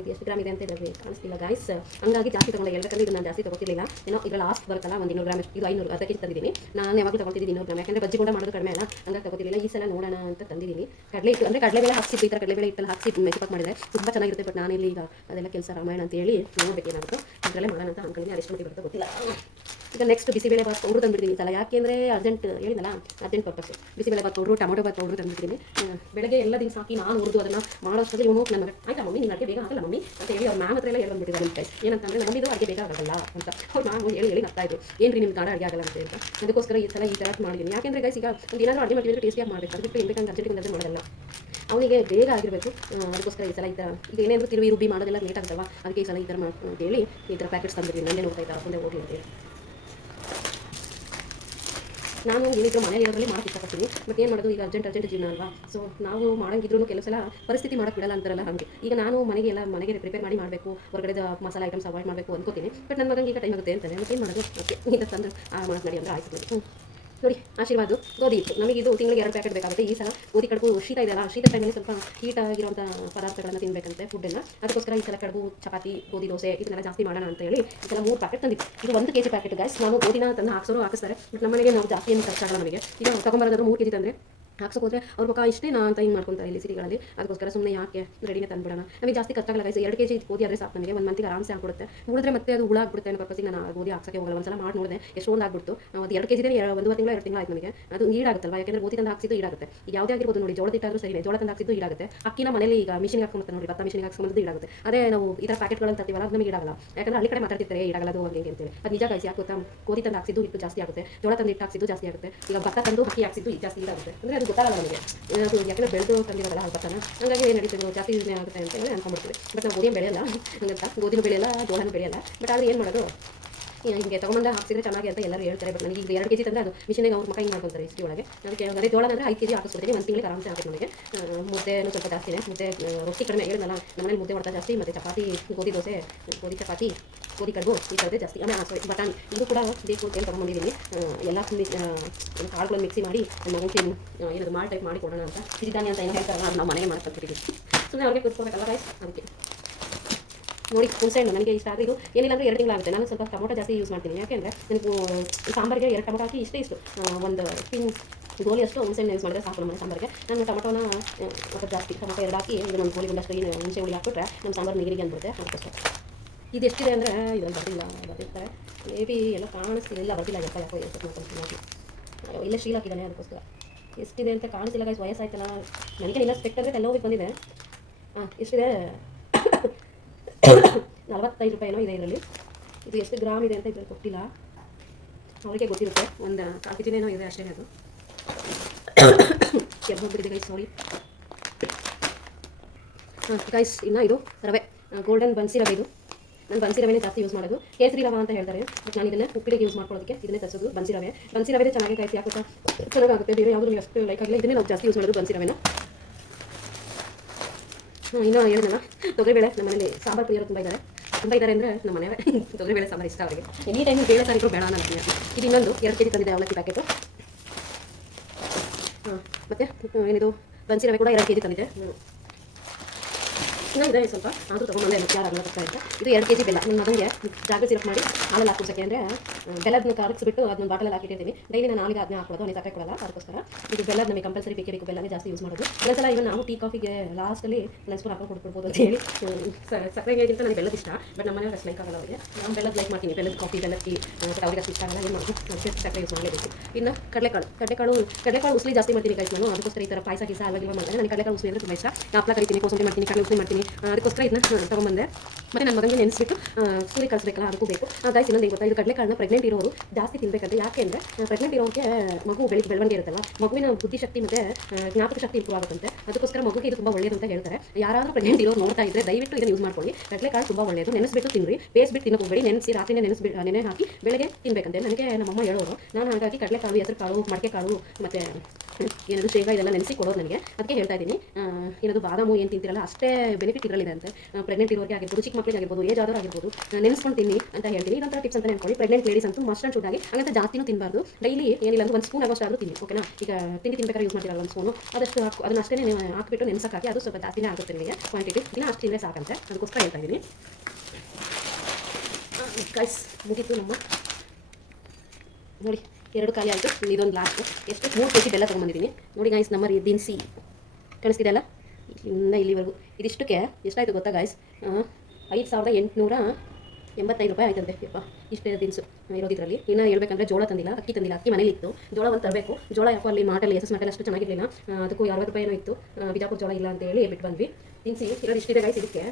S1: ಇದು ಎಷ್ಟು ಗ್ರಾಮ್ ಇದೆ ಅಂತ ಇದ್ರಲ್ಲಿ ಕಾಣಿಸ್ತಿಲ್ಲ ಗಾಯ್ಸ್ ಹಂಗಾಗಿ ಜಾಸ್ತಿ ತಗೊಂಡೆ ಹೇಳ್ಬೇಕಂದ್ರೆ ಇದು ನಾನು ಜಾಸ್ತಿ ತಗೋತಿರ್ಲಿಲ್ಲ ಏನೋ ಈಗ ಲಾಸ್ಟ್ ಬರುತ್ತಲ್ಲ, ಒಂದು ಇನ್ನೂರು ಗ್ರಾಮ್ ಇದು ಐನೂರು ಅರ್ಧ ಕೆಜಿ ತಂದಿದ್ದೀನಿ ನಾನು ಯಾವಾಗ ತಗೊಳ್ತಿದ್ದೀನಿ ಇನ್ನೂರು ಗ್ರಾಮ್ ಯಾಕಂದ್ರೆ ಬಜ್ಜಿ ಕೂಡ ಮಾಡೋದು ಕಡಿಮೆ ಅಲ್ಲ, ಹಂಗಾಗಿ ತಗೋತಿರ್ಲಿಲ್ಲ ಈ ಸಲ ನೋಡೋಣ ಅಂತ ತಂದಿದ್ದೀನಿ. ಕಡಲೆ ಹಿಟ್ಟು, ಅಂದರೆ ಕಡಲೆಬೇಳೆ ಹಾಕ್ಸಿದ್ದು ಈ ಥರ ಕಡಲೆಬೇಳೆ ಹಿಟ್ಟಲ್ಲಿ ಹಾಕ್ಸಿ ಮೈಸೂರು ಪಾಕ್ ಮಾಡಿದ್ರೆ ತುಂಬ ಚೆನ್ನಾಗಿರುತ್ತೆ, ಬಟ್ ನಾನಿಲ್ಲಿ ಈಗ ಅದೆಲ್ಲ ಕೆಲಸ ರಾಮಾಯಣ ಅಂತ ಹೇಳಿ ನೋಡ್ಬೇಕು ಏನಾಗುತ್ತೋ. ಅದರಲ್ಲೇ ಮಾಡೋಣ ಅಂತ ಅನ್ಕೊಂಡಿದ್ದೀನಿ ಅದೆಷ್ಟು ಮಟ್ಟಿಗೆ ಬರುತ್ತೋ ಗೊತ್ತಿಲ್ಲ. ಈಗ ನೆಕ್ಸ್ಟ್ ಬಿಸಿಬೇಳೆಬಾತ್ ಪೌಡ್ರು ತಂದುಬಿಡ್ತೀನಿ ಸಲ ಯಾಕೆಂದರೆ ಅರ್ಜೆಂಟ್ ಹೇಳಿದಲ್ಲ urgent purpose bisibelebath powder tomato bath powder ತಂದುಬಿಡ್ತೀನಿ. ಬೆಳಗ್ಗೆ ಎಲ್ಲ ದಿನ ಸಾಕಿ ನಾನು ಹುರಿದು ಅದನ್ನು ಮಾಡೋಷ್ಟೊತ್ತಿಗೆ ಇವನು ನನ್ನ ಆಯ್ತಾ ಮಮ್ಮಿ ನಿನ್ನ ಅಡುಗೆ ಬೇಗ ಆಗಲ್ಲ ಮಮ್ಮಿ? ಅಂತ ಹೇಳಿ ಅವ್ರ ಮ್ಯಾಮ್ ಹತ್ರ ಎಲ್ಲ ಹೇಳಿ ಅಂತ ಏನಂತಂದ್ರೆ ನಮ್ಮ ಇದು ಅಡುಗೆ ಬೇಗ ಆಗಲ್ಲ ಅಂತ. ಅವ್ರು ನಾನು ಹೇಳಿ ಹೇಳಿ ನಗ್ತಾ ಇದ್ರು. ಏನ್ರಿ ನಿಮ್ಮ ಕಾಡ ಅಡುಗೆ ಆಗಲ್ಲ ಅಂತ ಅಂತ ಅದಕ್ಕೋಸ್ಕರ ಈ ಸಲ ಈ ಥರ ಮಾಡಿದ್ದೀನಿ ಯಾಕೆಂದರೆ ಗೈಸ್ ಈಗ ಒಂದು ಏನಾದರೂ ಅಡುಗೆ ಮಾಡಿದ್ರೆ ಟೇಸ್ಟಿಯಾಗಿ ಮಾಡಬೇಕು. ಅದಕ್ಕೆ ಬಿಟ್ಟು ಬೇಕಂತ ಅರ್ಜೆಂಟ್ ಒಂದು ಮಾಡೋದಲ್ಲ. ಅವನಿಗೆ ಬೇಗ ಆಗಿರಬೇಕು. ಅದಕ್ಕೋಸ್ಕರ ಈ ಸಲ ಈ ಥರ ಈಗ ಏನೇನು ತಿರುವಿ ರುಬ್ಬಿ ಮಾಡೋದೆಲ್ಲ ಲೇಟ್ ಆಗ್ತಲ್ವಾ ಅದಕ್ಕೆ ಈ ಸಲ ಈ ಥರ ಮಾಡಿ ಹೇಳಿ ಈ ಥರ ಪ್ಯಾಕೆಟ್ಸ್ ತಂದಿದ್ದೀನಿ ನನ್ನೇ ನೋಡ್ತಾ ಇದ್ದಾರೆ? ಮುಂದೆ ಹೋಗಿ ಅಂತೇಳಿ ನಾನು ಏನಿದ್ರು ಮನೇಲಿ ಇರೋದ್ರಲ್ಲಿ ಮಾಡೋಕ್ಕೆ ಇಷ್ಟಪಡ್ತೀನಿ. ಬಟ್ ಏನು ಮಾಡೋದು? ಈಗ ಅರ್ಜೆಂಟ್ ಅರ್ಜೆಂಟ್ ಜೀವನ ಅಲ್ವಾ? ಸೊ ನಾವು ಮಾಡೋಂಗಿದ್ರು ಕೆಲವು ಸಲ ಪರಿಸ್ಥಿತಿ ಮಾಡಕ್ಕೆ ಬಿಡಲ್ಲ ಅಂತಾರಲ್ಲ ಹಾಗೆ. ಈಗ ನಾನು ಮನೆಗೆ ಎಲ್ಲ ಮನೆಗೆ ಪ್ರಿಪೇರ್ ಮಾಡಿ ಮಾಡಬೇಕು ಹೊರಗಡೆ ಮಸಾಲೆ ಐಟಮ್ಸ್ ಅವಾಯ್ಡ್ ಮಾಡಬೇಕು ಅನ್ಕೋತೀನಿ. ಬಟ್ ನನ್ನ ಮಗನಿಗೆ ಈಗ ಟೈಮ್ ಆಗುತ್ತೆ ಅಂತಾನೆ. ಮತ್ತೆ ಏನು ಮಾಡೋದು? ಓಕೆ ಈಗ ತಂದು, ಆ ಮಾಡೋದು ನಡಿ ಅಂದ್ರೆ ಆಯ್ತು ನೋಡಿ, ಆಶೀರ್ವಾದ. ಗೋಧಿ ಇತ್ತು ನಮಗೆ ಇದು ತಿಂಗಳಿಗೆ ಎರಡು ಪ್ಯಾಕೆಟ್ ಬೇಕಾಗುತ್ತೆ. ಈ ಸಲ ಗೋಧಿ ಕಡುಬು ಶೀತ ಇದೆಯಲ್ಲ ಶೀತ ಟೈಮಲ್ಲಿ ಸ್ವಲ್ಪ ಹೀಟ್ ಆಗಿರುವಂಥ ಪದಾರ್ಥಗಳನ್ನು ತಿನ್ನಬೇಕಂತೆ ಫುಡ್ಡನ್ನು ಅದಕ್ಕೋಸ್ಕರ ಈ ಸಲ ಕಡುಬು, ಚಪಾತಿ, ಗೋಧಿ, ದೋಸೆ, ಇದನ್ನೆಲ್ಲ ಜಾಸ್ತಿ ಮಾಡೋಣ ಅಂತ ಹೇಳಿ ಈ ಸಲ ಮೂರು ಪ್ಯಾಕೆಟ್ ತಂದಿತ್ತು ಇದು ಒಂದು ಕೆ ಜಿ ಪ್ಯಾಕೆಟ್ ಗೈಸ್ ನಾವು ಗೋಧಿನ ತಂದು ಹಾಕ್ಸೋರು ಹಾಕಿಸ್ತಾರೆ. ಬಟ್ ನಮ್ಮನೆಗೆ ನಾವು ಜಾಸ್ತಿ ಏನು ಖರ್ಚಾಗಲ್ಲ ನಮಗೆ. ಈಗ ತೊಗೊಂಬರೋದಾದ್ರು ಮೂರು ಕೆ ಜಿ ತಂದರೆ ಹಾಕ್ಸೋಕೋದ್ರೆ ಅವ್ರ ಪಕ್ಕ ಇಷ್ಟೇ ನಾ ಅಂತ ಹಿಂಗೆ ಮಾಡ್ಕೊತಾರೆ ಇಲ್ಲಿ ಸಿಟಿಗಳಲ್ಲಿ. ಅದಕ್ಕೋಸ್ಕರ ಸುಮ್ಮನೆ ಯಾಕೆ ರೆಡಿನೇ ತಂದ್ಬಿಡೋಣ. ನಮಗೆ ಜಾಸ್ತಿ ಖರ್ಚಾಗಲ್ಲ ಗೈಸ್ ಎರಡು ಕೆ ಜಿ ಗೋಧಿ ಆದರೆ ಸಾಕು ನಮಗೆ, ಒಂದು ಮಂತಿಗೆ ಆರಾಮ್ಸೆ ಆಗ್ಬಿಡುತ್ತೆ. ಉಳಿದ್ರೆ ಮತ್ತೆ ಅದು ಹುಳ ಆಗ್ಬಿಡುತ್ತೆ ಅನ್ನೋ ಪರ್ಪಸಿಗೆ ನಾನು ಗೋಧಿ ಹಾಕ್ಸಕ್ಕೆ ಹೋಗಲ್ಲ. ಒಂದ್ಸಲ ಮಾಡಿ ನೋಡಿದೆ, ಎಷ್ಟೊಂದು ಆಗ್ಬಿಡ್ತು. ಅದು ಎರಡು ಕೆ ಜಿದೇ ಒಂದೂವರೆ ತಿಂಗಳು, ಎರಡು ತಿಂಗಳು ಆಯ್ತು ನಮಗೆ. ಅದು ಈಡಾಗುತ್ತಲ್ವಾ? ಯಾಕಂದ್ರೆ ಗೋಧಿ ತಂದು ಹಾಕ್ಸಿದ್ದು ಈಡಾಗುತ್ತೆ. ಯಾವುದೇ ಆಗಿರ್ಬೋದು ನೋಡಿ, ಜೋಳದ ಹಿಟ್ಟಾದ್ರೂ ಸರಿ ಜೋಳ ತಂದು ಹಾಕ್ಸಿದ್ದು ಈಡಾಗುತ್ತೆ. ಅಕ್ಕಿನ ಮನೇಲಿ ಈಗ ಮಿಷಿನ್ಗೆ ಹಾಕೊಂಡು ನೋಡಿ, ಭತ್ತ ಮಿಷಿನ್ಗೆ ಹಾಕ್ಸ್ಕೊಂಡು ಈಡಾಗುತ್ತೆ. ಅದೇ ನಾವು ಈ ಥರ ಪ್ಯಾಕೆಟ್ಗಳನ್ನು ತರ್ತೀವಲ್ಲ ಅದು ನಮಗೆ ಈಡಾಗಲ್ಲ. ಯಾಕಂದ್ರೆ ಹಳ್ಳಿ ಕಡೆ ಮಾತಾಡ್ತಿರ್ತಾರೆ ಈಡಾಗಲ್ಲ, ಅದು ಹಂಗೆ ಅಂತೇಳಿ. ಅದು ನಿಜ ಕಳಿಸಿ ಯಾಕೆ ಗೊತ್ತಾ? ಗೋಧಿ ತಂದು ಹಾಕ್ಸಿದ್ದು ಇಟ್ಟು ಜಾಸ್ತಿ ಆಗುತ್ತೆ. ಜೋಳ ತಂದು ಇಟ್ಟು ಹಾಕ್ಸಿದ್ದು ಜಾಸ್ತಿ ಆಗುತ್ತೆ. ಈಗ ಭತ್ತ ತಂದು ಅಕ್ಕಿ ಹಾಕ್ಸಿದ್ದು ಜಾಸ್ತಿ ಈಡಾಗುತ್ತೆ. ಅಂದರೆ ಅದು ಗೊತ್ತಾಗಲ್ಲ ನಮಗೆ ಅದು ಯಾಕಂದರೆ ಬೆಳೆದು ತಂದಿರೋದಲ್ಲ ಹಲ್ಪತನ ಹಂಗಾಗಿ ನಡೀತದೆ ಜಾಸ್ತಿ ಯೂಸ್ ಆಗುತ್ತೆ ಅಂತ ಹೇಳಿ ಅನ್ಕೊಂಡ್ಬಿಡ್ತೀವಿ ಬಟ್ ನಾವು ಗೋಧಿ ಬೆಳೆಯಲ್ಲ, ಹಂಗಂತ. ಗೋಧಿನೂ ಬೆಳೆಯಲ್ಲ, ಜೋಳನೂ ಬೆಳೆಯಲ್ಲ. ಬಟ್ ಆದರೆ ಏನು ಮಾಡೋದು? ಹಿಂಗೆ ತೊಗೊಂಡು ಹಾಕ್ಸಿದ್ರೆ ಚೆನ್ನಾಗಿ ಅಂತ ಎಲ್ಲರೂ ಹೇಳ್ತಾರೆ. ಬಟ್ ನನಗೆ ಈಗ ಎರಡು ಕೆ ಜಿ ತಂದರೆ ಅದು ಮಿಷಿನಿಗೆ ಅವ್ರು ಮಕ್ಕ ಹಿಂಗೆ ಮಾಡ್ಕೊತಾರೆ ಇಷ್ಟು ಒಳಗೆ ಅದಕ್ಕೆ ಅದೇ ಜೋಳ ಅಂದರೆ ಐದು ಕೆ ಜಿ ಹಾಕಿಸ್ಬಿಡ್ತೀನಿ ಒಂದು ತಿಂಗಳಿಗೆ ಆರಾಮ್ಸೆ ಆಗುತ್ತೆ ನನಗೆ ಮುದ್ದೆನೂ ಸ್ವಲ್ಪ ಜಾಸ್ತಿನೇ ಮುದ್ದೆ ರೊಟ್ಟಿ ಕಡಿಮೆ ಹೇಳಿದ್ನಲ್ಲ ನಮ್ಮಲ್ಲಿ ಮುದ್ದೆ ಹೊಡ್ತಾ ಜಾಸ್ತಿ, ಮತ್ತು ಚಪಾತಿ, ಗೋಧಿ ದೋಸೆ, ಗೋಧಿ ಚಪಾತಿ, ಗೋಧಿ ಕಡುಬು, ಈ ಥರದ್ದೇ ಜಾಸ್ತಿ. ಆಮೇಲೆ ಬಟಾಣಿ. ಇದು ಕೂಡ ಬೇಕು ಅಂತ ತೊಗೊಂಡಿದ್ದೀನಿ ಎಲ್ಲ ಕಾಳುಗಳನ್ನು ಮಿಕ್ಸಿ ಮಾಡಿ ನಮ್ಮ ಮಗನಿಗೆ ಏನದು ಮಾಲ್ ಟೈಪ್ ಮಾಡಿ ಕೊಡೋಣ ಅಂತ. ಸಿರಿಧಾನ್ಯ ಅಂತ ಏನೋ ಹೇಳ್ತಾರಲ್ಲ ನಾವು ಮನೆಗೆ ಮಾಡ್ಕೊತೀವಿ ಸುಮ್ಮನೆ ಅವ್ರಿಗೆ ಕೂತ್ಕೋಬೇಕಲ್ಲ ರೈಸ್ ಅದಕ್ಕೆ. ನೋಡಿ ಹುಣಸೆ ಹಣ್ಣು ನನಗೆ ಇಷ್ಟ. ಆದರೆ ಇದು. ಏನಿಲ್ಲ ಅಂದರೆ ಎರಡು ತಿಂಗಳಾಗುತ್ತೆ. ನಾನು ಸ್ವಲ್ಪ ಟೊಮೊಟೊ ಜಾಸ್ತಿ ಯೂಸ್ ಮಾಡ್ತೀನಿ. ಯಾಕೆಂದರೆ ನನಗೆ ಸಾಂಬಾರಿಗೆ ಎರಡು ಟೊಮೊಟೊ ಹಾಕಿ ಇಷ್ಟೇ ಇಷ್ಟು. ಒಂದು ಪಿನ್ ಗೋಲಿ ಅಷ್ಟು ಹುಣಸೆ ಹಣ್ಣು ಯೂಸ್ ಮಾಡಿದ್ರೆ ಸಾಕು ನಮ್ಮ ಸಾಂಬಾರಿಗೆ. ನಾನು ಟೊಮೊಟೊನ ಸ್ವಲ್ಪ ಜಾಸ್ತಿ, ಟೊಮೊಟೊ ಎರಡು ಹಾಕಿ ಇದು ನಮ್ಮ ಗೋಲಿ ಗುಂಡಷ್ಟು ಏನು ಹುಣಸೆ ಹುಳಿ ಹಾಕ್ಬಿಟ್ರೆ ನಮ್ಮ ಸಾಂಬಾರು ನೀರಿಗೆ ಅಂದ್ಬಿಡುತ್ತೆ. ಅದಕ್ಕೋಸ್ಕರ ಇದು ಎಷ್ಟಿದೆ ಅಂದರೆ ಇದೊಂದು ಬರ್ತಿಲ್ಲ ಬರ್ತಿರ್ತಾರೆ ಮೇ ಬಿ ಎಲ್ಲ ಕಾಣಿಸ್ತಿಲ್ಲ. ಬರ್ತಿಲ್ಲ ಯಾಕೆ ಯಾಕೋ ಎಷ್ಟು ಮಾಡ್ಕೊಂಡು ಇಲ್ಲ, ಶೀಲ್ ಹಾಕಿದ್ದಾನೆ ಅದಕ್ಕೋಸ್ಕರ. ಎಷ್ಟಿದೆ ಅಂತ ಕಾಣಿಸಿಲ್ಲ ಗೈಸ್ ವಯಸ್ಸಾಯ್ತಲ್ಲ. ನನಗೆ ಇಲ್ಲ ಸ್ಪೆಕ್ಟರ್ ಅಂದರೆ ಹೋಗಿ ಬಂದಿದೆ. ಹಾಂ ಎಷ್ಟಿದೆ? ನಲವತ್ತೈದು ರೂಪಾಯಿನೋ ಇದೆ ಇದರಲ್ಲಿ. ಇದು ಎಷ್ಟು ಗ್ರಾಮ್ ಇದೆ ಅಂತ ಇದ್ರಲ್ಲಿ ಕೊಟ್ಟಿಲ್ಲ ಅವರಿಗೆ ಗೊತ್ತಿರುತ್ತೆ. ಒಂದು ಕಾಫಿ ಕೆ ಜಿನೇನೋ ಇದೆ ಅಷ್ಟೇ ಅದು. ಕೆಬ್ಬು ಹೋಗ್ಬಿಟ್ಟಿದೆ ಗೈಸ್ ಹಾಂ ಗೈಸ್ ಇನ್ನು ಇದು ರವೆ. ಗೋಲ್ಡನ್ ಬನ್ಸಿ ರವೆ ಇದು. ನಾನು ಬನ್ಸಿ ರವೆನೇ ಜಾಸ್ತಿ ಯೂಸ್ ಮಾಡೋದು. ಕೇಸರಿ ರವೆ ಅಂತ ಹೇಳ್ತಾರೆ. ಬಟ್ ನಾನು ಇದನ್ನು ಉಪ್ಪಿಡಿಗೆ ಯೂಸ್ ಮಾಡ್ಕೊಳ್ಳೋದಕ್ಕೆ ಇದನ್ನೇ ತರಿಸೋದು ಬನ್ಸಿ ರವೆ. ಬನ್ಸಿ ರವೆ ಚೆನ್ನಾಗಿ ಕಾಯಿಸಿ ಹಾಕುತ್ತಾ? ಚೆನ್ನಾಗಾಗುತ್ತೆ. ಬೇರೆ ಯಾವುದೂ ಅಷ್ಟು ಲೈಕ್ ಆಗಿಲ್ಲ ಇದನ್ನೇ ನಾವು ಜಾಸ್ತಿ ಯೂಸ್ ಮಾಡೋದು ಬನ್ಸಿ ರವೆನ. ಇನ್ನೂ ಹೇಳಿದ್ನಲ್ಲ ತೊಗರಿಬೇಳೆ ನಮ್ಮ ಮನೇಲಿ ಸಾಂಬಾರು ಪ್ರಿಯರು ತುಂಬ ಇದ್ದಾರೆ ತುಂಬ ಇದ್ದಾರೆ ಅಂದರೆ ನಮ್ಮ ಮನೆಯವೇ ತೊಗರಿಬೇಳೆ ಸಾಂಬಾರು ಇಷ್ಟ ಅವರಿಗೆ. ಎನಿ ಟೈಮ್ ಬೇಳೆ ಸಾರಿಗೂ ಬೇಡ ನಾನು ಇದು ಇನ್ನೊಂದು, ಎರಡು ಕೆಜಿ ತಂದಿದೆ ಅವಲಕ್ಕಿ ಪ್ಯಾಕೆಟು ಹಾಂ, ಮತ್ತು ಏನಿದು? ಬನ್ಸಿ ರವೆ ಕೂಡ ಎರಡು ಕೆಜಿ ತಂದಿದೆ. ಇನ್ನೂ ಇದೆ ಸ್ವಲ್ಪ. ಆದರೂ ತೊಗೊಂಡು ಮತ್ತೆ ಯಾರು ಅರ್ಥ ಇದೆ ಇದು ಎರಡು ಕೆ ಜಿ ಬೆಲ್ಲ. ನನ್ನ ಮಗನಿಗೆ ಜಾಗ ಸಿರಪ್ ಮಾಡಿ ಹಾಲಲ್ಲಿ ಹಾಕೋಸಕ್ಕೆ ಅಂದರೆ ಬೆಲ್ಲದನ್ನ ಕರಗಿಸ್ಬಿಟ್ಟು ಅದನ್ನ ಬಾಟಲಲ್ಲಿ ಹಾಕಿಟ್ಟಿದ್ದೀನಿ ಡೈಲಿ ನಾನು ಹಾಲಿಗೆ ಅದನ್ನ ಹಾಕೋದು ಅವನಿಗೆ ಸಕ್ಕರೆ ಕೊಡಲ್ಲ, ಅದಕ್ಕೋಸ್ಕರ. ಇದು ಬೆಲ್ಲದ ನಮಗೆ ಕಂಪಲ್ಸರಿ ಬೇಕೇ ಬೇಕು ಬೆಲ್ಲನೇ ಜಾಸ್ತಿ ಯೂಸ್ ಮಾಡೋದು. ಕೆಲಸಲ ಇವನ್ ನಾವು ಟೀ, ಕಾಫಿಗೆ ಲಾಸ್ಟಲ್ಲಿ ಸ್ಪೂನ್ ಹಾಕೊಂಡು ಕೊಟ್ಬಿಡ್ಬೋದು ಅಂತ ಹೇಳಿ. ಸಕ್ಕರೆಗಿಂತ ನನಗೆ ಬೆಲ್ಲದ ಇಷ್ಟ, ಬಟ್ ನಮ್ಮ ಮನೆಯವ್ರು ಅಷ್ಟು ಲೈಕ್ ಆಗಲ್ಲ ಅವರಿಗೆ. ನಾನು ಬೆಲ್ಲದ ಲೈಕ್ ಮಾಡ್ತೀನಿ. ಬೆಲ್ಲದ ಕಾಫಿ, ಬೆಲ್ಲದ ಟೀ ಬಟ್ ಅವ್ರಿಗೆ ಅಷ್ಟು ಇಷ್ಟ ಆಗಲ್ಲ, ಏನು ಮಾಡೋದು? ಅದಕ್ಕೆ ಸಕ್ಕರೆ ಯೂಸ್ ಮಾಡಲೇಬೇಕು. ಇನ್ನು ಕಡಲೆಕಾಳು. ಕಡಲೆಕಾಳು ಕಡಲೆಕಾಳು ಉಸ್ಲಿ ಜಾಸ್ತಿ ಮಾಡ್ತೀನಿ ಗೈಸ್ ನಾನು. ಅದಕ್ಕೋಸ್ಕರ ಈ ಥರ ಪಾಯಸ ಗೀಸ ಅಲ್ವಾಗಿ ಮಾಡಿದ್ರೆ ನನಗೆ ಕಡಲೆಕಾಳು ಉಸ್ಲಿ ಅಂದರೆ ತುಂಬ ಇಷ್ಟ. ಹಪ್ಪಳ ಕರಿತೀನಿ, ಕೋಸಂಬರಿ ಮಾಡ್ತೀನಿ, ಕಡಲೆ ಉಸ್ಲಿ ಮಾಡ್ತೀನಿ ಅದಕ್ಕೋಸ್ಕರ ಇದನ್ನ ತೊಗೊಂಬಂದೆ. ಮತ್ತು ನನ್ನ ಮಗನಿಗೆ ನೆನೆಸ್ಬಿಟ್ಟು ಸೂರಿ ಕಳಿಸ್ಬೇಕಲ್ಲ, ಅದಕ್ಕೂ ಬೇಕು. ಗಾಯ್ಸ್ ಇನ್ನೊಂದು ಗೊತ್ತಾ ಇದು ಕಡಲೆಕಾಳನ್ನ ಪ್ರೆಗ್ನೆಂಟ್ ಇರೋರು ಜಾಸ್ತಿ ತಿನ್ಬೇಕಂತ ಯಾಕೆ ಅಂದರೆ ಪ್ರೆಗ್ನೆಂಟ್ ಇರೋರಿಗೆ ಮಗು ಬೆಳಿ ಬೆಳವಣಿಗೆ ಇರುತ್ತಲ್ಲ ಮಗುವಿನ ಬುದ್ಧಿಶಕ್ತಿ ಮತ್ತು ಜ್ಞಾಪಕ ಶಕ್ತಿ ಇಂಪ್ರೂವ್ ಆಗುತ್ತಂತೆ. ಅದಕ್ಕೋಸ್ಕರ ಮಗುಗೆ ಇದು ತುಂಬ ಒಳ್ಳೆಯದು ಅಂತ ಹೇಳ್ತಾರೆ. ಯಾರಾದರೂ ಪ್ರೆಗ್ನೆಂಟ್ ಇರೋರು ನೋಡ್ತಾ ಇದ್ರೆ ದಯವಿಟ್ಟು ಇದನ್ನು ಯೂಸ್ ಮಾಡ್ಕೊಳ್ಳಿ. ಕಡಲೆಕಾಳು ತುಂಬ ಒಳ್ಳೆಯದು ನೆನೆಸ್ಬಿಟ್ಟು ತಿನ್ನಿರಿ ಬೇಯಿಸ್ಬಿಟ್ಟು ತಿನ್ನೋ ಹೋಗಬೇಡಿ. ನೆನೆಸಿ, ರಾತ್ರಿನೇ ನೆನೆಸ್ಬಿಟ್ಟು ನೆನೆ ಹಾಕಿ ಬೆಳಗ್ಗೆ ತಿನ್ಬೇಕಂತೆ. ನನಗೆ ನಮ್ಮಮ್ಮ ಹೇಳೋರು, ನಾನು ಹಾಗಾಗಿ ಕಡಲೆಕಾಳು ಹೆಸರು ಕಾಳು, ಮಡಕೆ ಕಾಳು ಮತ್ತು ಏನದು ಶೇಂಗಾ ಇದೆಲ್ಲ ನೆನೆಸಿ ಕೊಡೋದು ನನಗೆ. ಅದಕ್ಕೆ ಹೇಳ್ತಾ ಇದ್ದೀನಿ. ಏನದು ಬಾದಾಮು ಏನು ತಿಂತಿರಲ್ಲ, ಅಷ್ಟೇ ಬೆನಿಫಿಟ್ ಇದರಲ್ಲಿದೆ ಅಂತೆ ಪ್ರೆಗ್ನೆಂಟ್ ಇರೋರಿಗೆ ಆಗಿರ್ಬೋದು, ಚಿಕ್ಕ ಮಕ್ಕಳಿಗೆ ಆಗಿರ್ಬೋದು ಏಜ್ ಆದವ್ರು ಆಗಿರ್ಬೋದು ನೆನೆಸ್ಕೊಂಡು ತಿನ್ನಿ ಅಂತ ಹೇಳ್ತೀನಿ. ಇದೊಂಥರ ಟಿಪ್ಸ್ ಅಂತ ನೆನ್ಕೊಳ್ಳಿ ಪ್ರೆಗ್ನೆಂಟ್ ಲೇಡೀಸ್ ಅಂತೂ ಮಸ್ಟ್ ಶುಡ್ ಆಗಿ ಹಂಗಂತ ಜಾಸ್ತಿನೂ ತಿನ್ನಬಾರ್ದು ಡೈಲಿ ಏನಿಲ್ಲ ಒಂದು ಸ್ಪೂನ್ ಆಗೋಷ್ಟು ಆದರೂ ತಿನ್ನಿ ಓಕೆನಾ ಈಗ ತಿಂಡಿ ತಿನ್ಬೇಕಾದ್ರೆ ಯೂಸ್ ಮಾಡ್ತೀರಲ್ಲ ಒಂದು ಸ್ಪೂನು ಅದಷ್ಟು ಹಾಕು, ಅದನ್ನ ಅಷ್ಟೇ ನೀವು ಹಾಕ್ಬಿಟ್ಟು ನೆನೆಸಕ್ಕೆ ಹಾಕಿ ಅದು ಸ್ವಲ್ಪ ಜಾಸ್ತಿನೇ ಆಗುತ್ತೆ ನಿಮಗೆ. ಕ್ವಾಂಟಿಟಿ ದಿನ ಅಷ್ಟು ತಿಂದರೆ ಸಾಕಂತೆ. ಅದಕ್ಕೋಸ್ಕರ ಹೇಳ್ತಾ ಇದ್ದೀನಿ. ಗೈಸ್ ಮುಗೀತು ನಮ್ಮ. ನೋಡಿ, ಎರಡು ಖಾಲಿ ಆಯಿತು. ಇದೊಂದು ಲಾಸ್ಟ್ ಎಷ್ಟು? ಮೂರು ಕೆ ಜಿ ಬೆಲ್ಲ ತೊಗೊಂಬಂದಿದ್ದೀನಿ ನೋಡಿ ಗೈಸ್ ನಮ್ಮ ದಿನಸಿ. ಕಾಣಿಸ್ತಿದೆ ಅಲ್ಲ? ಇನ್ನು ಇಲ್ಲಿವರೆಗೂ. ಇದಿಷ್ಟಕ್ಕೆ ಎಷ್ಟಾಯಿತು ಗೊತ್ತಾ ಗಾಯ್ಸ್ ಐದು ಸಾವಿರದ ಎಂಟುನೂರ ಎಂಬತ್ತೈದು ರೂಪಾಯಿ ಆಯ್ತಂತೆ. ಯಪ್ಪ, ಇಷ್ಟೇ ದಿನಸು ಇರೋದಿದ್ರಲ್ಲಿ. ಇನ್ನು ಹೇಳ್ಬೇಕಂದ್ರೆ ಜೋಳ ತಂದಿಲ್ಲ, ಅಕ್ಕಿ ತಂದಿಲ್ಲ, ಅಕ್ಕಿ ಮನೇಲಿ ಇತ್ತು. ಜೋಳ ಒಂದು ತರಬೇಕು. ಜೋಳ ಯಾಕೋ ಅಲ್ಲಿ ಮಾಟಲ್ಲಿ ಎಸ್ ಎಸ್ ಮಾಟಲ್ಲಿ ಅಷ್ಟು ಚೆನ್ನಾಗಿರಲಿಲ್ಲ. ಅದಕ್ಕೂ ಅರವತ್ತು ರೂಪಾಯಿ ಇತ್ತು. ಬಿಜಾಪುರ ಜೋಳ ಇಲ್ಲ ಅಂತ ಹೇಳಿ ಬಿಟ್ಟು ಬಂದ್ವಿ. ತಿನ್ಸಿ, ಇರೋದು ಇಷ್ಟಿದೆ ಗಾಯ್ಸ್ ಇದಕ್ಕೆ.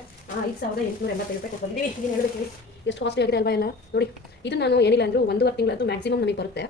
S1: ಐದು ಸಾವಿರದ ಎಂಟುನೂರ ಎಂಬತ್ತೈದು ರೂಪಾಯಿ ಕೊಟ್ಟು ಬಂದಿದ್ದೀವಿ ಏನು ಹೇಳ್ಬೇಕು ಹೇಳಿ ಎಷ್ಟು ಕಾಸ್ಟ್ಲಿ ಆಗಿದೆ ಅಲ್ವಾ ಎಲ್ಲ? ನೋಡಿ ಇದು ನಾನು ಏನಿಲ್ಲ ಅಂದರೂ ಒಂದೂವರೆ ತಿಂಗಳದ್ದು ಮ್ಯಾಕ್ಸಿಮಮ್ ನಮಗೆ ಬರುತ್ತೆ.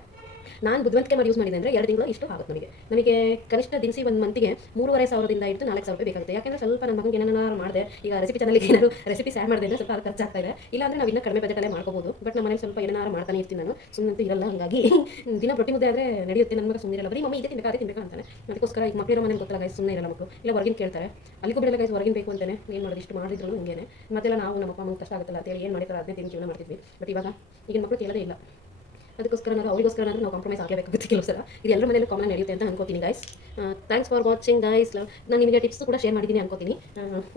S1: ನಾನು ಬುದ್ಧಿವಂತಿಕೆ ಮಾಡಿ ಯೂಸ್ ಮಾಡಿದೆ ಅಂದರೆ ಎರಡು ತಿಂಗಳು ಇಷ್ಟು ಆಗುತ್ತೆ ನಮಗೆ. ನಮಗೆ ಕನಿಷ್ಠ ದಿನಸಿ ಒಂದು ಮಂತಿಗೆ ಮೂರುವರೆ ಸಾವಿರದಿಂದ ಇಟ್ಟು ನಾಲ್ಕು ಸಾವಿರ ರೂಪಾಯಿ ಬೇಕಾಗುತ್ತೆ. ಯಾಕಂದರೆ ಸ್ವಲ್ಪ ನಮ್ಮ ಮಗನಿಗೆ ಏನಾರು ಮಾಡಿದೆ, ಈಗ ರೆಸಿಪಿ ಚಾನಲ್ಗೆ ಏನಾದ್ರು ರೆಸಿಪಿ ಸ್ಯಾಡ್ ಮಾಡಿದೆ ಅಂದರೆ ಸ್ವಲ್ಪ ಅದು ಖರ್ಚಾಗ್ತಾ ಇದೆ. ಇಲ್ಲಾಂದರೆ ನಾವು ಇನ್ನೂ ಕಡಿಮೆ ಬಜೆಟಲ್ಲೇ ಮಾಡ್ಕೋಬೋದು. ಬಟ್ ನಮ್ಮ ಮನೇಲಿ ಸ್ವಲ್ಪ ಏನಾರು ಮಾಡ್ತಾನೆ ಇರ್ತೀನಿ ನಾನು. ಸುಮ್ಮನೆ ಇರಲ್ಲ, ಹಾಗಾಗಿ ದಿನ ರೊಟ್ಟಿ ಮುದ್ದೆ ಆದರೆ ನಡೆಯುತ್ತೆ. ನನ್ನ ಮಗ ಸುಮ್ಮನೆ ಇರಲ್ಲ. ಬರೀ ಮಮ್ಮಿ ಇದೆ ತಿನ್ಬೇಕಾದ್ರೆ ತಿನ್ಬೇಕು ಅಂತಾನೆ. ಅದಕ್ಕೋಸ್ಕರ ಈಗ ಮಕ್ಕಳಿರೋ ಮನೆಗೆ ಗೊತ್ತಲ್ಲ ಗೈಸ್ ಸುಮ್ಮನೆ ಇರಲ್ಲ ಮಕ್ಕಳು ಇಲ್ಲ ಹೊರಗಿನ ಕೇಳ್ತಾರೆ. ಅಲ್ಲಿಗೂ ಬಿಡಲ್ಲ ಗೈಸ್ ಹೊರಗಿನ ಬೇಕು ಅಂತಾನೆ. ಏನು ಮಾಡೋದು? ಇಷ್ಟು ಮಾಡಿದ್ರು ಹಂಗೇನೆ. ಮತ್ತೆಲ್ಲ ನಾವು ನಮ್ಮ ಅಪ್ಪ ಅಮ್ಮ ಕಷ್ಟ ಆಗುತ್ತಲ್ಲ ಅಂತೇಳಿ ಏನು ಮಾಡಿರ್ತಾರೆ ಅದನ್ನೇ ತಿಂದು ಜೀವನ ಮಾಡ್ತಿದ್ವಿ. ಬಟ್ ಇವಾಗ ಈಗಿನ ಮಕ್ಕಳು ಕೇಳೋದೇ ಇಲ್ಲ. ಅದಕ್ಕೋಸ್ಕರ ನಾನು ಅವರಿಗೋಸ್ಕರ ನಾವು ಕಾಂಪ್ರಮೈಸ್ ಆಗಬೇಕಾಗುತ್ತೆ ಕೆಲವು ಸಲ ಇದು ಎಲ್ಲರ ಮನೇಲಿ ಕಾಮನ್ ನಡೆಯುತ್ತೆ ಅಂತ ಅನ್ಕೋತೀನಿ guys thanks for watching guys ನಾನು ನಿಮಗೆ ಟಿಪ್ಸ್ ಕೂಡ ಶೇರ್ ಮಾಡಿದ್ದೀನಿ ಅನ್ಕೋತೀನಿ.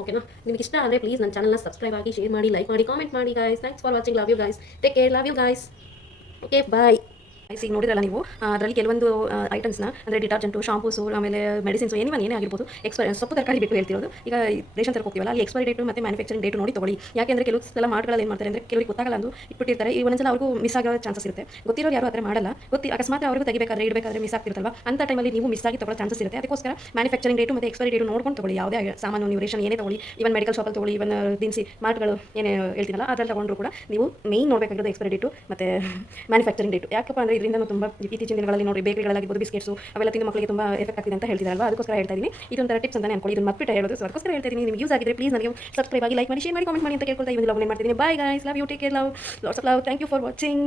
S1: ಓಕೆನಾ ನಿಮಗೆ ಇಷ್ಟ ಆದರೆ ಪ್ಲೀಸ್ ನನ್ನ ಚಾನಲ್ನ ಸಬ್ಸ್ಕ್ರೈಬ್ ಆಗಿ ಶೇರ್ ಮಾಡಿ ಲೈಕ್ ಮಾಡಿ ಕಾಮೆಂಟ್ ಮಾಡಿ guys thanks for watching love you guys take care love you guys okay bye ಈಗ ನೋಡಿರಲ್ಲ ನೀವು? ಅದರಲ್ಲಿ ಕೆಲವೊಂದು ಐಟಮ್ಸ್ನ ಅಂದರೆ ಡಿಟರ್ಜೆಂಟು ಶಾಂಪೂಸು ಆಮೇಲೆ ಮೆಡಿಸಿನ್ಸು ಏನಿವನ್ ಏನೇ ಆಗಿರ್ಬೋದು ಎಕ್ಸ್ಪೈರ್ ಸೊಪ್ಪು ತರಕಾರಿ ಬೇಕು ಹೇಳ್ತಿರೋದು. ಈಗ ರೇಷನ್ ತರಕ್ಕೆ ಹೋಗ್ತೀವಲ್ಲ, ಅಲ್ಲಿ ಎಕ್ಸ್ಪೈರಿ ಡೇಟು ಮತ್ತು ಮ್ಯಾನುಫ್ಯಾಕ್ಚರಿಂಗ್ ಡೇಟ್ ನೋಡಿ ತಗೊಳ್ಳಿ. ಯಾಕೆಂದರೆ ಕೆಲವು ಸಲ ಮಾಡ್ಗಳಲ್ಲಿ ಏನು ಮಾಡ್ತಾರೆ ಅಂದರೆ, ಕೆಲವರಿಗೆ ಗೊತ್ತಾಗಲ್ಲ ಅಂದು ಇಟ್ಬಿಟ್ಟಿರ್ತಾರೆ. ಈ ಒಂದೊಂದ್ಸಲ ಅವ್ರಿಗೂ ಮಿಸ್ ಆಗೋ ಚಾನ್ಸಸ್ ಇರುತ್ತೆ. ಗೊತ್ತಿರೋರು ಯಾರು ಆ ಮಾಡಲ್ಲ. ಗೊತ್ತಿ, ಅಕಸ್ಮಾತ್ ಅವ್ರಿಗೂ ತೆಗಿಬೇಕಾದ್ರೆ, ಇಡಬೇಕಾದ್ರೆ ಮಿಸ್ ಆಗ್ತಿರ್ತಲ್ವ ಅಂತ ಟೈಮಲ್ಲಿ ನೀವು ಮಿಸ್ ಆಗಿ ತಗೊಳ್ಳೋ ಚಾನ್ಸಸ್ ಇರುತ್ತೆ. ಅದಕ್ಕೋಸ್ಕರ ಮ್ಯಾನುಫ್ಯಾಕ್ಚರಿಂಗ್ ಡೇಟು ಮತ್ತು ಎಕ್ಸ್ಪೈರಿ ಡೇಟು ನೋಡ್ಕೊಂಡು ತೊಗೊಳ್ಳಿ. ಯಾವುದೇ ಸಾಮಾನು ನೀವು ರೇಷನ್ ಏನೇ ತೊಗೊಳ್ಳಿ ಇವನ್ ಮೆಡಿಕಲ್ ಶಾಪಲ್ಲಿ ತೊಗೊಳ್ಳಿ ಇವನ್ ದಿನಸಿ ಮಾರ್ಟ್ಗಳು ಏನೇ ಹೇಳ್ತೀನಲ್ಲ, ಅದ್ರಲ್ಲಿ ತೊಗೊಂಡ್ರು ಕೂಡ ನೀವು ಮೇಯ್ನ್ ನೋಡಬೇಕಾಗಿರೋದು ಎಕ್ಸ್ಪೈರಿ ಡೇಟು ಮತ್ತು ಮ್ಯಾನುಫ್ಯಾಕ್ಚರಿಂಗ್ ಡೇಟು ಯಾಕಪ್ಪ ಅಂದರೆ ಇದರಿಂದ ತುಂಬ ಇತ್ತೀಚಿನ ದಿನಗಳಲ್ಲಿ ನೋಡಿ ಬೇಕರಿಗಳಾಗಿರ್ಬೋದು, ಬಿಸ್ಕೆಟ್ಸು, ಅವೆಲ್ಲ ತಿಂದು ಮಕ್ಕಳಿಗೆ ತುಂಬ ಎಫೆಕ್ಟ್ ಆಗ್ತಿದೆ ಅಂತ ಹೇಳ್ತಿದ್ದಾರಲ್ವಾ ಅದಕ್ಕೋಸ್ಕರ ಹೇಳ್ತಾ ಇದ್ದೀನಿ ಇದೊಂಥರ ಟಿಪ್ಸ್ ಅಂತ ಅನ್ಕೊಳ್ಳಿ. ಇದನ್ನು ಮತ್ಬಿಟ್ಟು ಹೇಳೋದು. ಸೊ ಅದಕ್ಕೋಸ್ಕರ ಹೇಳ್ತಾ ಇದೀನಿ. ನಿಮಗೆ ಯೂಸ್ ಆಗಿದ್ರೆ ಪ್ಲೀಸ್ ನನಗೆ ಸಬ್ಸ್ಕ್ರೈಬ್ ಆಗಿ ಲೈಕ್ ಮಾಡಿ ಶೇರ್ ಮಾಡಿ ಕಾಮೆಂಟ್ ಮಾಡಿ ಅಂತ ಕೇಳ್ಕೊಳ್ತಾ ಇವತ್ತು ಲವ್ ಮಾಡ್ತಿದ್ದೀನಿ. Bye guys love you take care love lots of love thank you for watching